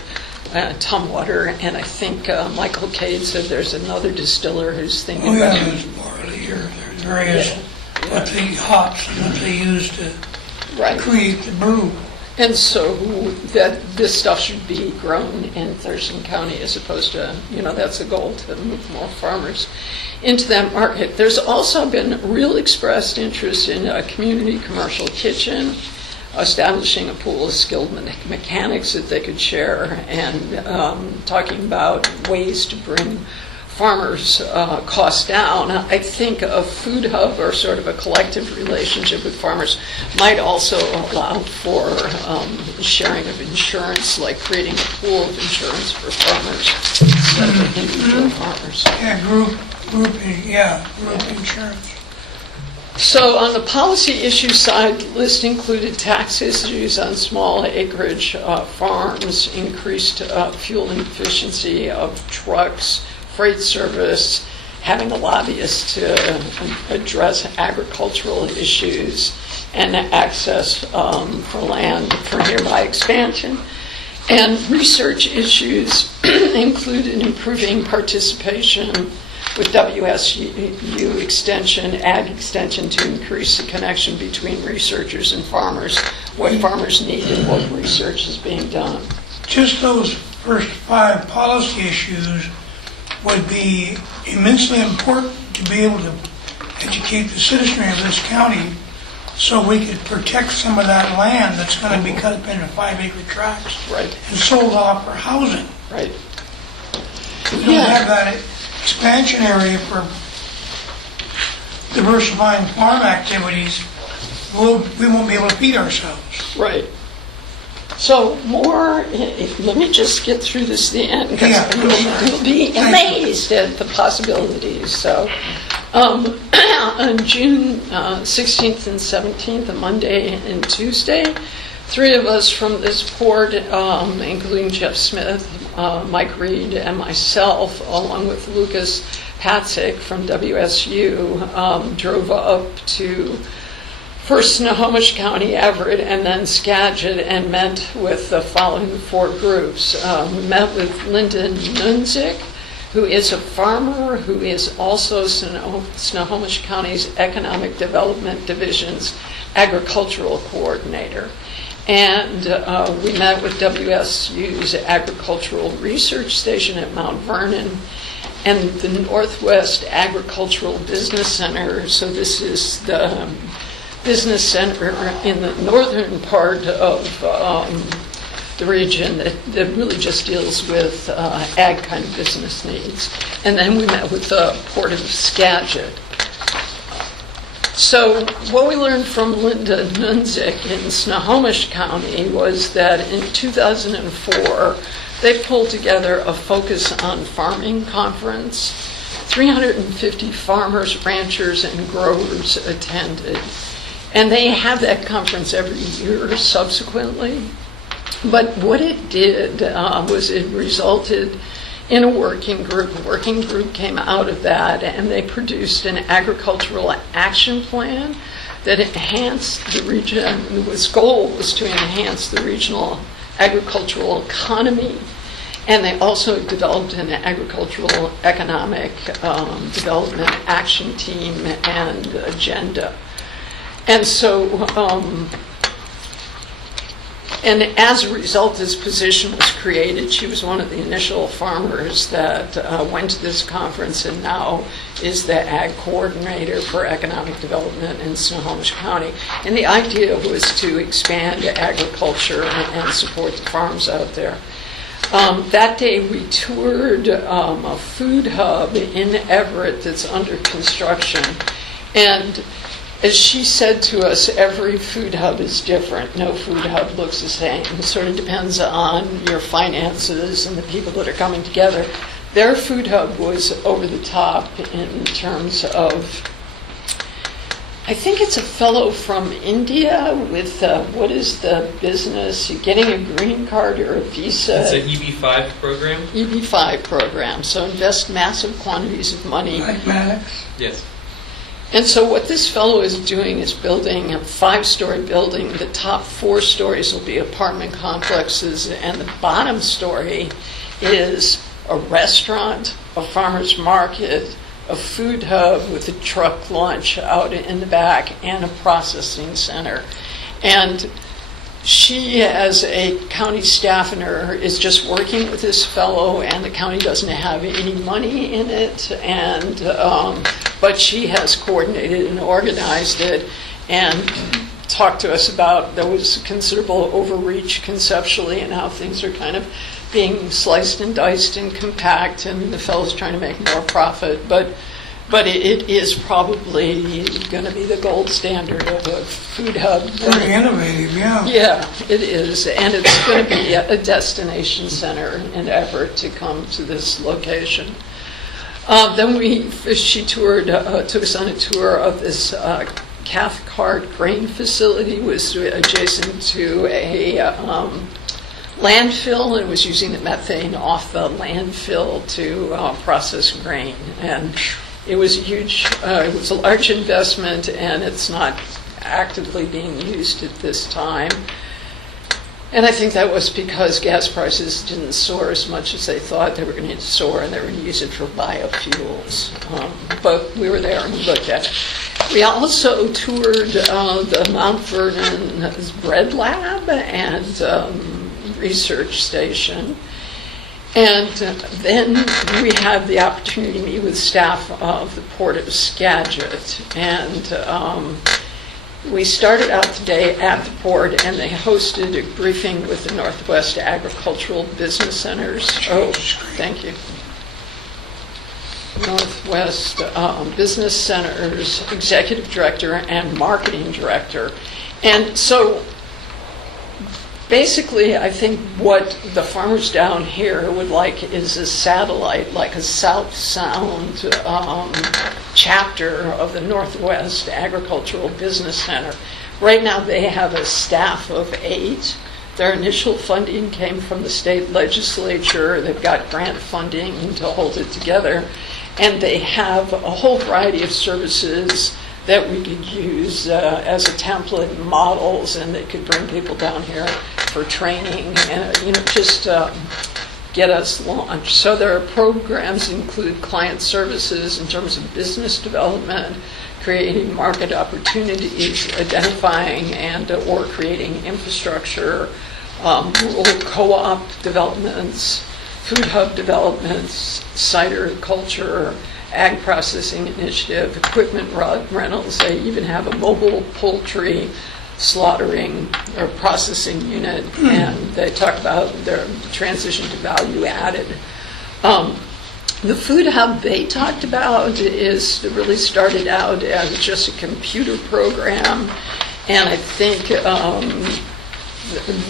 Tumwater, and I think Michael Cade said there's another distiller who's thinking Oh, yeah, about there's barley here, there's various, what they, hops, what they use to right. create the brew. And so that this stuff should be grown in Thurston County as opposed to, that's the goal, to move more farmers into that market. There's also been real expressed interest in a community commercial kitchen, establishing a pool of skilled mechanics that they could share, and talking about ways to bring farmers' costs down. I think a food hub or sort of a collective relationship with farmers might also allow for sharing of insurance, like creating a pool of insurance for farmers instead of individual farmers. Yeah, group Group insurance. So on the policy issue side, the list included tax issues on small acreage farms, increased fuel efficiency of trucks, freight service, having a lobbyist to address agricultural issues, and access for land for nearby expansion. And research issues included improving participation with WSU extension, ag extension to increase the connection between researchers and farmers, what farmers need and what research is being done. Just those first 5 policy issues would be immensely important to be able to educate the citizenry of this county so we could protect some of that land that's going to be cut up into 5-acre tracts Right. and sold off for housing. Right. We don't have that expansion area for diversifying farm activities. We won't be able to feed ourselves. Right. So more, let me just get through this to the end, because Yeah. you'll be amazed at the possibilities. So on June 16th and 17th, a Monday and Tuesday, 3 of us from this board, including Jeff Smith, Mike Reed, and myself, along with Lucas Patzik from WSU, drove up to first Snohomish County, Everett, and then Skagit, and met with the following 4 groups. We met with Linda Nunzik, who is a farmer, who is also Snohomish County's Economic Development Division's agricultural coordinator. And we met with WSU's Agricultural Research Station at Mount Vernon and the Northwest Agricultural Business Center. So this is the business center in the northern part of the region that really just deals with ag kind of business needs. And then we met with the Port of Skagit. So what we learned from Linda Nunzik in Snohomish County was that in 2004, they pulled together a Focus on Farming conference. 350 farmers, ranchers, and growers attended. And they have that conference every year subsequently. But what it did was it resulted in a working group. A working group came out of that, and they produced an agricultural action plan that enhanced the region. Its goal was to enhance the regional agricultural economy. And they also developed an agricultural economic development action team and agenda. And so, and as a result, this position was created. She was one of the initial farmers that went to this conference and now is the ag coordinator for economic development in Snohomish County. And the idea was to expand agriculture and support the farms out there. That day we toured a food hub in Everett that's under construction. And as she said to us, every food hub is different. No food hub looks the same. It sort of depends on your finances and the people that are coming together. Their food hub was over the top in terms of, I think it's a fellow from India with, what is the business? You're getting a green card or a visa. It's an EB-5 program? EB-5 program. So invest massive quantities of money. Like Maddox. Yes. And so what this fellow is doing is building a 5-story building. The top 4 stories will be apartment complexes, and the bottom story is a restaurant, a farmer's market, a food hub with a truck launch out in the back, and a processing center. And she, as a county staffer, is just working with this fellow, and the county doesn't have any money in it, and but she has coordinated and organized it and talked to us about there was considerable overreach conceptually and how things are kind of being sliced and diced and compact, and the fellow's trying to make more profit, but it is probably going to be the gold standard of a food hub. Very innovative, yeah. Yeah, it is, and it's going to be a destination center in Everett to come to this location. Then she took us on a tour of this Cathcart grain facility, was adjacent to a landfill, and was using the methane off the landfill to process grain. And it was huge. It was a large investment, and it's not actively being used at this time. And I think that was because gas prices didn't soar as much as they thought they were going to soar, and they were going to use it for biofuels. But we were there and we looked at it. We also toured the Mount Vernon Bread Lab and research station. And then we had the opportunity to meet with staff of the Port of Skagit. And we started out today at the port, and they hosted a briefing with the Northwest Agricultural Business Centers. Oh, thank you. Northwest Business Centers Executive Director and Marketing Director. And so basically, I think what the farmers down here would like is a satellite, like a South Sound chapter of the Northwest Agricultural Business Center. Right now, they have a staff of 8. Their initial funding came from the state legislature. They've got grant funding to hold it together. And they have a whole variety of services that we could use as a template and models, and they could bring people down here for training and just get us launched. So their programs include client services in terms of business development, creating market opportunities, identifying and or creating infrastructure, rural co-op developments, food hub developments, cider culture, ag processing initiative, equipment rentals. They even have a mobile poultry slaughtering or processing unit, and they talk about their transition to value added. The food hub they talked about is really started out as just a computer program, and I think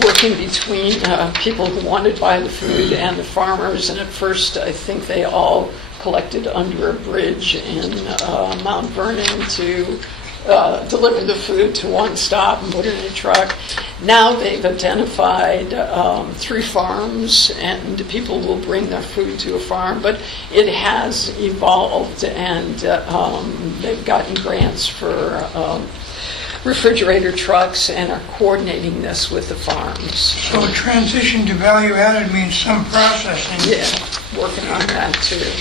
working between people who wanted to buy the food and the farmers. And at first, I think they all collected under a bridge in Mount Vernon to deliver the food to one stop and put it in a truck. Now they've identified 3 farms, and people will bring their food to a farm, but it has evolved, and they've gotten grants for refrigerator trucks and are coordinating this with the farms. So transition to value added means some processing. Yeah, working on that too.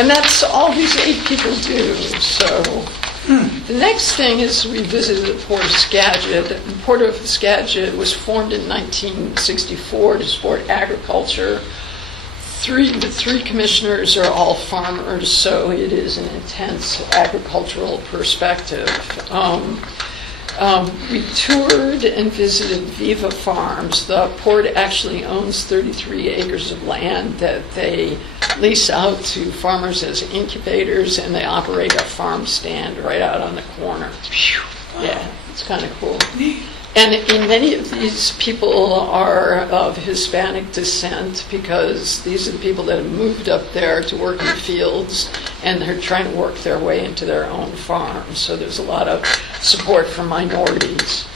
And that's all these 8 people do. So the next thing is we visited the Port of Skagit. The Port of Skagit was formed in 1964 to support agriculture. The 3 commissioners are all farmers, so it is an intense agricultural perspective. We toured and visited Viva Farms. The port actually owns 33 acres of land that they lease out to farmers as incubators, and they operate a farm stand right out on the corner. Yeah, it's kind of cool. And many of these people are of Hispanic descent, because these are the people that have moved up there to work in the fields, and they're trying to work their way into their own farms. So there's a lot of support for minorities.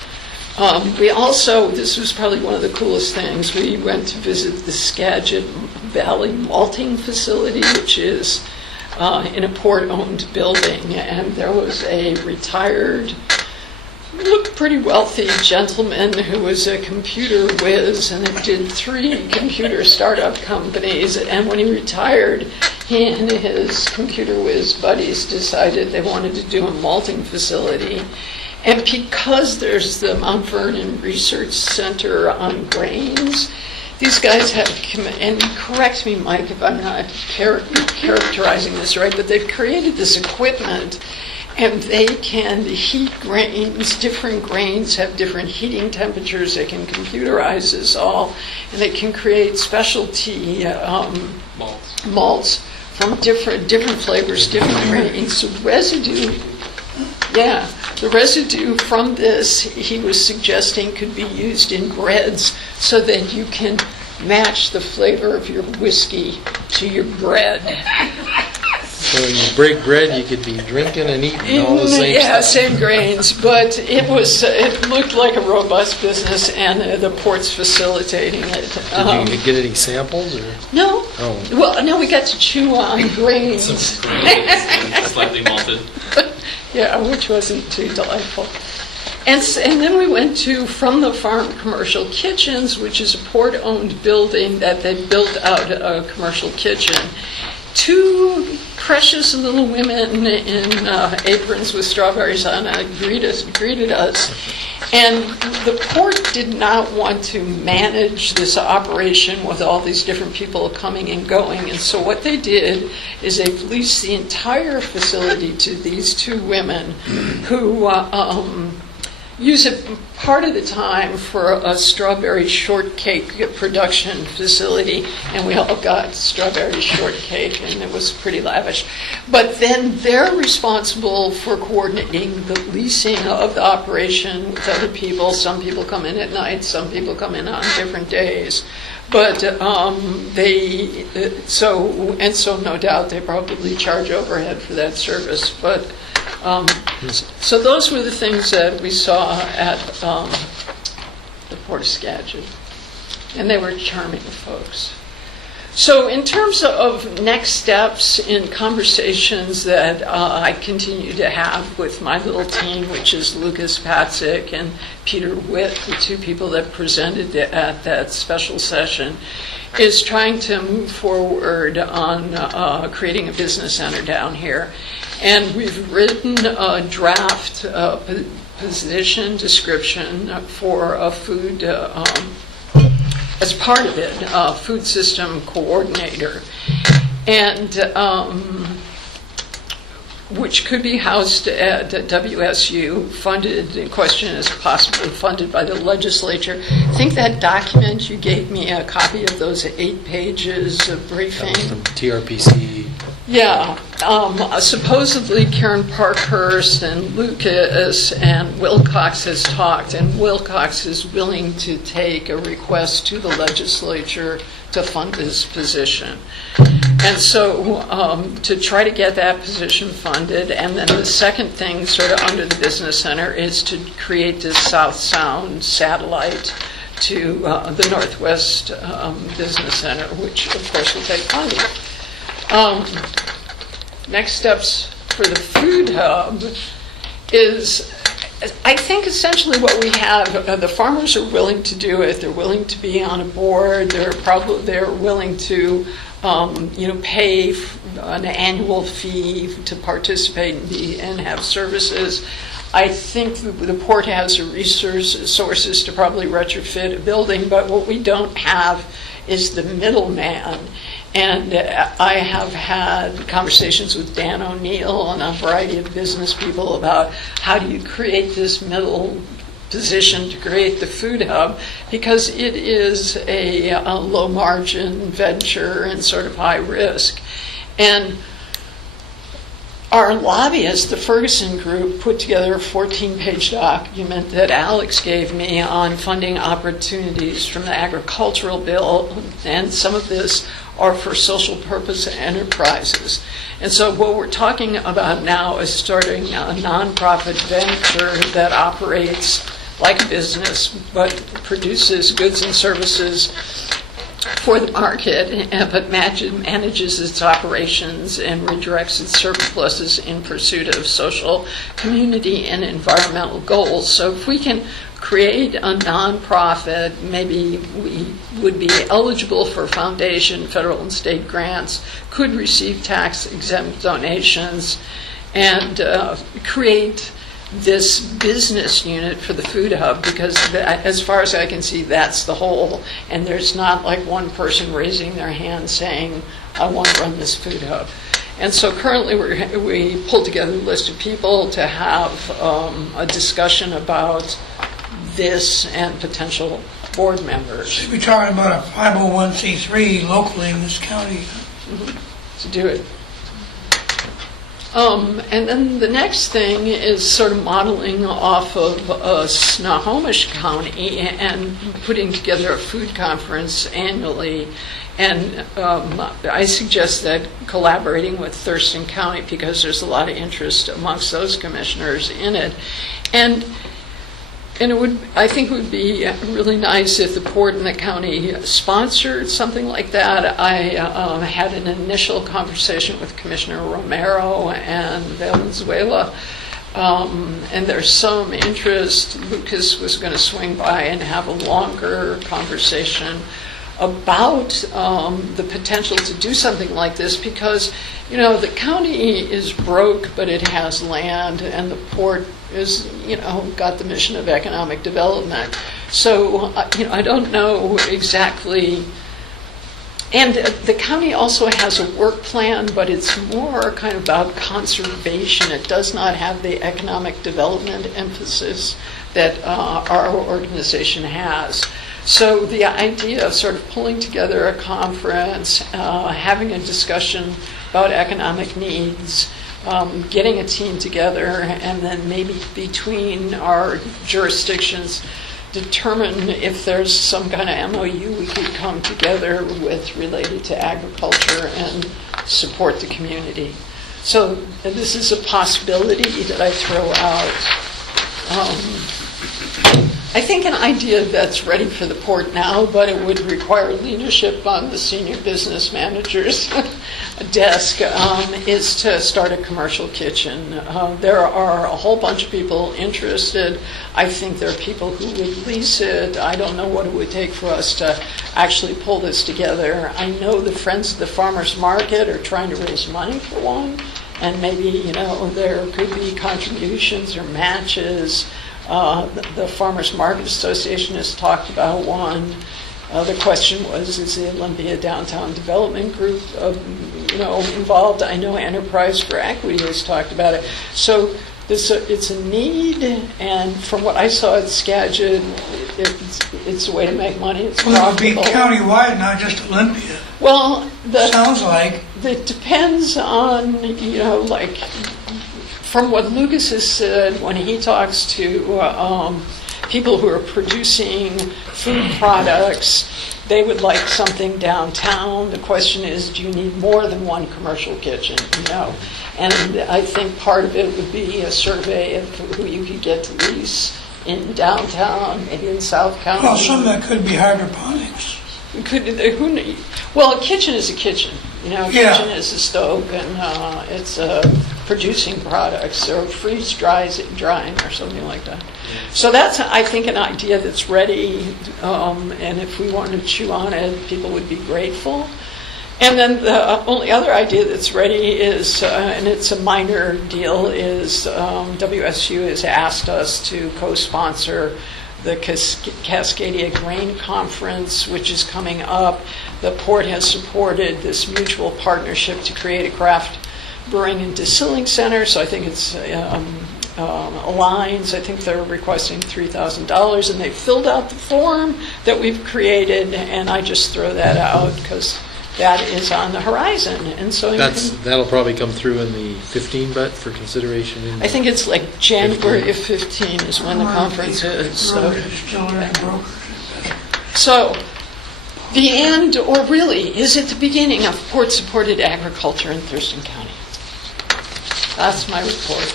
We also, this was probably one of the coolest things, we went to visit the Skagit Valley Malting Facility, which is in a port-owned building. And there was a retired, looked pretty wealthy gentleman who was a computer whiz and did 3 computer startup companies. And when he retired, he and his computer whiz buddies decided they wanted to do a malting facility. And because there's the Mount Vernon Research Center on grains, these guys have, and correct me, Mike, if I'm not characterizing this right, but they've created this equipment, and they can heat grains. Different grains have different heating temperatures. They can computerize this all, and they can create specialty malts from different flavors, different grains. So the residue from this, he was suggesting, could be used in breads so that you can match the flavor of your whiskey to your bread. So when you break bread, you could be drinking and eating all the same Yeah, stuff. same grains, but it looked like a robust business, and the port's facilitating it. Did you get any samples? Or? No. Oh. Well, no, we got to chew on grains. Slightly malted. Yeah, which wasn't too delightful. And then we went to From the Farm Commercial Kitchens, which is a port-owned building that they built out a commercial kitchen. Two precious little women in aprons with strawberries on it greeted us. And the port did not want to manage this operation with all these different people coming and going. And so what they did is they leased the entire facility to these two women who use it part of the time for a strawberry shortcake production facility, and we all got strawberry shortcake, and it was pretty lavish. But then they're responsible for coordinating the leasing of the operation with other people. Some people come in at night, some people come in on different days. But so no doubt they probably charge overhead for that service. But so those were the things that we saw at the Port of Skagit, and they were charming folks. So in terms of next steps in conversations that I continue to have with my little team, which is Lucas Patzik and Peter Witt, the two people that presented at that special session, is trying to move forward on creating a business center down here. And we've written a draft position description for a food, as part of it, food system coordinator, and which could be housed at WSU, funded, the question is possibly funded by the legislature. I think that document, you gave me a copy of those 8 pages of briefing. That was from TRPC. Yeah, supposedly Karen Parkhurst and Lucas and Wilcox has talked, and Wilcox is willing to take a request to the legislature to fund this position. And so to try to get that position funded, and then the second thing sort of under the business center is to create this South Sound satellite to the Northwest Business Center, which of course will take funding. Next steps for the food hub is, I think essentially what we have, the farmers are willing to do it. They're willing to be on a board. They're willing to pay an annual fee to participate and have services. I think the port has the resources to probably retrofit a building, but what we don't have is the middleman. And I have had conversations with Dan O'Neill and a variety of business people about how do you create this middle position to create the food hub, because it is a low margin venture and sort of high risk. And our lobbyist, the Ferguson Group, put together a 14-page document that Alex gave me on funding opportunities from the agricultural bill, and some of this are for social purpose enterprises. And so what we're talking about now is starting a nonprofit venture that operates like a business but produces goods and services for the market, but manages its operations and redirects its surpluses in pursuit of social, community, and environmental goals. So if we can create a nonprofit, maybe we would be eligible for foundation, federal and state grants, could receive tax-exempt donations, and create this business unit for the food hub, because as far as I can see, that's the whole, and there's not like one person raising their hand saying, I want to run this food hub. And so currently we pulled together a list of people to have a discussion about this and potential board members. We're talking about a 501c3 locally in this county. To do it. And then the next thing is sort of modeling off of Snohomish County and putting together a food conference annually And I suggest that collaborating with Thurston County, because there's a lot of interest amongst those commissioners in it. And it would, I think it would be really nice if the port and the county sponsored something like that. I had an initial conversation with Commissioner Romero and Valenzuela, and there's some interest. Lucas was going to swing by and have a longer conversation about the potential to do something like this, because, you know, the county is broke, but it has land, and the port is, you know, got the mission of economic development. So, you know, I don't know exactly. And the county also has a work plan, but it's more kind of about conservation. It does not have the economic development emphasis that our organization has. So the idea of sort of pulling together a conference, having a discussion about economic needs, getting a team together, and then maybe between our jurisdictions determine if there's some kind of MOU we could come together with related to agriculture and support the community. So this is a possibility that I throw out. I think an idea that's ready for the port now, but it would require leadership on the senior business manager's desk, is to start a commercial kitchen. There are a whole bunch of people interested. I think there are people who would lease it. I don't know what it would take for us to actually pull this together. I know the Friends of the Farmers Market are trying to raise money for one, and maybe, you know, there could be contributions or matches. The Farmers Market Association has talked about one. The question was, is the Olympia Downtown Development Group, involved? I know Enterprise for Equity has talked about it. So it's a need, and from what I saw at Skagit, it's a way to make money. It's Well, it would be profitable. countywide, not just Olympia. Well, Sounds like. it depends on, like, from what Lucas has said, when he talks to people who are producing food products, they would like something downtown. The question is, do you need more than one commercial kitchen? And I think part of it would be a survey of who you could get to lease in downtown, maybe in South County. Well, some of that could be hydroponics. Well, a kitchen is a kitchen. A Yeah. kitchen is a stove, and it's producing products or freeze drying or something like that. So that's, I think, an idea that's ready, and if we want to chew on it, people would be grateful. And then the only other idea that's ready is, and it's a minor deal, is WSU has asked us to co-sponsor the Cascadia Grain Conference, which is coming up. The port has supported this mutual partnership to create a craft brewing and distilling center, so I think it's aligns. I think they're requesting $3,000, and they filled out the form that we've created, and I just throw that out because that is on the horizon. And so That'll probably come through in the 15 but for consideration. I think it's like January of 15 is when the conference is. So the end, or really, is it the beginning of port-supported agriculture in Thurston County? That's my report.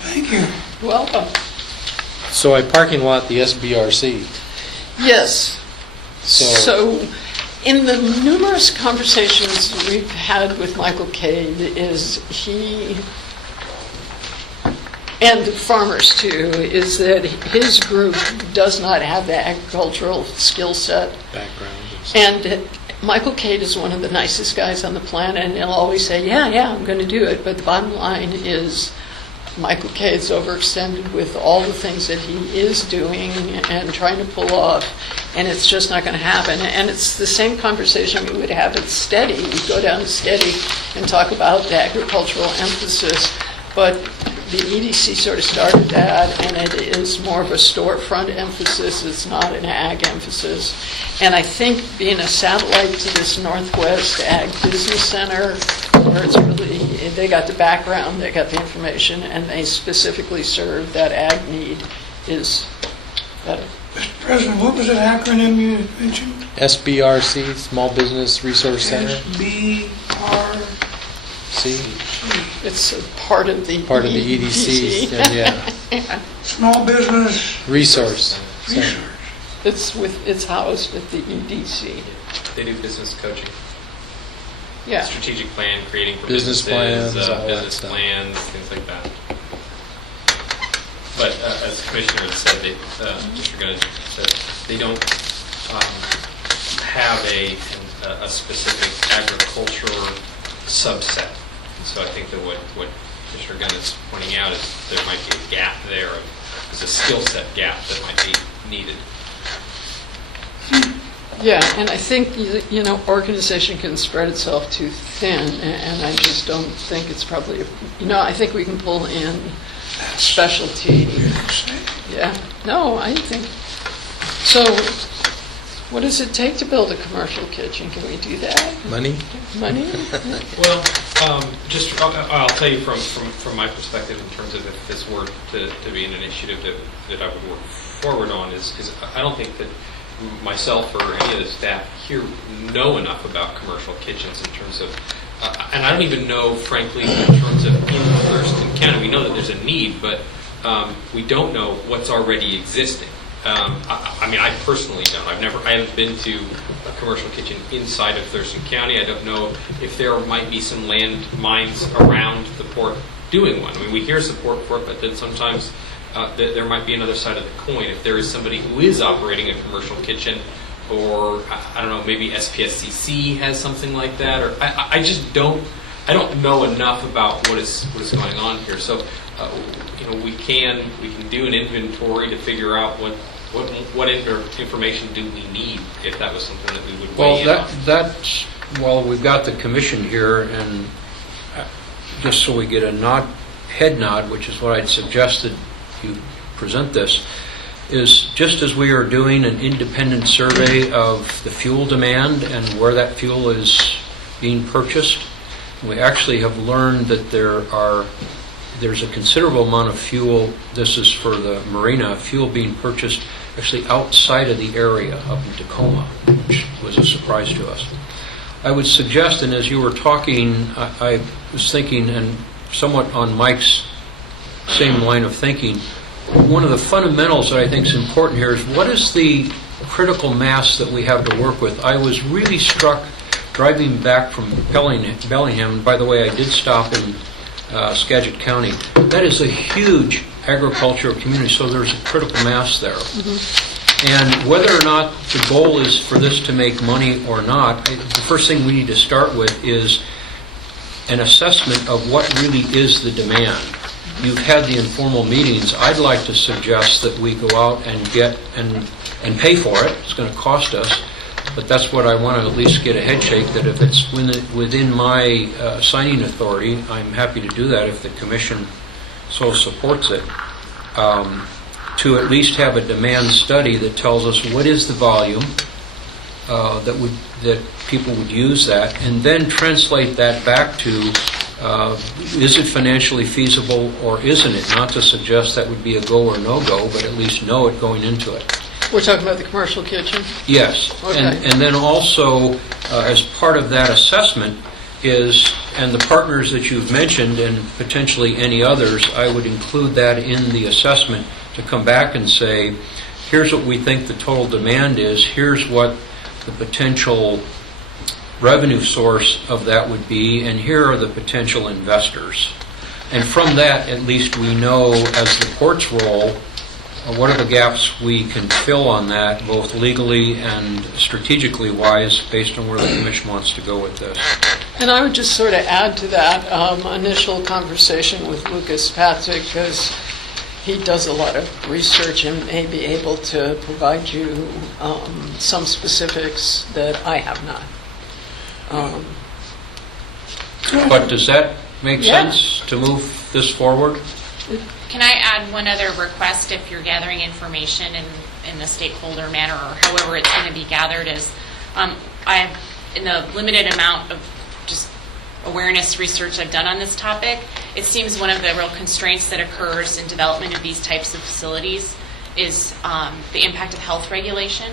Thank you. Welcome. So I parking lot the SBRC. Yes. So in the numerous conversations we've had with Michael Cade, is he, and the farmers too, is that his group does not have the agricultural skill set. background. And Michael Cade is one of the nicest guys on the planet, and he'll always say, yeah, I'm going to do it. But the bottom line is Michael Cade's overextended with all the things that he is doing and trying to pull off, and it's just not going to happen. And it's the same conversation we would have at Steady. We'd go down to Steady and talk about the agricultural emphasis, but the EDC sort of started that, and it is more of a storefront emphasis. It's not an ag emphasis. And I think being a satellite to this Northwest Ag Business Center, where it's really, they got the background, they got the information, and they specifically serve that ag need, is better. Mr. President, what was that acronym you mentioned? SBRC, Small Business Resource Center. SBRC. It's a part of the Part of the EDC. Yeah. Small Business Resource Center. Resource. It's housed at the EDC. They do business coaching, Yeah. strategic plan, creating for Business businesses, plans, all that business stuff. plans, things like that. But as the commissioner had said, Mr. Gunn said, they don't have a specific agriculture subset. And so I think that what Commissioner Gunn is pointing out is there might be a gap there. There's a skill set gap that might be needed. Yeah, and I think, organization can spread itself too thin, and I just don't think it's probably, I think we can pull in specialty. Yeah, no, I think, so what does it take to build a commercial kitchen? Can we do that? Money? Money? Well, I'll tell you from my perspective in terms of if this were to be an initiative that I would work forward on is I don't think that myself or any of the staff here know enough about commercial kitchens in terms of, and I don't even know, frankly, in terms of in Thurston County, we know that there's a need, but we don't know what's already existing. I personally don't. I haven't been to a commercial kitchen inside of Thurston County. I don't know if there might be some land mines around the port doing one. I mean, we hear support for it, but then sometimes there might be another side of the coin. If there is somebody who is operating a commercial kitchen, or I don't know, maybe SPSCC has something like that, or I just don't. I don't know enough about what is going on here. So, we can do an inventory to figure out what information do we need if that was something that we would weigh in on. That's well, we've got the commission here, and just so we get a head nod, which is what I'd suggested you present this, is just as we are doing an independent survey of the fuel demand and where that fuel is being purchased, we actually have learned that there's a considerable amount of fuel, this is for the marina, fuel being purchased actually outside of the area up in Tacoma, which was a surprise to us. I would suggest, and as you were talking, I was thinking, and somewhat on Mike's same line of thinking, one of the fundamentals that I think is important here is what is the critical mass that we have to work with. I was really struck driving back from Bellingham. By the way, I did stop in Skagit County. That is a huge agricultural community, so there's a critical mass there. Mm-hmm. And whether or not the goal is for this to make money or not, the first thing we need to start with is an assessment of what really is the demand. You've had the informal meetings. I'd like to suggest that we go out and get and pay for it. It's going to cost us, but that's what I want to at least get a head shake, that if it's within my signing authority, I'm happy to do that if the commission so supports it, to at least have a demand study that tells us what is the volume that people would use that, and then translate that back to is it financially feasible or isn't it? Not to suggest that would be a go or no-go, but at least know it going into it. We're talking about the commercial kitchen? Yes. Okay. And then also, as part of that assessment is, and the partners that you've mentioned and potentially any others, I would include that in the assessment to come back and say, here's what we think the total demand is, here's what the potential revenue source of that would be, and here are the potential investors. And from that, at least we know, as the port's role, what are the gaps we can fill on that, both legally and strategically wise, based on where the commission wants to go with this. And I would just sort of add to that initial conversation with Lucas Patrick, because he does a lot of research and may be able to provide you some specifics that I have not. But does that make Yeah. sense to move this forward? Can I add one other request if you're gathering information in the stakeholder manner, or however it's going to be gathered, is I've, in the limited amount of just awareness research I've done on this topic, it seems one of the real constraints that occurs in development of these types of facilities is the impact of health regulation,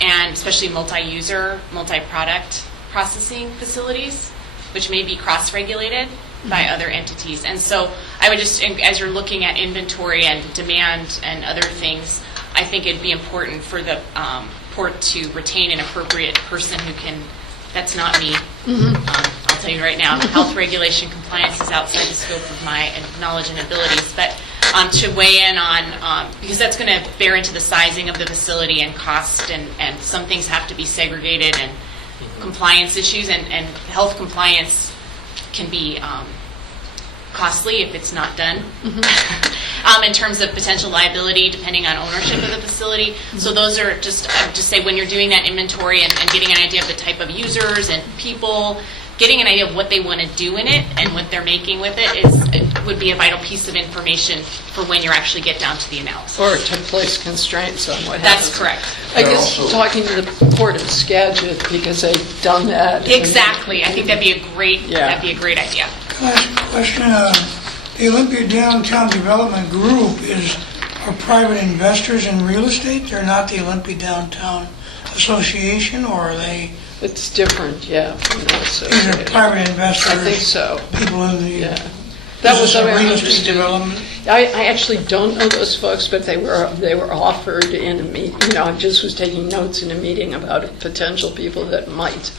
and especially multi-user, multi-product processing facilities, which may be cross-regulated by other entities. And so I would just, as you're looking at inventory and demand and other things, I think it'd be important for the port to retain an appropriate person who can, that's not me. I'll tell you right now, health regulation compliance is outside the scope of my knowledge and abilities, but to weigh in on, because that's going to bear into the sizing of the facility and cost, and some things have to be segregated, and compliance issues, and health compliance can be costly if it's not done. In terms of potential liability, depending on ownership of the facility. So those are just say when you're doing that inventory and getting an idea of the type of users and people, getting an idea of what they want to do in it and what they're making with it would be a vital piece of information for when you actually get down to the analysis. Or to place constraints on what happens. That's correct. I guess talking to the Port of Skagit, because they've done that. Exactly. I think that'd be a great idea. Can I ask a question? The Olympia Downtown Development Group are private investors in real estate? They're not the Olympia Downtown Association, or are they? It's different, yeah, from the These are association. private investors. I think so. People in the Yeah. That was business what of I real estate understood. development. I actually don't know those folks, but they were offered in a meeting. I just was taking notes in a meeting about potential people that might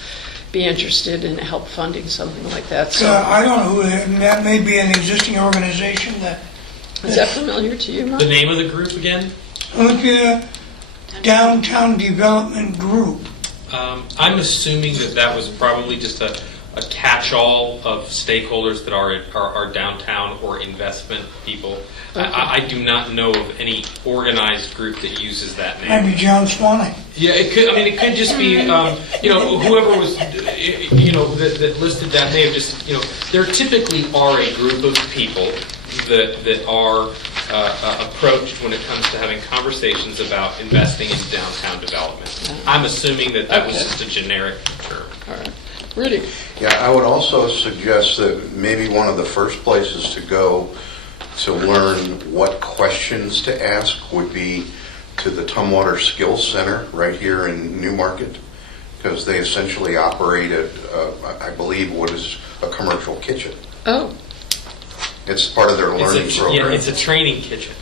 be interested in help funding something like that. So I don't know who that may be, an existing organization that is that familiar to you, Mark? The name of the group again? Olympia Downtown Development Group. I'm assuming that was probably just a catch-all of stakeholders that are downtown or investment people. Okay. I do not know of any organized group that uses that name. Maybe John Swanee. Yeah, it could. I mean, it could just be, whoever was, that listed that may have just, there typically are a group of people that are approached when it comes to having conversations about investing in downtown development. I'm assuming that was just a generic term. All right. Rudy? Yeah, I would also suggest that maybe one of the first places to go to learn what questions to ask would be to the Tumwater Skills Center right here in Newmarket, because they essentially operate I believe, what is a commercial kitchen. Oh. It's part of their learning program. Yeah, it's a training kitchen.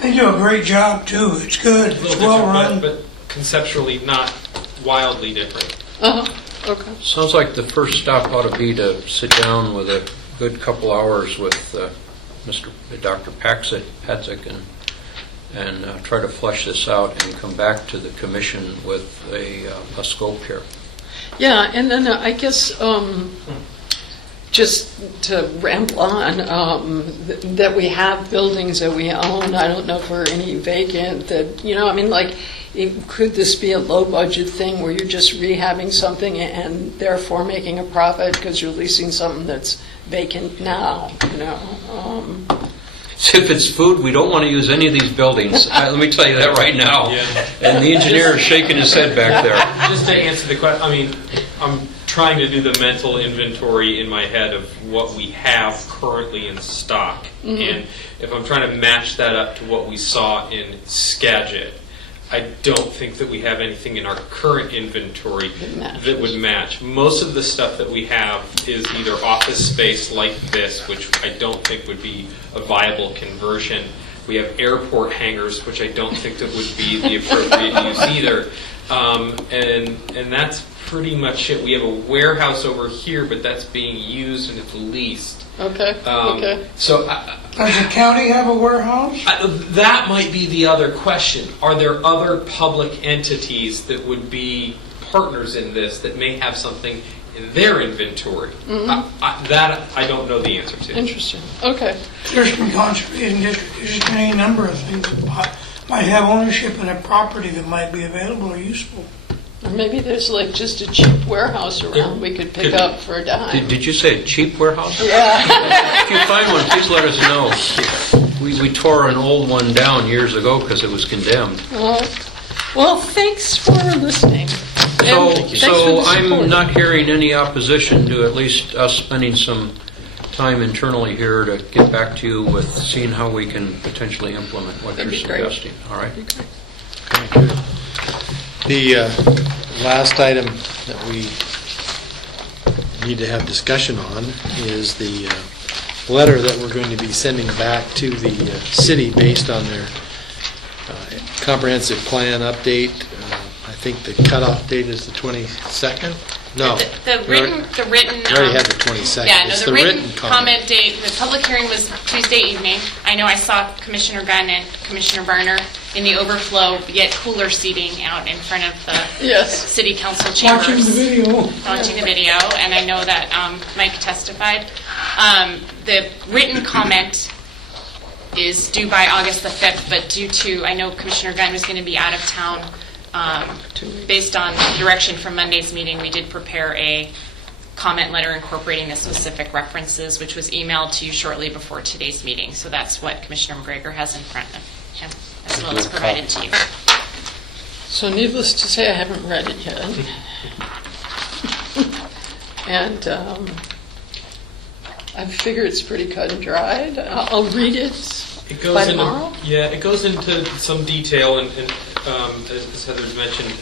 They do a great job too. It's good. A It's little well different, run. but conceptually not wildly different. Okay. Sounds like the first stop ought to be to sit down with a good couple hours with Dr. Patzek and try to flesh this out and come back to the commission with a scope here. Yeah, and then I guess just to ramble on, that we have buildings that we own. I don't know if we're any vacant. Could this be a low-budget thing where you're just rehabbing something and therefore making a profit because you're leasing something that's vacant now? So if it's food, we don't want to use any of these buildings. Let me tell you that right now. Yeah. And the engineer is shaking his head back there. Just to answer the question, I'm trying to do the mental inventory in my head of what we have currently in stock. And if I'm trying to match that up to what we saw in Skagit, I don't think that we have anything in our current inventory that would match. Most of the stuff that we have is either office space like this, which I don't think would be a viable conversion. We have airport hangars, which I don't think that would be the appropriate use either. And that's pretty much it. We have a warehouse over here, but that's being used and it's leased. Okay. So Does the county have a warehouse? that might be the other question. Are there other public entities that would be partners in this that may have something in their inventory? That I don't know the answer to. Interesting. Okay. There's been conservation district. There's just any number of things that might have ownership in a property that might be available or useful. Or maybe there's just a cheap warehouse around we could pick up for a dime. Did you say a cheap warehouse? Yeah. If you find one, please let us know. We tore an old one down years ago because it was condemned. Well, thanks for listening. And thanks for So the support. I'm not hearing any opposition to at least us spending some time internally here to get back to you with seeing how we can potentially implement what That'd you're be great. suggesting. All right? Okay, good. The last item that we need to have discussion on is the letter that we're going to be sending back to the city based on their comprehensive plan update. I think the cutoff date is the 22nd? No. The written. We already had the 22nd. Yeah, no, It's the written comment date, the public hearing was Tuesday evening. I know I saw Commissioner Gunn and Commissioner Barner in the overflow, yet cooler seating out in front of the Yes. city council chambers. Watching the video. Watching the video, and I know that Mike testified. The written comment is due by August the 5th, but due to, I know Commissioner Gunn was going to be out of town, based on direction from Monday's meeting, we did prepare a comment letter incorporating the specific references, which was emailed to you shortly before today's meeting. So that's what Commissioner McGregor has in front of him, as well as provided to you. So needless to say, I haven't read it yet. And I figure it's pretty cut and dried. I'll read it It goes by into, tomorrow. yeah, it goes into some detail, and as Heather's mentioned,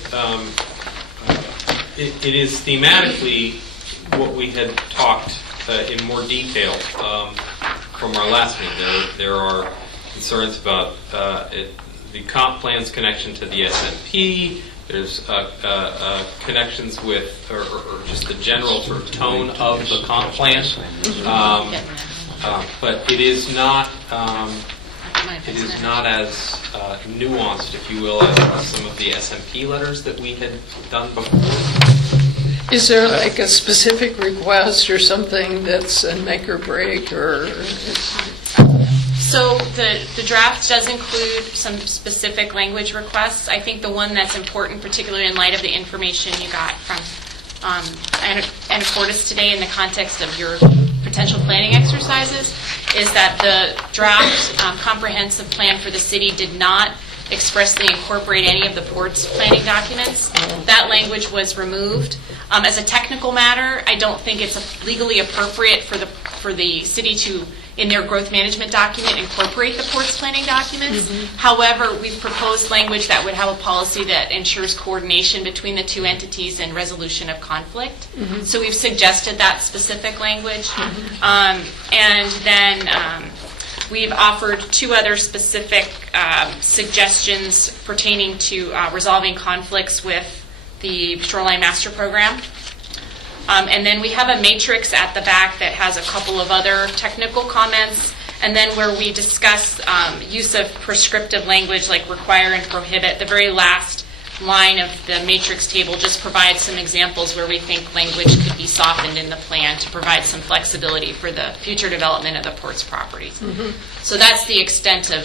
it is thematically what we had talked in more detail from our last meeting. There are concerns about the comp plan's connection to the SMP. There's connections with, or just the general sort of tone of the comp plan. But it is not as nuanced, if you will, as some of the SMP letters that we had done before. Is there like a specific request or something that's a make or break, or? So the draft does include some specific language requests. I think the one that's important, particularly in light of the information you got from Anacortes today in the context of your potential planning exercises, is that the draft comprehensive plan for the city did not expressly incorporate any of the port's planning documents. That language was removed. As a technical matter, I don't think it's legally appropriate for the city to, in their growth management document, incorporate the port's planning documents. However, we've proposed language that would have a policy that ensures coordination between the two entities and resolution of conflict. So we've suggested that specific language. And then we've offered two other specific suggestions pertaining to resolving conflicts with the Shoreline Master Program. And then we have a matrix at the back that has a couple of other technical comments, and then where we discuss use of prescriptive language like require and prohibit. The very last line of the matrix table just provides some examples where we think language could be softened in the plan to provide some flexibility for the future development of the port's properties. So that's the extent of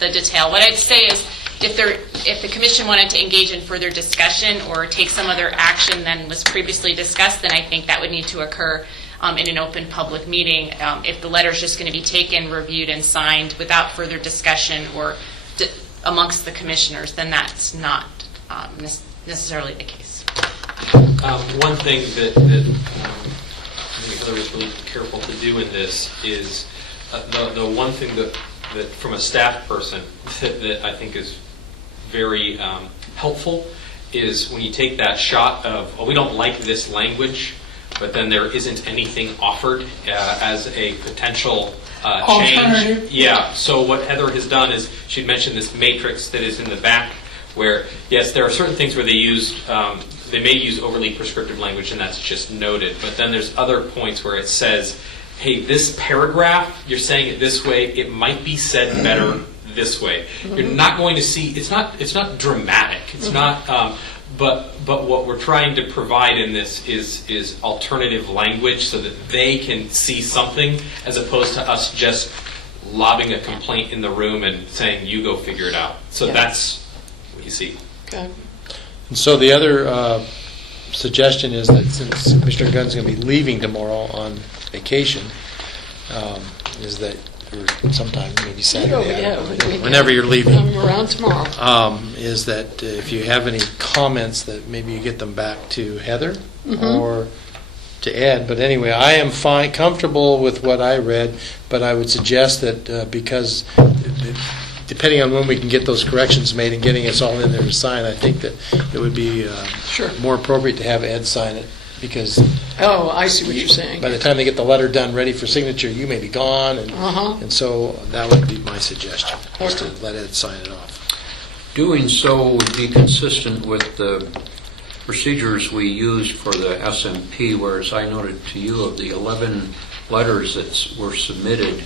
the detail. What I'd say is, if the commission wanted to engage in further discussion or take some other action than was previously discussed, then I think that would need to occur in an open public meeting. If the letter is just going to be taken, reviewed, and signed without further discussion or amongst the commissioners, then that's not necessarily the case. One thing that I think Heather was really careful to do in this is the one thing that from a staff person that I think is very helpful is when you take that shot of, oh, we don't like this language, but then there isn't anything offered as a potential change. Alternative. Yeah, so what Heather has done is she mentioned this matrix that is in the back where, yes, there are certain things where they may use overly prescriptive language, and that's just noted, but then there's other points where it says, hey, this paragraph, you're saying it this way, it might be said better this way. You're not going to see, it's not dramatic. It's not, but what we're trying to provide in this is alternative language so that they can see something as opposed to us just lobbing a complaint in the room and saying, you go figure it out. So that's what you see. Okay. And so the other suggestion is that since Commissioner Gunn's going to be leaving tomorrow on vacation, is that, or sometime, maybe Saturday, I don't know, whenever you're leaving, I'm around tomorrow. is that if you have any comments, that maybe you get them back to Heather or add. But anyway, I am comfortable with what I read, but I would suggest that because depending on when we can get those corrections made and getting us all in there to sign, I think that it would be more appropriate to have Ed sign it, because Oh, I see what you're saying. by the time they get the letter done, ready for signature, you may be gone, and so that would be my suggestion, is to let Ed sign it off. Doing so would be consistent with the procedures we used for the SMP, whereas I noted to you of the 11 letters that were submitted,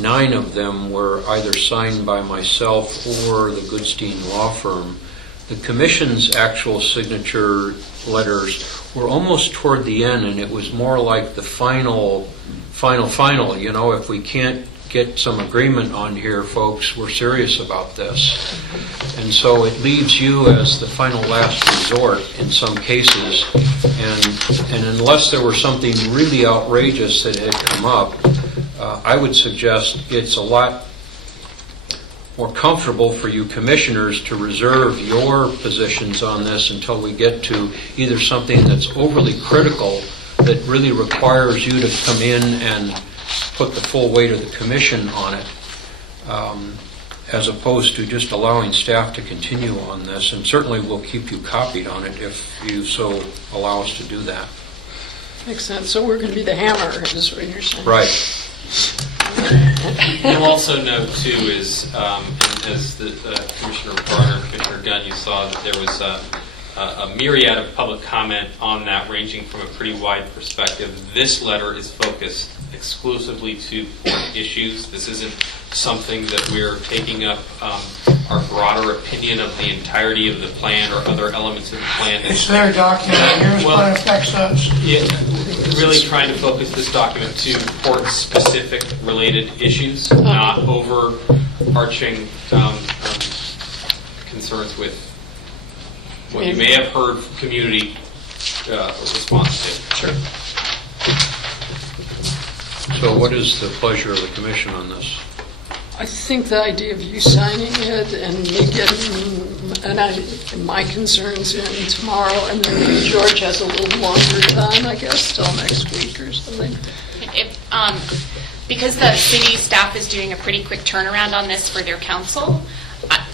9 of them were either signed by myself or the Goodstein Law Firm. The Commission's actual signature letters were almost toward the end, and it was more like the final. You know, if we can't get some agreement on here, folks, we're serious about this. And so it leaves you as the final last resort in some cases, and unless there were something really outrageous that had come up, I would suggest it's a lot more comfortable for you commissioners to reserve your positions on this until we get to either something that's overly critical that really requires you to come in and put the full weight of the commission on it, as opposed to just allowing staff to continue on this. And certainly we'll keep you copied on it if you so allow us to do that. Makes sense. So we're going to be the hammer, is what you're saying. Right. You'll also note, too, is, as the Commissioner Barner, Commissioner Gunn, you saw that there was a myriad of public comment on that, ranging from a pretty wide perspective. This letter is focused exclusively to port issues. This isn't something that we're taking up our broader opinion of the entirety of the plan or other elements of the plan. It's their document, here's what affects us. Yeah, really trying to focus this document to port-specific related issues, not overarching concerns with what you may have heard community response to. Sure. So what is the pleasure of the commission on this? I think the idea of you signing it and me getting my concerns in tomorrow, and then George has a little longer time, I guess, till next week or something. Because the city staff is doing a pretty quick turnaround on this for their council,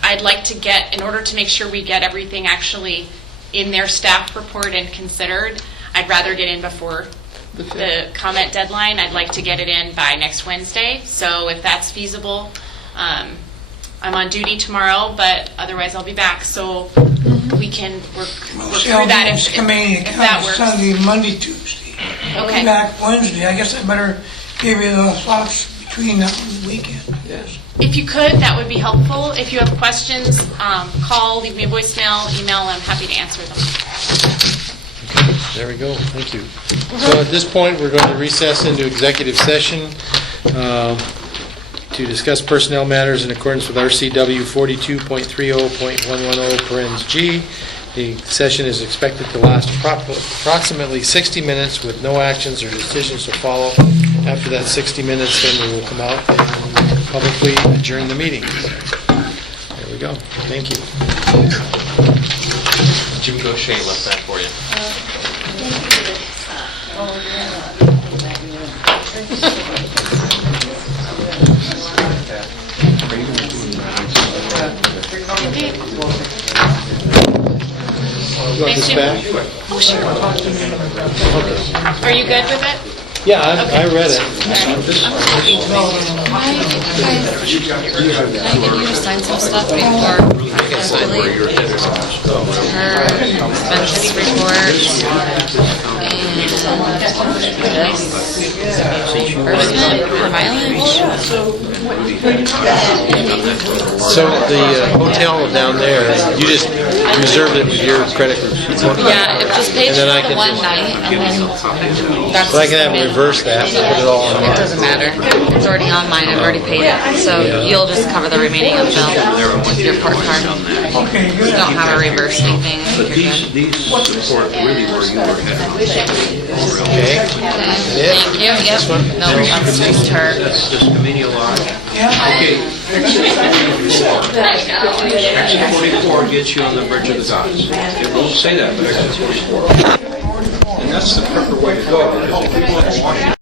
I'd like to get, in order to make sure we get everything actually in their staff report and considered, I'd rather get in before the comment deadline. I'd like to get it in by next Wednesday. So if that's feasible, I'm on duty tomorrow, but otherwise I'll be back. So we can work through that if that works. Sunday, Monday, Tuesday. Okay. Back Wednesday. I guess I better give you the slots between now and the weekend. Yes. If you could, that would be helpful. If you have questions, call, leave me a voicemail, email. I'm happy to answer them. There we go. Thank you. So at this point, we're going to recess into executive session to discuss personnel matters in accordance with RCW 42.30.110 parens G. The session is expected to last approximately 60 minutes with no actions or decisions to follow. After that 60 minutes, then we will come out and publicly adjourn the meeting. There we go. Thank you. Jim Gaucher left that for you. You want this back? Oh, sure. Are you good with it? Yeah, I read it. I need you to sign some stuff before I leave. Her expenses report and person, her mileage. So the hotel down there, you just reserved it with your credit card? Yeah, it just paid And for then I the can one just- night, and then that's. So I can have it reverse that and put it all on It mine. doesn't matter. It's already on mine. I've already paid it. So you'll just cover the remaining of the bill with your port card. Okay, You good. don't have a reverse anything. I think you're good. These support really where you were headed. Okay. Thank you. Yep. No, that's just her. That's just Comenia Lodge. Yeah. Okay. Exit 24 gets you on the bridge of the gods. It won't say that, but exit 24. And that's the proper way to go, because if you go to Washington,